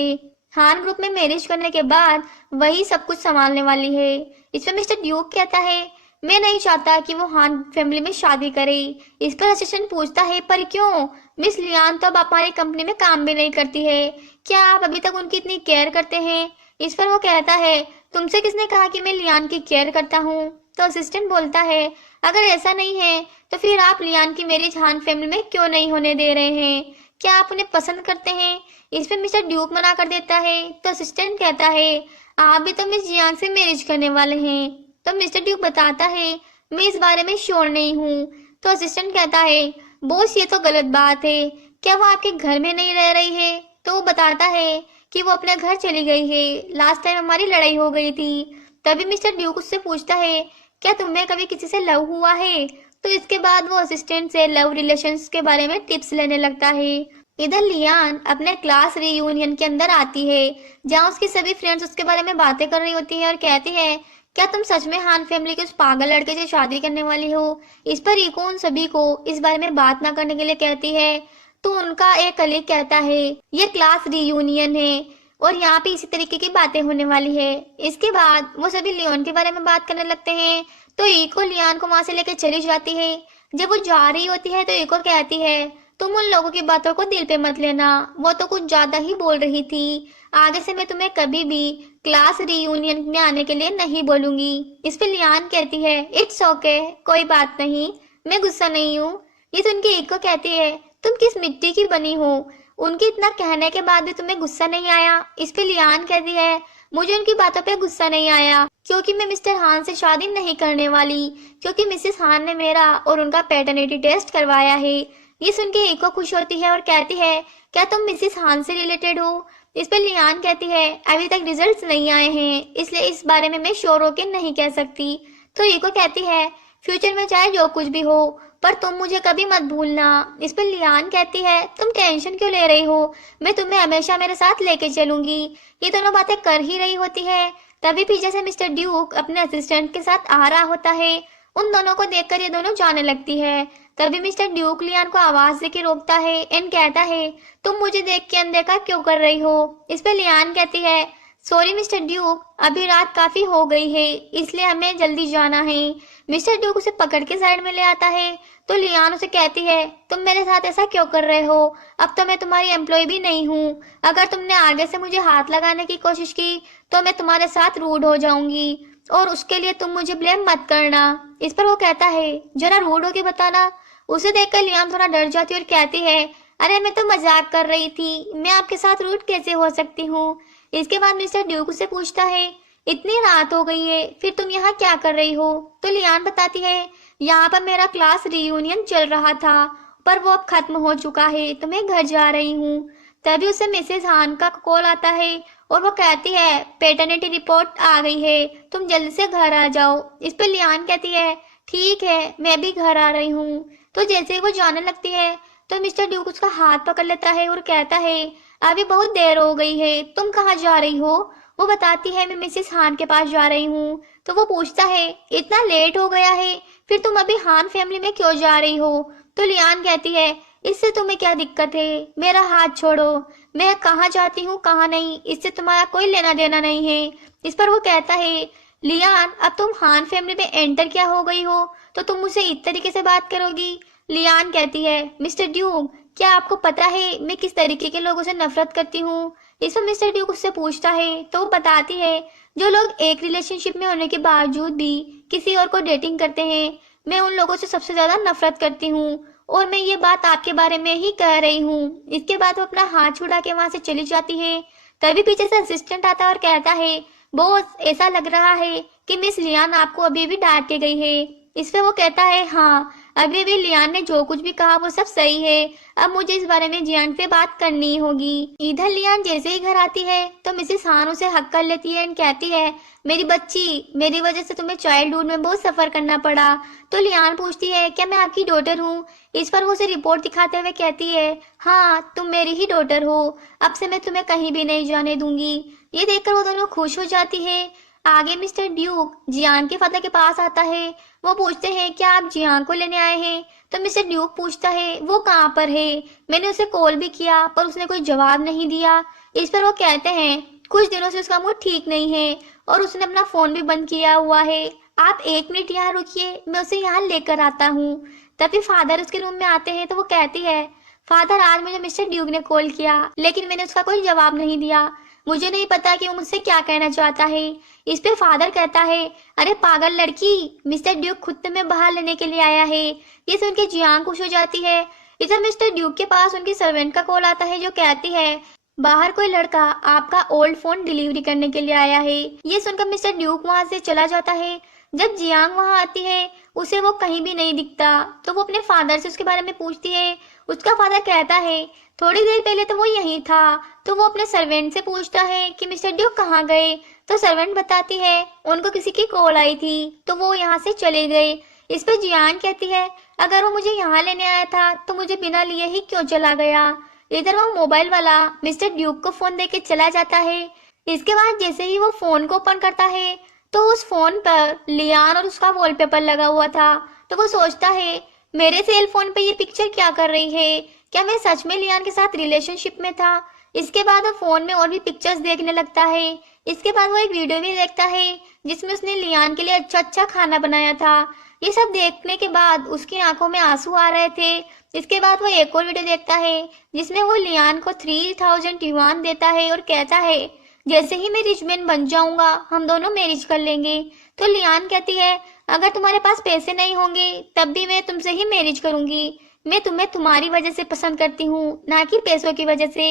हान ग्रुप में मैरिज करने के बाद वही सब कुछ संभालने वाली है। इसमें मिस्टर ड्यूक कहता है मैं नहीं चाहता कि वो हान फैमिली में शादी करे। इस पर असिस्टेंट पूछता है पर क्यों? मिस लियान तो अब हमारी कंपनी में काम भी नहीं करती है, क्या आप अभी तक उनकी इतनी केयर करते हैं? इस पर वो कहता है तुमसे किसने कहा कि मैं लियान की केयर करता हूँ? तो असिस्टेंट बोलता है अगर ऐसा नहीं है तो फिर आप लियान की मैरिज हान फैमिली में क्यों नहीं होने दे रहे हैं? क्या आप उन्हें पसंद करते हैं? इस पे मिस्टर ड्यूक मना कर देता है। तो असिस्टेंट कहता है आप भी तो मिस जियांग से मैरिज करने वाले हैं। तो मिस्टर ड्यूक बताता है मैं इस बारे में श्योर नहीं हूँ। तो असिस्टेंट कहता है बॉस ये तो गलत बात है, क्या वो आपके घर में नहीं रह रही है? तो वो बताता है कि वो अपने घर चली गई है, लास्ट टाइम हमारी लड़ाई हो गई थी। तभी मिस्टर ड्यूक उससे पूछता है क्या तुम्हें कभी किसी से लव हुआ है? तो इसके बाद वो असिस्टेंट से लव रिलेशंस के बारे में टिप्स लेने लगता है। इधर लियान अपने क्लास रियूनियन के अंदर आती है जहाँ उसकी सभी फ्रेंड्स उसके बारे में बातें कर रही होती है और कहती है क्या तुम सच में हान फैमिली के उस पागल लड़के से शादी करने वाली हो? इस पर रिको उन सभी को इस बारे में बात ना करने के लिए कहती है। तो उनका एक कलीग कहता है ये क्लास रियूनियन है और यहाँ पे इसी तरीके की बातें होने वाली है। इसके बाद वो सभी लियोन के बारे में बात करने लगते हैं। तो इको लियान को वहां से लेकर चली जाती है। जब वो जा रही होती है तो इको कहती है तुम उन लोगों की बातों को दिल पे मत लेना, वो तो कुछ ज्यादा ही बोल रही थी। आगे से मैं तुम्हें कभी भी क्लास रियूनियन में आने के लिए नहीं बोलूंगी। इस पे लियान कहती है इट्स ओके, कोई बात नहीं, मैं गुस्सा नहीं हूँ। ये सुन के इको कहती है तुम किस मिट्टी की बनी हो? उनके इतना कहने के बाद भी तुम्हें गुस्सा नहीं आया? इस पे लियान कहती है मुझे उनकी बातों पे गुस्सा नहीं आया क्योंकि मैं मिस्टर हान से शादी नहीं करने वाली, क्योंकि मिसेस हान ने मेरा और उनका पैटर्निटी टेस्ट करवाया है। ये सुन के इको खुश होती है और कहती है क्या तुम मिसेस हान से रिलेटेड हो? इस पर लियान कहती है अभी तक रिजल्ट्स नहीं आए हैं, इसलिए इस बारे में मैं श्योर होके नहीं कह सकती। तो ईको कहती है फ्यूचर में चाहे जो कुछ भी हो पर तुम मुझे कभी मत भूलना। इस पर लियान कहती है तुम टेंशन क्यों ले रही हो, मैं तुम्हें हमेशा मेरे साथ लेके चलूंगी। ये दोनों बातें कर ही रही होती है, तभी पीछे से मिस्टर ड्यूक अपने असिस्टेंट के साथ आ रहा होता है। उन दोनों को देखकर ये दोनों जाने लगती है। तभी मिस्टर ड्यूक लियान को आवाज देके रोकता है एंड कहता है तुम मुझे देख के अनदेखा क्यों कर रही हो। इस पे लियान कहती है सॉरी मिस्टर ड्यूक, अभी रात काफी हो गई है इसलिए हमें जल्दी जाना है। मिस्टर ड्यूक उसे पकड़ के साइड में ले आता है तो लियान उसे कहती है तुम मेरे साथ ऐसा क्यों कर रहे हो, अब तो मैं तुम्हारी एम्प्लॉय भी नहीं हूँ। अगर तुमने आगे से मुझे हाथ लगाने की कोशिश की तो मैं तुम्हारे साथ रूड हो जाऊंगी और उसके लिए तुम मुझे ब्लेम मत करना। इस पर वो कहता है जरा रूड होके बताना। उसे देखकर लियान थोड़ा डर जाती है और कहती है अरे मैं तो मजाक कर रही थी, मैं आपके साथ रूड कैसे हो सकती हूँ। इसके बाद मिस्टर ड्यूक उससे पूछता है इतनी रात हो गई है फिर तुम यहाँ क्या कर रही हो। तो लियान बताती है यहाँ पर मेरा क्लास रियूनियन चल रहा था पर वो अब खत्म हो चुका है तो मैं घर जा रही हूँ। तभी उसे मिसेस हान का कॉल आता है और वो कहती है पेटर्निटी रिपोर्ट आ गई है, तुम जल्दी से घर आ जाओ। इस पर लियान कहती है ठीक है मैं भी घर आ रही हूँ। तो जैसे ही वो जाने लगती है तो मिस्टर ड्यूक उसका हाथ पकड़ लेता है और कहता है अभी बहुत देर हो गई है, तुम कहाँ जा रही हो। वो बताती है मैं मिसेस हान के पास जा रही हूँ। तो वो पूछता है इतना लेट हो गया है फिर तुम अभी हान फैमिली में क्यों जा रही हो। तो लियान कहती है इससे तुम्हें क्या दिक्कत है, मेरा हाथ छोड़ो, मैं कहाँ जाती हूँ कहाँ नहीं इससे तुम्हारा कोई लेना देना नहीं है। इस पर वो कहता है लियान अब तुम हान फैमिली में एंटर क्या हो गई हो तो तुम मुझसे इस तरीके से बात करोगी। लियान कहती है मिस्टर ड्यूक क्या आपको पता है मैं किस तरीके के लोगों से नफरत करती हूँ। इस पर मिस्टर ड्यूक उससे पूछता है तो वो बताती है जो लोग एक रिलेशनशिप में होने के बावजूद भी किसी और को डेटिंग करते हैं मैं उन लोगों से सबसे ज्यादा नफरत करती हूँ और मैं ये बात आपके बारे में ही कह रही हूँ। इसके बाद वो अपना हाथ छुड़ा के वहां से चली जाती है। तभी पीछे से असिस्टेंट आता है और कहता है बॉस ऐसा लग रहा है कि मिस लियान आपको अभी भी डांट के गई है। इस पे वो कहता है हाँ अभी भी लियान ने जो कुछ भी कहा वो सब सही है, अब मुझे इस बारे में जियान से बात करनी होगी। इधर लियान जैसे ही घर आती है तो मिसेस हान उसे हक कर लेती है और कहती है मेरी बच्ची मेरी वजह से तुम्हें चाइल्डहुड में बहुत सफर करना पड़ा। तो लियान पूछती है क्या मैं आपकी डॉटर हूँ। इस पर वो उसे रिपोर्ट दिखाते हुए कहती है हाँ तुम मेरी ही डॉटर हो, अब से मैं तुम्हें कहीं भी नहीं जाने दूंगी। ये देखकर वो दोनों खुश हो जाती है। आगे मिस्टर ड्यूक जियान के फादर के पास आता है। वो पूछते हैं क्या आप जियान को लेने आए हैं। तो मिस्टर ड्यूक पूछता है वो कहाँ पर है, मैंने उसे कॉल भी किया पर उसने कोई जवाब नहीं दिया। इस पर वो कहते हैं कुछ दिनों से उसका मूड ठीक नहीं है और उसने अपना फोन भी बंद किया हुआ है, आप 1 मिनट यहाँ रुकिए मैं उसे यहाँ लेकर आता हूँ। तभी फादर उसके रूम में आते हैं तो वो कहती है फादर आज मुझे मिस्टर ड्यूक ने कॉल किया लेकिन मैंने उसका कोई जवाब नहीं दिया, मुझे नहीं पता कि वो मुझसे क्या कहना चाहता है। इस पे फादर कहता है अरे पागल लड़की, मिस्टर ड्यूक खुद तुम्हें बाहर लेने के लिए आया है। ये सुन के जियान खुश हो जाती है। इधर मिस्टर ड्यूक के पास उनकी सर्वेंट का कॉल आता है जो कहती है बाहर कोई लड़का आपका ओल्ड फोन डिलीवरी करने के लिए आया है। ये सुनकर मिस्टर ड्यूक वहां से चला जाता है। जब जियांग वहां आती है उसे वो कहीं भी नहीं दिखता तो वो अपने फादर से उसके बारे में पूछती है। उसका फादर कहता है थोड़ी देर पहले तो वो यहीं था। तो वो अपने सर्वेंट से पूछता है कि मिस्टर ड्यूक कहाँ गए। तो सर्वेंट बताती है उनको किसी की कॉल आई थी तो वो यहाँ से चले गए। इस पर जियान कहती है अगर वो मुझे यहाँ लेने आया था तो मुझे बिना लिए ही क्यों चला गया। इधर वो मोबाइल वाला मिस्टर ड्यूक को फोन देके चला जाता है। इसके बाद जैसे ही वो फोन को ओपन करता है तो उस फोन पर लियान और उसका वॉलपेपर लगा हुआ था। तो वो सोचता है मेरे सेल फोन पे ये पिक्चर क्या कर रही है, क्या मैं सच में लियान के साथ रिलेशनशिप में था। इसके बाद वो फोन में और भी पिक्चर्स देखने लगता है। इसके बाद वो एक वीडियो भी देखता है जिसमें उसने लियान के लिए अच्छा अच्छा खाना बनाया था। ये सब देखने के बाद उसकी आंखों में आंसू आ रहे थे। इसके बाद वो एक और वीडियो देखता है जिसमें वो लियान को 3000 युआन देता है और कहता है जैसे ही मैं रिच मैन बन जाऊंगा हम दोनों मैरिज कर लेंगे। तो लियान कहती है अगर तुम्हारे पास पैसे नहीं होंगे तब भी मैं तुमसे ही मैरिज करूंगी, मैं तुम्हें तुम्हारी वजह से पसंद करती हूँ ना कि पैसों की वजह से।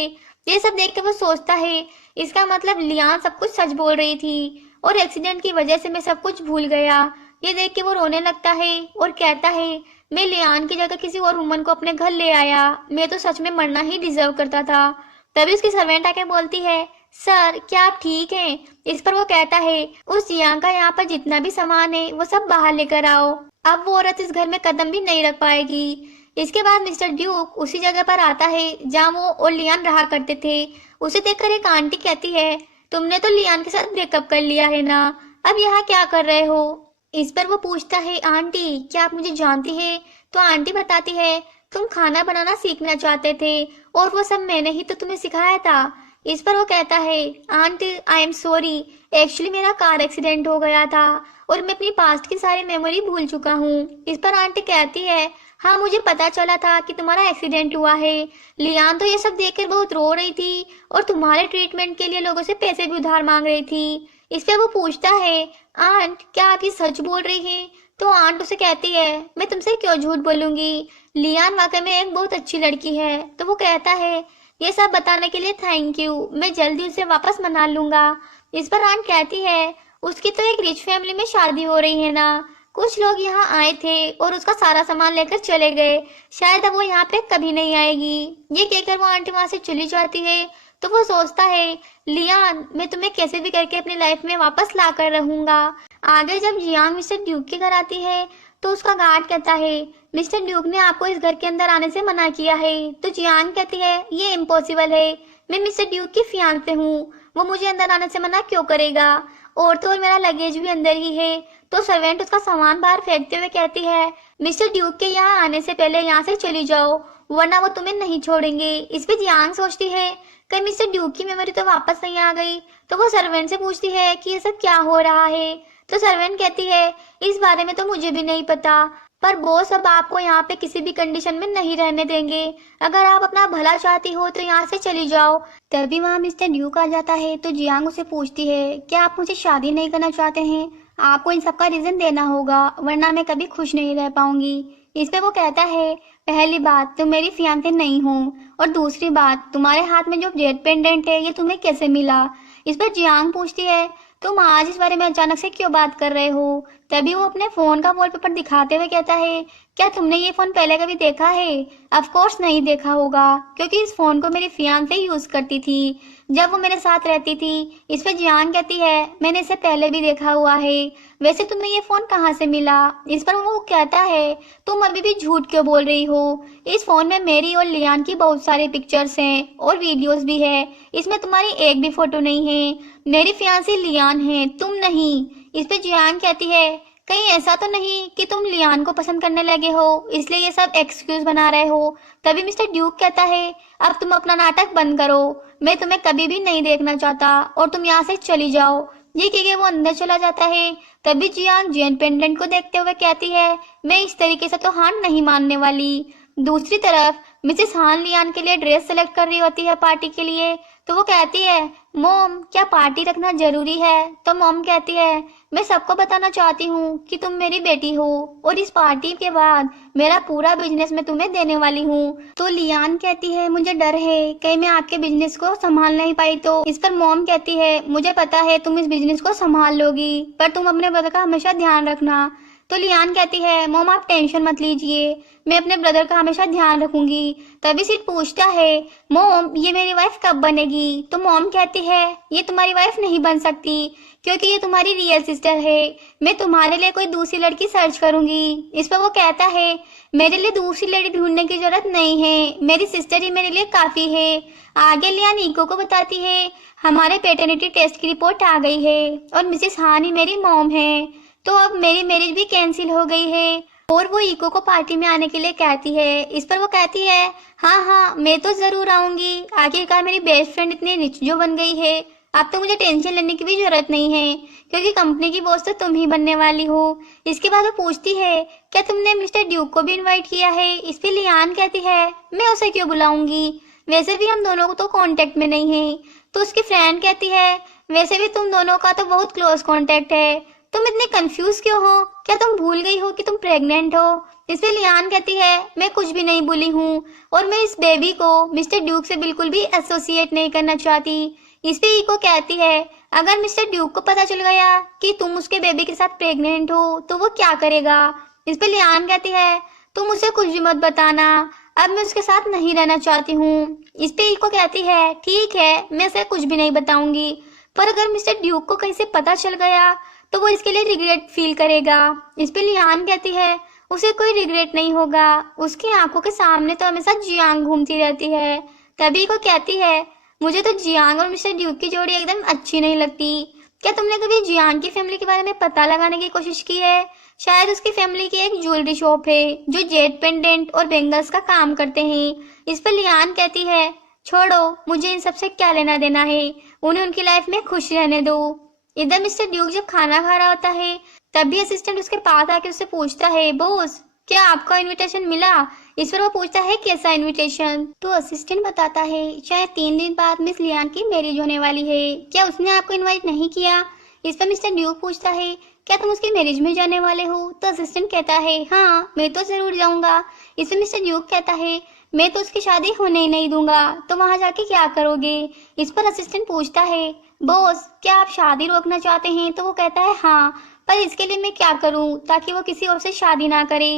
ये सब देख कर वो सोचता है इसका मतलब लियान सब कुछ सच बोल रही थी और एक्सीडेंट की वजह से मैं सब कुछ भूल गया। ये देख के वो रोने लगता है और कहता है मैं लियान की जगह किसी और वुमन को अपने घर ले आया, मैं तो सच में मरना ही डिजर्व करता था। तभी उसकी सर्वेंट आके बोलती है सर क्या आप ठीक हैं? इस पर वो कहता है, उस जियांग का यहाँ पर जितना भी सामान है वो सब बाहर लेकर आओ। अब वो औरत इस घर में कदम भी नहीं रख पाएगी। इसके बाद मिस्टर ड्यूक उसी जगह पर आता है जहाँ वो और लियान रहा करते थे। उसे देखकर एक आंटी कहती है, तुमने तो लियान के साथ ब्रेकअप कर लिया है ना, अब यहाँ क्या कर रहे हो? इस पर वो पूछता है, आंटी क्या आप मुझे जानती है? तो आंटी बताती है, तुम खाना बनाना सीखना चाहते थे और वो सब मैंने ही तो तुम्हें सिखाया था। इस पर वो कहता है, aunty I am sorry, actually मेरा कार एक्सीडेंट हो गया था और मैं अपनी पास्ट की सारी मेमोरी भूल चुका हूँ। इस पर आंटी कहती है, हाँ मुझे पता चला था कि तुम्हारा एक्सीडेंट हुआ है। लियान तो ये सब देखकर बहुत रो रही थी और तुम्हारे ट्रीटमेंट के लिए लोगों से पैसे भी उधार मांग रही थी। इस पर वो पूछता है, आंट क्या आप ये सच बोल रही हैं? तो आंट उसे कहती है, मैं तुमसे क्यों झूठ बोलूंगी, लियान वाकई में एक बहुत अच्छी लड़की है। तो वो कहता है, ये सब बताने के लिए थैंक यू, मैं जल्दी उसे वापस मना लूंगा। इस पर आंट कहती है, उसकी तो एक रिच फैमिली में शादी हो रही है ना, कुछ लोग यहाँ आए थे और उसका सारा सामान लेकर चले गए, शायद अब वो यहाँ पे कभी नहीं आएगी। ये कहकर वो आंटी वहां से चली जाती है। तो वो सोचता है, लियान मैं तुम्हें कैसे भी करके अपनी लाइफ में वापस ला कर रहूंगा। आगे जब जियांग मिस्टर ड्यूक के घर आती है तो उसका गार्ड कहता है, मिस्टर ड्यूक ने आपको इस घर के अंदर आने से मना किया है। तो जियांग कहती है, ये इम्पॉसिबल है, मैं मिस्टर ड्यूक की फियांसे हूँ, वो मुझे अंदर आने से मना क्यों करेगा, और तो और मेरा लगेज भी अंदर ही है। तो सर्वेंट उसका सामान बाहर फेंकते हुए कहती है, मिस्टर ड्यूक के यहाँ आने से पहले यहाँ से चली जाओ वरना वो तुम्हें नहीं छोड़ेंगे। इस पे जियांग सोचती है, कहीं मिस्टर ड्यूक की मेमोरी तो वापस नहीं आ गई। तो वो सर्वेंट से पूछती है कि ये सब क्या हो रहा है। तो सर्वेंट कहती है, इस बारे में तो मुझे भी नहीं पता, पर बॉस अब आपको यहाँ पे किसी भी कंडीशन में नहीं रहने देंगे, अगर आप अपना भला चाहती हो तो यहाँ से चली जाओ। तभी वहाँ मिस्टर ड्यूक आ जाता है। तो जियांग उसे पूछती है, क्या आप मुझे शादी नहीं करना चाहते हैं? आपको इन सब का रीजन देना होगा वरना मैं कभी खुश नहीं रह पाऊंगी। इस पे वो कहता है, पहली बात तुम मेरी फियांसे नहीं हो, और दूसरी बात तुम्हारे हाथ में जो जेड पेंडेंट है ये तुम्हें कैसे मिला। इस पर जियांग पूछती है, तुम आज इस बारे में अचानक से क्यों बात कर रहे हो? तभी वो अपने फोन का वॉलपेपर दिखाते हुए कहता है, क्या तुमने ये फोन पहले कभी देखा है? ऑफ कोर्स नहीं देखा होगा, क्योंकि इस फोन को मेरी फियांसे यूज करती थी जब वो मेरे साथ रहती थी। इस पे जियांग कहती है, मैंने इसे पहले भी देखा हुआ है, वैसे तुम्हें ये फोन कहाँ से मिला? इस पर वो कहता है, तुम अभी भी झूठ क्यों बोल रही हो, इस फोन में मेरी और लियान की बहुत सारी पिक्चर्स हैं और वीडियोस भी है, इसमें तुम्हारी एक भी फोटो नहीं है, मेरी फियांसी लियान है तुम नहीं। इस पे जियांग कहती है, कहीं ऐसा तो नहीं कि तुम लियान को पसंद करने लगे हो इसलिए ये सब एक्सक्यूज बना रहे हो। तभी मिस्टर ड्यूक कहता है, अब तुम अपना नाटक बंद करो, मैं तुम्हें कभी भी नहीं देखना चाहता और तुम यहाँ से चली जाओ। ये कह के वो अंदर चला जाता है। तभी जियांग जेन पेंडेंट को देखते हुए कहती है, मैं इस तरीके से तो हार नहीं मानने वाली। दूसरी तरफ मिसेस हान लियान के लिए ड्रेस सेलेक्ट कर रही होती है पार्टी के लिए। तो वो कहती है, मॉम क्या पार्टी रखना जरूरी है? तो मॉम कहती है, मैं सबको बताना चाहती हूँ कि तुम मेरी बेटी हो और इस पार्टी के बाद मेरा पूरा बिजनेस मैं तुम्हें देने वाली हूँ। तो लियान कहती है, मुझे डर है कहीं मैं आपके बिजनेस को संभाल नहीं पाई तो। इस पर मॉम कहती है, मुझे पता है तुम इस बिजनेस को संभाल लोगी, पर तुम अपने ब्रदर का हमेशा ध्यान रखना। तो लियान कहती है, मॉम आप टेंशन मत लीजिए, मैं अपने ब्रदर का हमेशा ध्यान रखूंगी। तभी सिड पूछता है, मॉम ये मेरी वाइफ कब बनेगी? तो मॉम कहती है, ये तुम्हारी वाइफ नहीं बन सकती क्योंकि ये तुम्हारी रियल सिस्टर है, मैं तुम्हारे लिए कोई दूसरी लड़की सर्च करूंगी। इस पर वो कहता है, मेरे लिए दूसरी लड़की ढूंढने की जरूरत नहीं है, मेरी सिस्टर ही मेरे लिए काफी है। आगे लियान इको को बताती है, हमारे पेटर्निटी टेस्ट की रिपोर्ट आ गई है और मिसेस हान ही मेरी मॉम है, तो अब मेरी मैरिज भी कैंसिल हो गई है। और वो इको को पार्टी में आने के लिए कहती है। इस पर वो कहती है, हाँ हाँ मैं तो जरूर आऊंगी, आखिरकार मेरी बेस्ट फ्रेंड इतनी रिच जो बन गई है, अब तो मुझे टेंशन लेने की भी जरूरत नहीं है क्योंकि कंपनी की बॉस तो तुम ही बनने वाली हो। इसके बाद वो पूछती है, क्या तुमने मिस्टर ड्यूक को भी इनवाइट किया है? इस पे लियान कहती है, मैं उसे क्यों बुलाऊंगी, वैसे भी हम दोनों को तो कांटेक्ट में नहीं है। तो उसकी फ्रेंड कहती है, वैसे भी तुम दोनों का तो बहुत क्लोज कांटेक्ट है, तुम इतने कंफ्यूज क्यों हो, क्या तुम भूल गई हो कि तुम प्रेग्नेंट हो? इस पे लियान कहती है, मैं कुछ भी नहीं भूली हूँ और मैं इस बेबी को मिस्टर ड्यूक से बिल्कुल भी एसोसिएट नहीं करना चाहती। इस पे इको कहती है, अगर मिस्टर ड्यूक को पता चल गया कि तुम उसके बेबी के साथ प्रेग्नेंट हो तो वो क्या करेगा? इस पे लियान कहती है, तुम उसे कुछ भी मत बताना, अब मैं उसके साथ नहीं रहना चाहती हूँ। इस पे इको कहती है ठीक है, मैं उसे कुछ भी नहीं बताऊंगी, पर अगर मिस्टर ड्यूक को कहीं से पता चल गया तो वो इसके लिए रिग्रेट फील करेगा। इस पे लियान कहती है उसे कोई रिग्रेट नहीं होगा, उसकी आंखों के सामने तो हमेशा जियांग घूमती रहती है। तभी को कहती है मुझे तो जियांग और मिस्टर ड्यूक की जोड़ी एकदम अच्छी नहीं लगती। क्या तुमने कभी जियांग की फैमिली के बारे में पता लगाने की कोशिश की है? शायद उसकी फैमिली की एक ज्वेलरी शॉप है जो जेट पेंडेंट और बैंगल्स का काम करते हैं। इस पर लियान कहती है छोड़ो, मुझे इन सबसे क्या लेना देना है, उन्हें उनकी लाइफ में खुश रहने दो। इधर मिस्टर ड्यूक जब खाना खा रहा होता है तभी असिस्टेंट उसके पास आके उससे पूछता है बॉस क्या आपका इनविटेशन मिला? इस पर वो पूछता है कैसा इनविटेशन? तो असिस्टेंट बताता है शायद 3 दिन बाद मिस लियान की मैरिज होने वाली है, क्या उसने आपको इनवाइट नहीं किया? इस पर मिस्टर ड्यूक पूछता है क्या तुम उसकी मैरिज में जाने वाले हो? तो असिस्टेंट कहता है हाँ मैं तो जरूर जाऊंगा। इस पर मिस्टर ड्यूक कहता है मैं तो उसकी शादी होने ही नहीं दूंगा, तो वहां जाके क्या करोगे? इस पर असिस्टेंट पूछता है बॉस क्या आप शादी रोकना चाहते हैं? तो वो कहता है हाँ, पर इसके लिए मैं क्या करूं ताकि वो किसी और से शादी ना करे।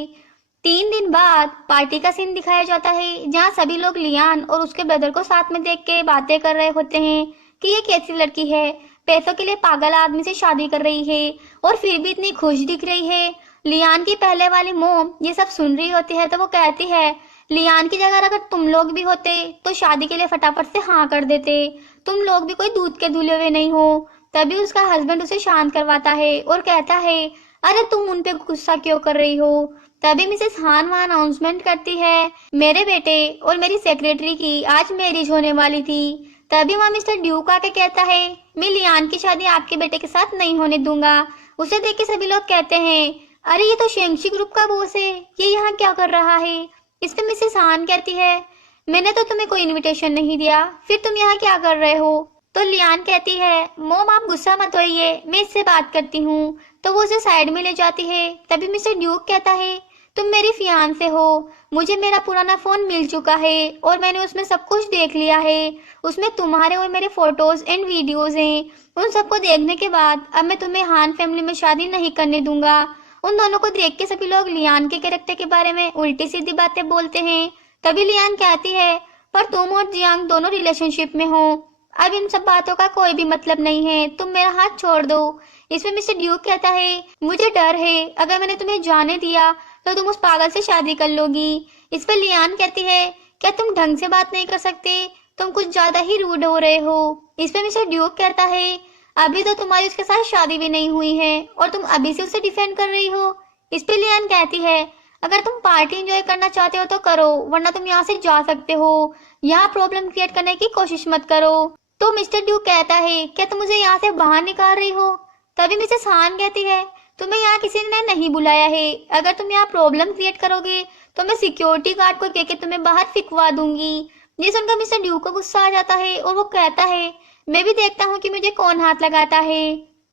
3 दिन बाद पार्टी का सीन दिखाया जाता है जहाँ सभी लोग लियान और उसके ब्रदर को साथ में देख के बातें कर रहे होते हैं कि ये कैसी लड़की है, पैसों के लिए पागल आदमी से शादी कर रही है और फिर भी इतनी खुश दिख रही है। लियान की पहले वाली मोम ये सब सुन रही होती है तो वो कहती है लियान की जगह अगर तुम लोग भी होते तो शादी के लिए फटाफट से हाँ कर देते, तुम लोग भी कोई दूध के धुले हुए नहीं हो। तभी उसका हस्बैंड उसे शांत करवाता है और कहता है अरे तुम उन पे गुस्सा क्यों कर रही हो? तभी मिसेस हान वहां अनाउंसमेंट करती है मेरे बेटे और मेरी सेक्रेटरी की आज मैरिज होने वाली थी। तभी वहाँ मिस्टर ड्यूक आके कहता है मैं लियान की शादी आपके बेटे के साथ नहीं होने दूंगा। उसे देख के सभी लोग कहते हैं अरे ये तो शेंगशी ग्रुप का बॉस है, ये यहाँ क्या कर रहा है? इस पे मिसेस हान कहती है मैंने तो तुम्हें कोई इनविटेशन नहीं दिया, फिर तुम यहाँ क्या कर रहे हो? तो लियान कहती है मोम आप गुस्सा मत होइए, मैं इससे बात करती हूँ। तो वो उसे साइड में ले जाती है। तभी मिस्टर ड्यूक कहता है तुम मेरी फियांसे हो, मुझे मेरा पुराना फोन मिल चुका है और मैंने उसमें सब कुछ देख लिया है, उसमें तुम्हारे और मेरे फोटोज एंड वीडियोज हैं। उन सबको देखने के बाद अब मैं तुम्हें हान फैमिली में शादी नहीं करने दूंगा। उन दोनों को देख के सभी लोग लियान के कैरेक्टर के बारे में उल्टी सीधी बातें बोलते हैं। तभी लियान कहती है पर तुम और जियांग दोनों रिलेशनशिप में हो, अब इन सब बातों का कोई भी मतलब नहीं है, तुम मेरा हाथ छोड़ दो। इसमें मिस्टर ड्यूक कहता है मुझे डर है अगर मैंने तुम्हें जाने दिया तो तुम उस पागल से शादी कर लोगी। इस पर लियान कहती है क्या तुम ढंग से बात नहीं कर सकते, तुम कुछ ज्यादा ही रूड हो रहे हो। इस पर मिस्टर ड्यूक कहता है अभी तो तुम्हारी उसके साथ शादी भी नहीं हुई है और तुम अभी से उसे डिफेंड कर रही हो। इस पर लियान कहती है अगर तुम पार्टी एंजॉय करना चाहते हो तो करो, वरना तुम यहाँ से जा सकते हो, यहाँ प्रॉब्लम क्रिएट करने की कोशिश मत करो। तो मिस्टर ड्यूक कहता है क्या तुम मुझे यहाँ से बाहर निकाल रही हो? तभी मिसेस हान कहती है तुम्हें यहाँ किसी ने नहीं बुलाया है, अगर तुम यहाँ प्रॉब्लम क्रिएट करोगे तो मैं सिक्योरिटी गार्ड को कह के तुम्हें बाहर फिकवा दूंगी। ये सुनकर मिस्टर ड्यूक को गुस्सा आ जाता है और वो कहता है मैं भी देखता हूँ कि मुझे कौन हाथ लगाता है।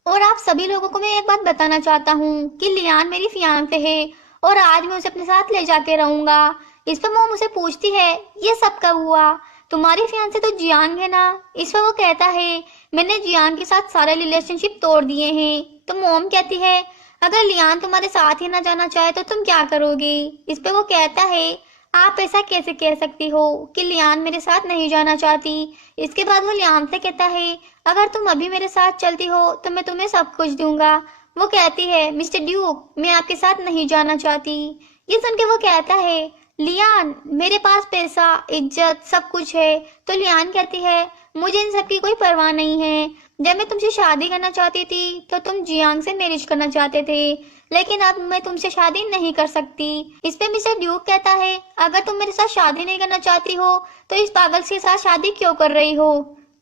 और आप सभी लोगों को मैं एक बात बताना चाहता हूँ कि लियान मेरी फियांसे है और आज मैं उसे अपने साथ ले जाके रहूंगा। इस पर मोम उसे पूछती है ये सब कब हुआ, तुम्हारी फियांसे तो जियांग है ना? इस पर वो कहता है मैंने जियांग के साथ सारे रिलेशनशिप तोड़ दिए हैं। तो मोम कहती है अगर लियान तुम्हारे साथ ही ना जाना चाहे तो तुम क्या करोगे? इस पे वो कहता है आप ऐसा कैसे कह सकती हो कि लियान मेरे साथ नहीं जाना चाहती। इसके बाद वो लियान से कहता है अगर तुम अभी मेरे साथ चलती हो तो मैं तुम्हें सब कुछ दूंगा। वो कहती है मिस्टर ड्यूक मैं आपके साथ नहीं जाना चाहती। ये सुन के वो कहता है लियान मेरे पास पैसा इज्जत सब कुछ है। तो लियान कहती है मुझे इन सब की कोई परवाह नहीं है, जब मैं तुमसे शादी करना चाहती थी तो तुम जियांग से मैरिज करना चाहते थे, लेकिन अब मैं तुमसे शादी नहीं कर सकती। इस पे मिस्टर ड्यूक कहता है अगर तुम मेरे साथ शादी नहीं करना चाहती हो तो इस पागल के साथ शादी क्यों कर रही हो?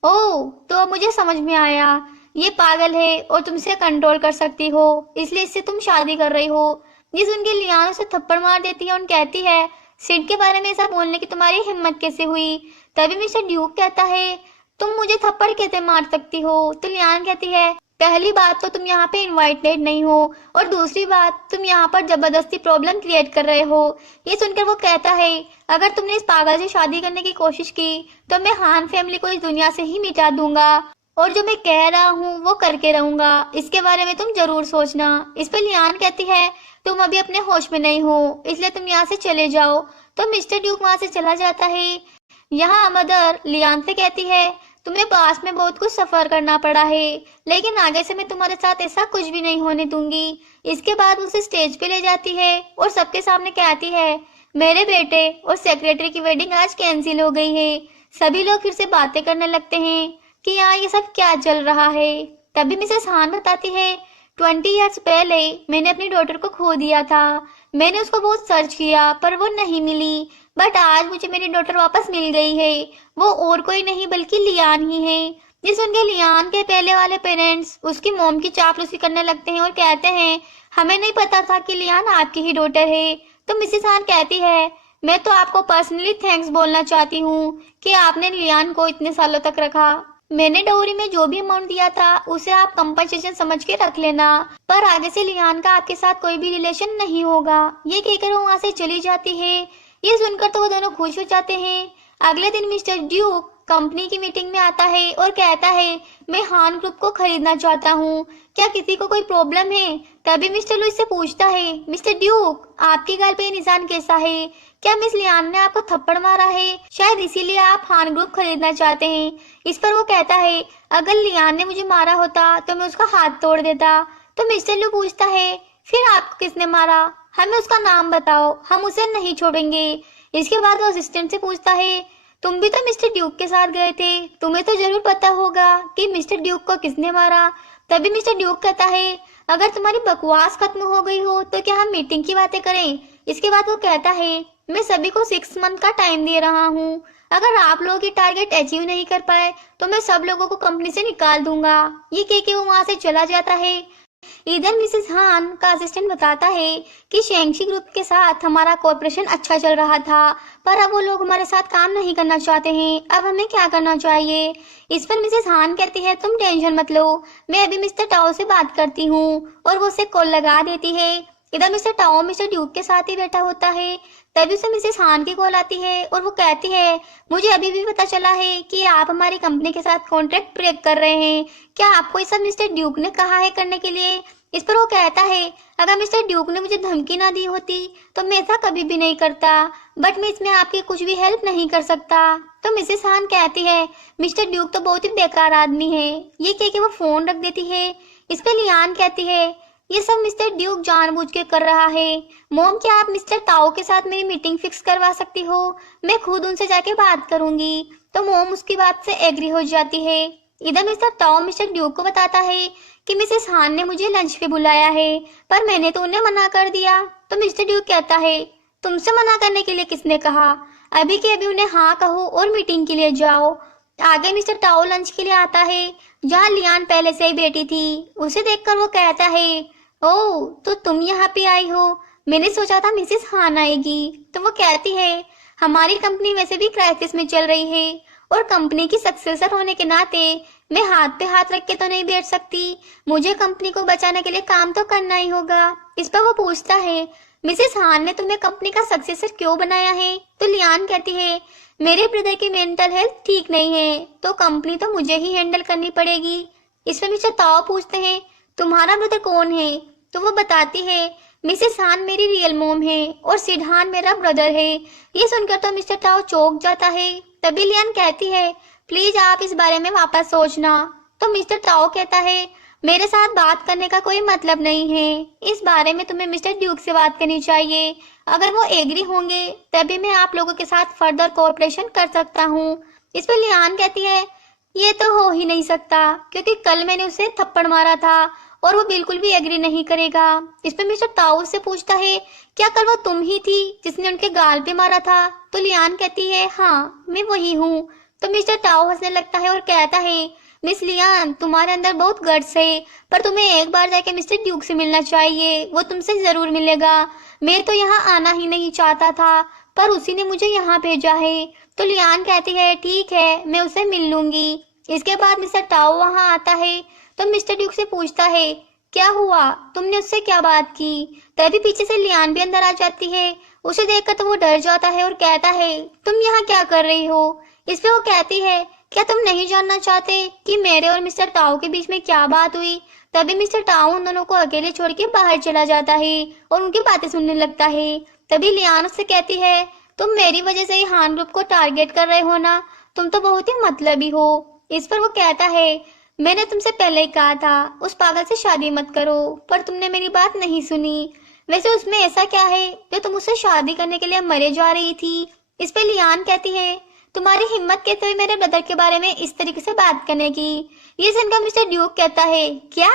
ओह तो अब मुझे समझ में आया, ये पागल है और तुमसे कंट्रोल कर सकती हो, इसलिए इससे तुम शादी कर रही हो। ये सुन के लियान उसे थप्पड़ मार देती है और कहती है सिड के बारे में ऐसा बोलने की तुम्हारी हिम्मत कैसे हुई? तभी मिस्टर ड्यूक कहता है तुम मुझे थप्पड़ कैसे मार सकती हो? तो लियान कहती है पहली बात तो तुम यहाँ पे इनवाइटेड नहीं हो और दूसरी बात तुम यहाँ पर जबरदस्ती प्रॉब्लम क्रिएट कर रहे हो। ये सुनकर वो कहता है अगर तुमने इस पागल से शादी करने की कोशिश की तो मैं हान फैमिली को इस दुनिया से ही मिटा दूंगा और जो मैं कह रहा हूँ वो करके रहूंगा, इसके बारे में तुम जरूर सोचना। इस पर लियान कहती है तुम अभी अपने होश में नहीं हो इसलिए तुम यहाँ से चले जाओ। तो मिस्टर ड्यूक वहां से चला जाता है। यहाँ मदर लियान से कहती है, तुम्हें पास में बहुत कुछ सफर करना पड़ा है, लेकिन आगे से मैं तुम्हारे साथ ऐसा कुछ भी नहीं होने दूंगी। इसके बाद उसे स्टेज पे ले जाती है और सबके सामने कहती है, मेरे बेटे और सेक्रेटरी की वेडिंग आज कैंसिल हो गई है। सभी लोग फिर से बातें करने लगते हैं कि यहाँ ये सब क्या चल रहा है। तभी मिसेस हान बताती है, 20 ईयर्स पहले मैंने अपनी डॉटर को खो दिया था। मैंने उसको बहुत सर्च किया पर वो नहीं मिली, बट आज मुझे मेरी डॉटर वापस मिल गई है। वो और कोई नहीं बल्कि लियान ही है। ये सुन के लियान के पहले वाले पेरेंट्स उसकी मॉम की चापलूसी करने लगते हैं और कहते हैं, हमें नहीं पता था कि लियान आपकी ही डॉटर है। तो मिसेस हान कहती है, मैं तो आपको पर्सनली थैंक्स बोलना चाहती हूँ कि आपने लियान को इतने सालों तक रखा। मैंने डाउरी में जो भी अमाउंट दिया था उसे आप कंपनसेशन समझ के रख लेना, पर आगे से लियान का आपके साथ कोई भी रिलेशन नहीं होगा। ये कहकर वो वहाँ से चली जाती है। ये सुनकर तो वो दोनों खुश हो जाते हैं। अगले दिन मिस्टर ड्यूक कंपनी की मीटिंग में आता है और कहता है, मैं हान ग्रुप को खरीदना चाहता हूँ, क्या किसी को कोई प्रॉब्लम है? तभी मिस्टर लुइस से पूछता है, मिस्टर ड्यूक आपकी गाल पे ये निशान कैसा है? क्या मिस लियान ने आपको थप्पड़ मारा है? शायद इसीलिए आप हान ग्रुप खरीदना चाहते हैं। इस पर वो कहता है, अगर लियान ने मुझे मारा होता तो मैं उसका हाथ तोड़ देता। तो मिस्टर लू पूछता है, फिर आपको किसने मारा? हमें उसका नाम बताओ, हम उसे नहीं छोड़ेंगे। इसके बाद वो असिस्टेंट से पूछता है, तुम भी तो मिस्टर ड्यूक के साथ गए थे, तुम्हें तो जरूर पता होगा कि मिस्टर ड्यूक को किसने मारा। तभी मिस्टर ड्यूक कहता है, अगर तुम्हारी बकवास खत्म हो गई हो तो क्या हम मीटिंग की बातें करें। इसके बाद वो कहता है, मैं सभी को 6 मंथ का टाइम दे रहा हूँ। अगर आप लोगों की टारगेट अचीव नहीं कर पाए तो मैं सब लोगों को कंपनी से निकाल दूंगा। ये कह के वो वहां से चला जाता है। इधर मिसेस हान का असिस्टेंट बताता है कि शेंगशी ग्रुप के साथ हमारा कॉर्पोरेशन अच्छा चल रहा था, पर अब वो लोग हमारे साथ काम नहीं करना चाहते हैं। अब हमें क्या करना चाहिए? इस पर मिसेस हान कहती है, तुम टेंशन मत लो, मैं अभी मिस्टर टाओ से बात करती हूँ। और वो उसे कॉल लगा देती है। इधर मिस्टर टाओ मिस्टर ड्यूक के साथ ही बैठा होता है। तभी उसे मिसेस हान की कॉल आती है और वो कहती है, मुझे अभी भी पता चला है कि आप हमारी कंपनी के साथ कॉन्ट्रैक्ट ब्रेक कर रहे हैं। क्या आपको ये सब मिस्टर ड्यूक ने कहा है करने के लिए? इस पर वो कहता है, अगर मिस्टर ड्यूक ने मुझे धमकी ना दी होती तो मैं ऐसा कभी भी नहीं करता, बट मैं इसमें आपकी कुछ भी हेल्प नहीं कर सकता। तो मिसेस हान कहती है, मिस्टर ड्यूक तो बहुत ही बेकार आदमी है। ये कह के वो फोन रख देती है। इस पर लियान कहती है, ये सब मिस्टर ड्यूक जानबूझ के कर रहा है। मॉम, क्या आप मिस्टर ताओ के साथ मेरी मीटिंग फिक्स करवा सकती हो? मैं खुद उनसे जाके बात करूंगी। तो मॉम उसकी बात से एग्री हो जाती है। इधर मिस्टर ताओ मिस्टर ड्यूक को बताता है कि मिसेस हान ने मुझे लंच पे बुलाया है, पर मैंने तो उन्हें मना कर दिया। तो मिस्टर ड्यूक कहता है, तुमसे मना करने के लिए किसने कहा? अभी के अभी उन्हें हाँ कहो और मीटिंग के लिए जाओ। आगे मिस्टर ताओ लंच के लिए आता है, जहाँ लियान पहले से ही बैठी थी। उसे देखकर वो कहता है, ओह, तो तुम यहाँ पे आई हो, मैंने सोचा था मिसेस हान आएगी। तो वो कहती है, हमारी कंपनी वैसे भी क्राइसिस में चल रही है और कंपनी की सक्सेसर होने के नाते मैं हाथ पे हाथ रख के तो नहीं बैठ सकती। मुझे कंपनी को बचाने के लिए काम तो करना ही होगा। इस पर वो पूछता है, मिसेस हान ने तुम्हें कंपनी का सक्सेसर क्यों बनाया है? तो लियान कहती है, मेरे ब्रदर की मेंटल हेल्थ ठीक नहीं है तो कंपनी तो मुझे ही हैंडल करनी पड़ेगी। इस पर मिस्टर ताओ पूछते हैं, तुम्हारा ब्रदर कौन है? तो वो बताती है, मिसेस हान मेरी रियल मॉम है और सिड हान मेरा ब्रदर है। ये सुनकर तो मिस्टर ताओ चौंक जाता है। तभी लियान कहती है, प्लीज आप इस बारे में वापस सोचना। तो मिस्टर ताओ कहता है, मेरे साथ बात करने का कोई मतलब नहीं है, इस बारे में तुम्हें मिस्टर ड्यूक से बात करनी चाहिए। अगर वो एग्री होंगे तभी मैं आप लोगों के साथ फर्दर कोऑपरेशन कर सकता हूँ। इस पर लियान कहती है, ये तो हो ही नहीं सकता क्योंकि कल मैंने उसे थप्पड़ मारा था और वो बिल्कुल भी एग्री नहीं करेगा। इस पे मिस्टर ताओ से पूछता है, क्या कल वो तुम ही थी जिसने उनके गाल पे मारा था? तो लियान कहती है, हाँ मैं वही हूँ। तो मिस्टर ताओ हंसने लगता है और कहता है, मिस लियान, तुम्हारे अंदर बहुत गट्स है, पर तुम्हें एक बार जाके मिस्टर ड्यूक से मिलना चाहिए, वो तुमसे जरूर मिलेगा। मैं तो यहाँ आना ही नहीं चाहता था पर उसी ने मुझे यहाँ भेजा है। तो लियान कहती है, ठीक है, मैं उसे मिल लूंगी। इसके बाद मिस्टर ताओ वहाँ आता है तो मिस्टर ड्यूक से पूछता है, क्या हुआ, तुमने उससे क्या बात की? तभी पीछे से लियान भी अंदर आ जाती है। उसे देखकर तो वो डर जाता है और कहता है, तुम यहाँ क्या कर रही हो? इस पे वो कहती है, क्या तुम नहीं जानना चाहते कि मेरे और मिस्टर ताओ के बीच में क्या बात हुई? तभी मिस्टर ताओ उन दोनों को अकेले छोड़ के बाहर चला जाता है और उनकी बातें सुनने लगता है। तभी लियान उससे कहती है, तुम मेरी वजह से ही हान ग्रुप को टारगेट कर रहे हो ना, तुम तो बहुत ही मतलबी हो। इस पर वो कहता है, मैंने तुमसे पहले ही कहा था उस पागल से शादी मत करो, पर तुमने मेरी बात नहीं सुनी। वैसे उसमें ऐसा क्या है जो तुम उससे शादी करने के लिए मरे जा रही थी? इस पे लियान कहती है, तुम्हारी हिम्मत कैसे हुई मेरे ब्रदर के बारे में इस तरीके से बात करने की? ये सुनकर मिस्टर ड्यूक कहता है, क्या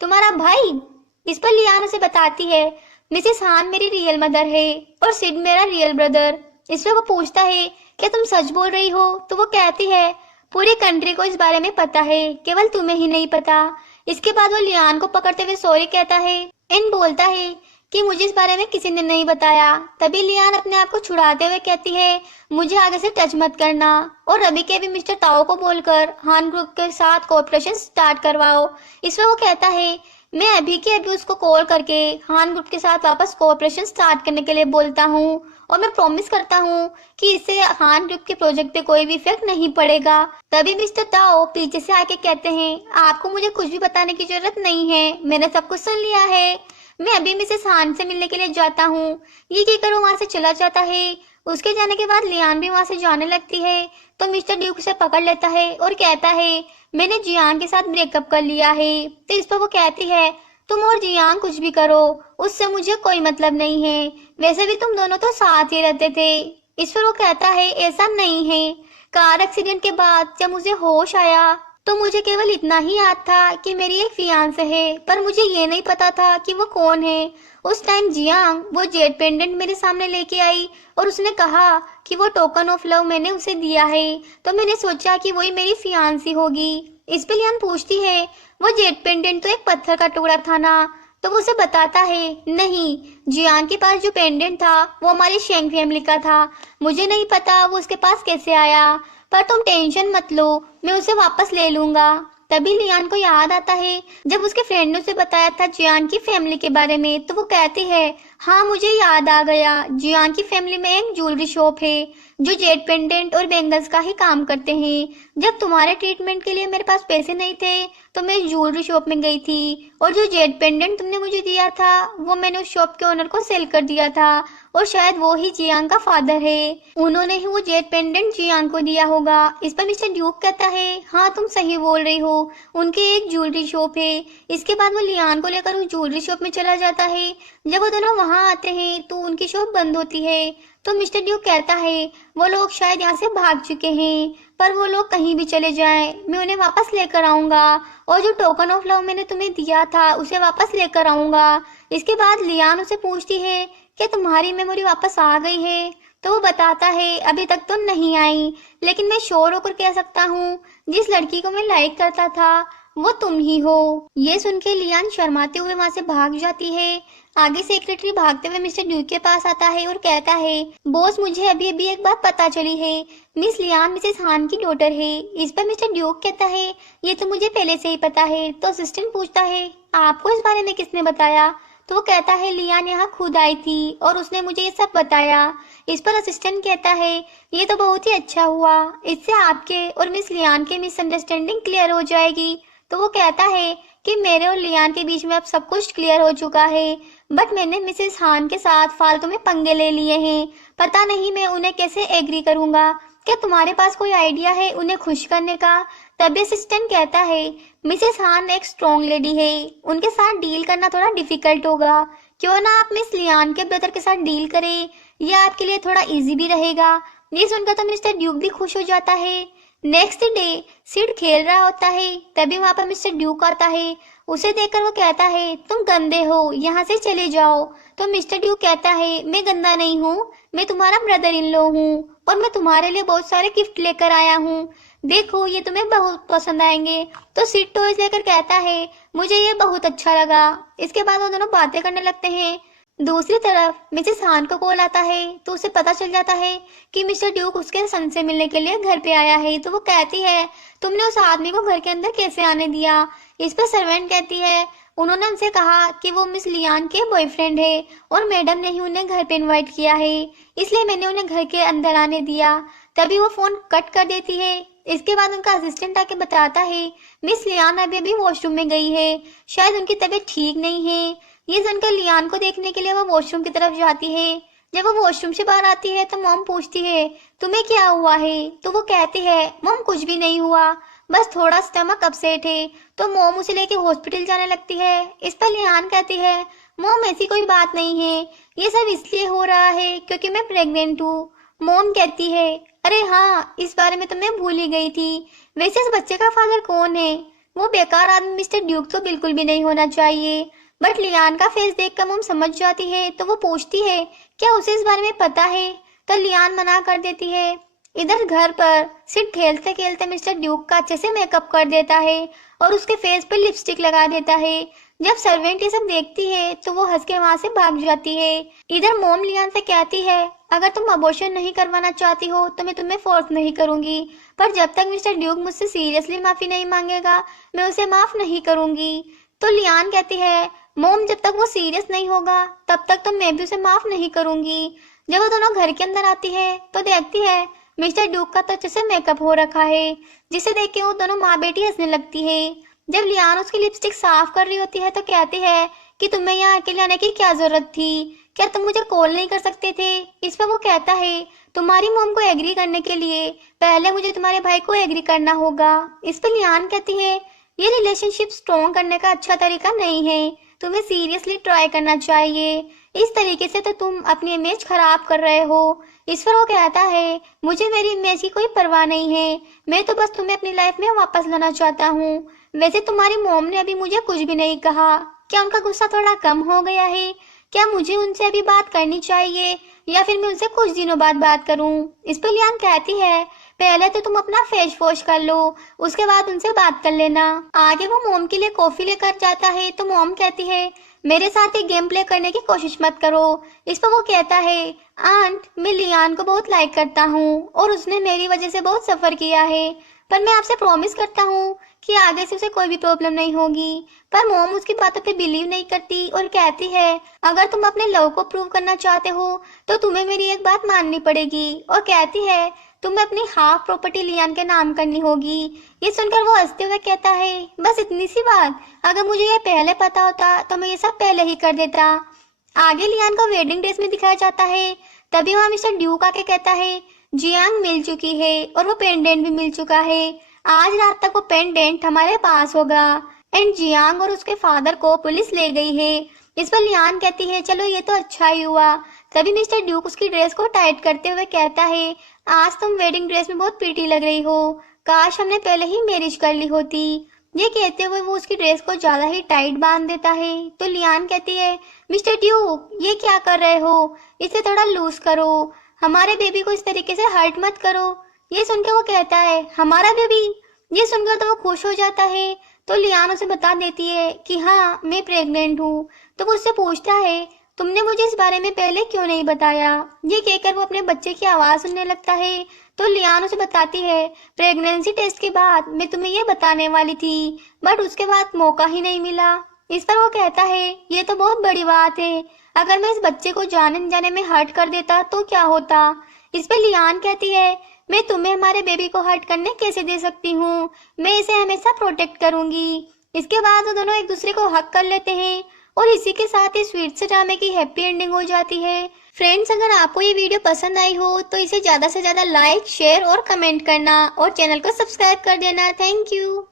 तुम्हारा भाई? इस पर लियान उसे बताती है, मिसेस हान मेरी रियल मदर है और सिड मेरा रियल ब्रदर। इस पर वो पूछता है, क्या तुम सच बोल रही हो? तो वो कहती है, पूरी कंट्री को इस बारे में पता है, केवल तुम्हें ही नहीं पता। इसके बाद वो लियान को पकड़ते हुए सॉरी कहता है एंड बोलता है कि मुझे इस बारे में किसी ने नहीं बताया। तभी लियान अपने आप को छुड़ाते हुए कहती है, मुझे आगे से टच मत करना और रवि के भी मिस्टर ताओ को बोलकर हान ग्रुप के साथ कोऑपरेशन स्टार्ट करवाओ। इसमें वो कहता है, मैं अभी के अभी उसको कॉल करके हान ग्रुप के साथ वापस कोऑपरेशन स्टार्ट करने के लिए बोलता हूँ और मैं प्रॉमिस करता हूँ कि इससे हान ग्रुप के प्रोजेक्ट पे कोई भी इफेक्ट नहीं पड़ेगा। तभी मिस्टर ताओ पीछे से आके कहते हैं, आपको मुझे कुछ भी बताने की जरूरत नहीं है, मैंने सब कुछ सुन लिया है। मैं अभी मिसेस हान से मिलने के लिए जाता हूँ। ये कहकर वो वहां से चला जाता है। उसके जाने के बाद लियान भी वहां से जाने लगती है तो मिस्टर ड्यूक उसे पकड़ लेता है और कहता है, मैंने जियान के साथ ब्रेकअप कर लिया है। तो इस पर वो कहती है, तुम और जियान कुछ भी करो, उससे मुझे कोई मतलब नहीं है, वैसे भी तुम दोनों तो साथ ही रहते थे। इस पर वो कहता है, ऐसा नहीं है, कार एक्सीडेंट के बाद जब मुझे होश आया तो मुझे केवल इतना ही याद था कि मेरी एक फियांसे है, पर मुझे ये नहीं पता था कि वो कौन है। उस टाइम जियांग वो जेड पेंडेंट मेरे सामने लेके आई और उसने कहा कि वो टोकन ऑफ लव मैंने उसे दिया है, तो मैंने सोचा कि वही मेरी फियांसी होगी। इस पे लियान पूछती है, वो जेड पेंडेंट तो एक पत्थर का टुकड़ा था ना? तो वो उसे बताता है, नहीं, जियांग के पास जो पेंडेंट था वो हमारी शेंग फैमिली का था, मुझे नहीं पता वो उसके पास कैसे आया, पर तुम टेंशन मत लो, मैं उसे वापस ले लूंगा। तभी लियान को याद आता है जब उसके फ्रेंड ने उसे बताया था जियान की फैमिली के बारे में, तो वो कहती है, हाँ मुझे याद आ गया, जियान की फैमिली में एक ज्वेलरी शॉप है जो जेड पेंडेंट और बैंगल्स का ही काम करते हैं। जब तुम्हारे ट्रीटमेंट के लिए मेरे पास पैसे नहीं थे तो मैं ज्वेलरी शॉप में गई थी और जो जेड पेंडेंट तुमने मुझे दिया था वो मैंने उस शॉप के ओनर को सेल कर दिया था और शायद वो ही जियांग का फादर है, उन्होंने ही वो जेड पेंडेंट जियांग को दिया होगा। इस पर मिस्टर ड्यूक कहता है, हाँ तुम सही बोल रही हो, उनके एक ज्वेलरी शॉप है। इसके बाद वो लियान को लेकर उस ज्वेलरी शॉप में चला जाता है। जब वो दोनों वहां आते हैं तो उनकी शॉप बंद होती है। तो मिस्टर ड्यूक कहता है, वो लोग शायद यहाँ से भाग चुके हैं, पर वो लोग कहीं भी चले जाएं, मैं उन्हें वापस लेकर आऊंगा और जो टोकन ऑफ लव मैंने तुम्हें दिया था उसे वापस लेकर आऊंगा। इसके बाद लियान उसे पूछती है, क्या तुम्हारी मेमोरी वापस आ गई है? तो वो बताता है, अभी तक तो नहीं आई, लेकिन मैं श्योर होकर कह सकता हूँ जिस लड़की को मैं लाइक करता था वो तुम ही हो। ये सुन के लियान शर्माते हुए वहां से भाग जाती है। आगे सेक्रेटरी भागते हुए मिस्टर ड्यूक के पास आता है और कहता है, बॉस मुझे अभी अभी एक बात पता चली है, मिस लियान मिसेस हान की डॉटर है। इस पर मिस्टर ड्यूक कहता है, ये तो मुझे पहले से ही पता है। तो असिस्टेंट पूछता है, आपको इस बारे में किसने बताया? तो वो कहता है, लियान यहाँ खुद आई थी और उसने मुझे ये सब बताया। इस पर असिस्टेंट कहता है, ये तो बहुत ही अच्छा हुआ, इससे आपके और मिस लियान की मिसअंडरस्टैंडिंग क्लियर हो जाएगी। तो वो कहता है कि मेरे और लियान के बीच में अब सब कुछ क्लियर हो चुका है, बट मैंने मिसेस हान के साथ फालतू में पंगे ले लिए हैं, पता नहीं मैं उन्हें कैसे एग्री करूंगा। क्या तुम्हारे पास कोई आइडिया है उन्हें खुश करने का? तभी असिस्टेंट कहता है, मिसेस हान एक स्ट्रॉन्ग लेडी है, उनके साथ डील करना थोड़ा डिफिकल्ट होगा, क्यों ना आप मिस लियान के ब्रदर के साथ डील करें, यह आपके लिए थोड़ा इजी भी रहेगा। ये सुनकर तो मिस्टर ड्यूक भी खुश हो जाता है। नेक्स्ट डे सिड खेल रहा होता है, तभी वहां पर मिस्टर ड्यूक आता है। उसे देखकर वो कहता है, तुम गंदे हो, यहाँ से चले जाओ। तो मिस्टर ड्यूक कहता है, मैं गंदा नहीं हूँ, मैं तुम्हारा ब्रदर इन लॉ हूँ और मैं तुम्हारे लिए बहुत सारे गिफ्ट लेकर आया हूँ, देखो ये तुम्हें बहुत पसंद आएंगे। तो सिड टॉयज लेकर कहता है, मुझे ये बहुत अच्छा लगा। इसके बाद वो दोनों बातें करने लगते हैं। दूसरी तरफ मिसेस हान को कॉल आता है तो उसे पता चल जाता है कि मिस्टर ड्यूक उसके सन से मिलने के लिए घर पे आया है। तो वो कहती है, तुमने उस आदमी को घर के अंदर कैसे आने दिया? इस पर सर्वेंट कहती है, उन्होंने उनसे कहा कि वो मिस लियान के बॉयफ्रेंड है और मैडम ने ही उन्हें घर पे इनवाइट किया है, इसलिए मैंने उन्हें घर के अंदर आने दिया। तभी वो फोन कट कर देती है। इसके बाद उनका असिस्टेंट आके बताता है, मिस लियान अभी अभी वॉशरूम में गई है, शायद उनकी तबीयत ठीक नहीं है। ये सुनकर लियान को देखने के लिए वो वॉशरूम की तरफ जाती है। जब वो वॉशरूम से बाहर आती है तो मॉम पूछती है तुम्हें क्या हुआ है, तो वो कहती है मॉम कुछ भी नहीं हुआ, बस थोड़ा स्टमक अपसेट है। तो मॉम उसे लेके हॉस्पिटल जाने लगती है। इस पर लियान कहती है मॉम ऐसी कोई बात नहीं है, ये सब इसलिए हो रहा है क्योंकि मैं प्रेग्नेंट हूँ। मॉम कहती है अरे हाँ, इस बारे में तो मैं भूल ही गई थी। वैसे इस बच्चे का फादर कौन है? वो बेकार आदमी मिस्टर ड्यूक तो बिल्कुल भी नहीं होना चाहिए। बट लियान का फेस देखकर मॉम समझ जाती है, तो वो पूछती है क्या उसे इस बारे में पता है? तो लियान मना कर देती है। इधर घर पर सिर्फ खेलते खेलते मिस्टर ड्यूक का अच्छे से मेकअप कर देता है और उसके फेस पर लिपस्टिक लगा देता है। जब सर्वेंट ये सब देखती है तो वो हंस के वहां से भाग जाती है। इधर मॉम लियान से कहती है अगर तुम अबॉर्शन नहीं करवाना चाहती हो तो मैं तुम्हें फोर्स नहीं करूंगी, पर जब तक मिस्टर ड्यूक मुझसे सीरियसली माफी नहीं मांगेगा मैं उसे माफ नहीं करूंगी। तो लियान कहती है मॉम जब तक वो सीरियस नहीं होगा तब तक तो मैं भी उसे माफ नहीं करूंगी। जब वो दोनों घर के अंदर आती है तो देखती है मिस्टर ड्यूक का तो अच्छे से मेकअप हो रखा है, जिसे देख के वो दोनों माँ बेटी हंसने लगती है। जब लियान उसकी लिपस्टिक साफ कर रही होती है तो कहती है कि तुम्हें यहाँ अकेले आने की क्या जरूरत थी, क्या तुम मुझे कॉल नहीं कर सकते थे? इस पर वो कहता है तुम्हारी मॉम को एग्री करने के लिए पहले मुझे तुम्हारे भाई को एग्री करना होगा। इस पर लियान कहती है ये रिलेशनशिप स्ट्रॉन्ग करने का अच्छा तरीका नहीं है, तुम्हें सीरियसली ट्राई करना चाहिए, इस तरीके से तो तुम अपनी इमेज खराब कर रहे हो। इस पर वो कहता है मुझे मेरी इमेज की कोई परवाह नहीं है, मैं तो बस तुम्हें अपनी लाइफ में वापस लाना चाहता हूँ। वैसे तुम्हारी मॉम ने अभी मुझे कुछ भी नहीं कहा, क्या उनका गुस्सा थोड़ा कम हो गया है? क्या मुझे उनसे अभी बात करनी चाहिए या फिर मैं उनसे कुछ दिनों बाद बात करूं? इस पर लियान कहती है पहले तो तुम अपना फेस वॉश कर लो, उसके बाद उनसे बात कर लेना। आगे वो मॉम के लिए कॉफी लेकर जाता है तो मॉम कहती है मेरे साथ एक गेम प्ले करने की कोशिश मत करो। इस पर वो कहता है आंट मैं लियान को बहुत लाइक करता हूँ और उसने मेरी वजह से बहुत सफर किया है, पर मैं आपसे प्रॉमिस करता हूँ कि आगे से उसे कोई भी प्रॉब्लम नहीं होगी। पर मॉम उसकी बातों पे बिलीव नहीं करती और कहती है अगर तुम अपने लव को प्रूव करना चाहते हो तो तुम्हें मेरी एक बात माननी पड़ेगी, और कहती है तुम्हें अपनी हाफ प्रॉपर्टी लियान के नाम करनी होगी। ये सुनकर वो हंसते हुए कहता है बस इतनी सी बात, अगर मुझे ये पहले पता होता तो मैं ये सब पहले ही कर देता। आगे लियान को वेडिंग ड्रेस में दिखाया जाता है। तभी वहाँ मिस्टर ड्यूक आके कहता है जियांग मिल चुकी है और वो पेंडेंट भी मिल चुका है, आज रात तक वो पेंडेंट हमारे पास होगा। एंड जियांग और उसके फादर को पुलिस ले गई है। इस पर लियान कहती है चलो ये तो अच्छा ही हुआ। तभी मिस्टर ड्यूक उसकी ड्रेस को टाइट करते हुए कहता है आज तुम वेडिंग ड्रेस में बहुत प्रीटी लग रही हो, काश हमने पहले ही मैरिज कर ली होती। ये कहते हुए वो उसकी ड्रेस को ज्यादा ही टाइट बांध देता है। तो लियान कहती है मिस्टर ड्यूक ये क्या कर रहे हो, इसे थोड़ा लूज करो, हमारे बेबी को इस तरीके से हर्ट मत करो। ये सुनकर वो कहता है हमारा बेबी? ये सुनकर तो वो खुश हो जाता है। तो लियान उसे बता देती है कि हाँ मैं प्रेग्नेंट हूँ। तो वो उससे पूछता है तुमने मुझे इस बारे में पहले क्यों नहीं बताया? ये कहकर वो अपने बच्चे की आवाज सुनने लगता है। तो लियान उसे बताती है प्रेगनेंसी टेस्ट के बाद मैं तुम्हें ये बताने वाली थी, बट उसके बाद मौका ही नहीं मिला। इस पर वो कहता है ये तो बहुत बड़ी बात है, अगर मैं इस बच्चे को जाने जाने में हर्ट कर देता तो क्या होता? इस पर लियान कहती है मैं तुम्हें हमारे बेबी को हर्ट करने कैसे दे सकती हूँ, मैं इसे हमेशा प्रोटेक्ट करूंगी। इसके बाद वो दोनों एक दूसरे को हक कर लेते हैं और इसी के साथ ही स्वीट से ड्रामे की हैप्पी एंडिंग हो जाती है। फ्रेंड्स अगर आपको ये वीडियो पसंद आई हो तो इसे ज्यादा से ज्यादा लाइक शेयर और कमेंट करना और चैनल को सब्सक्राइब कर देना। Thank you.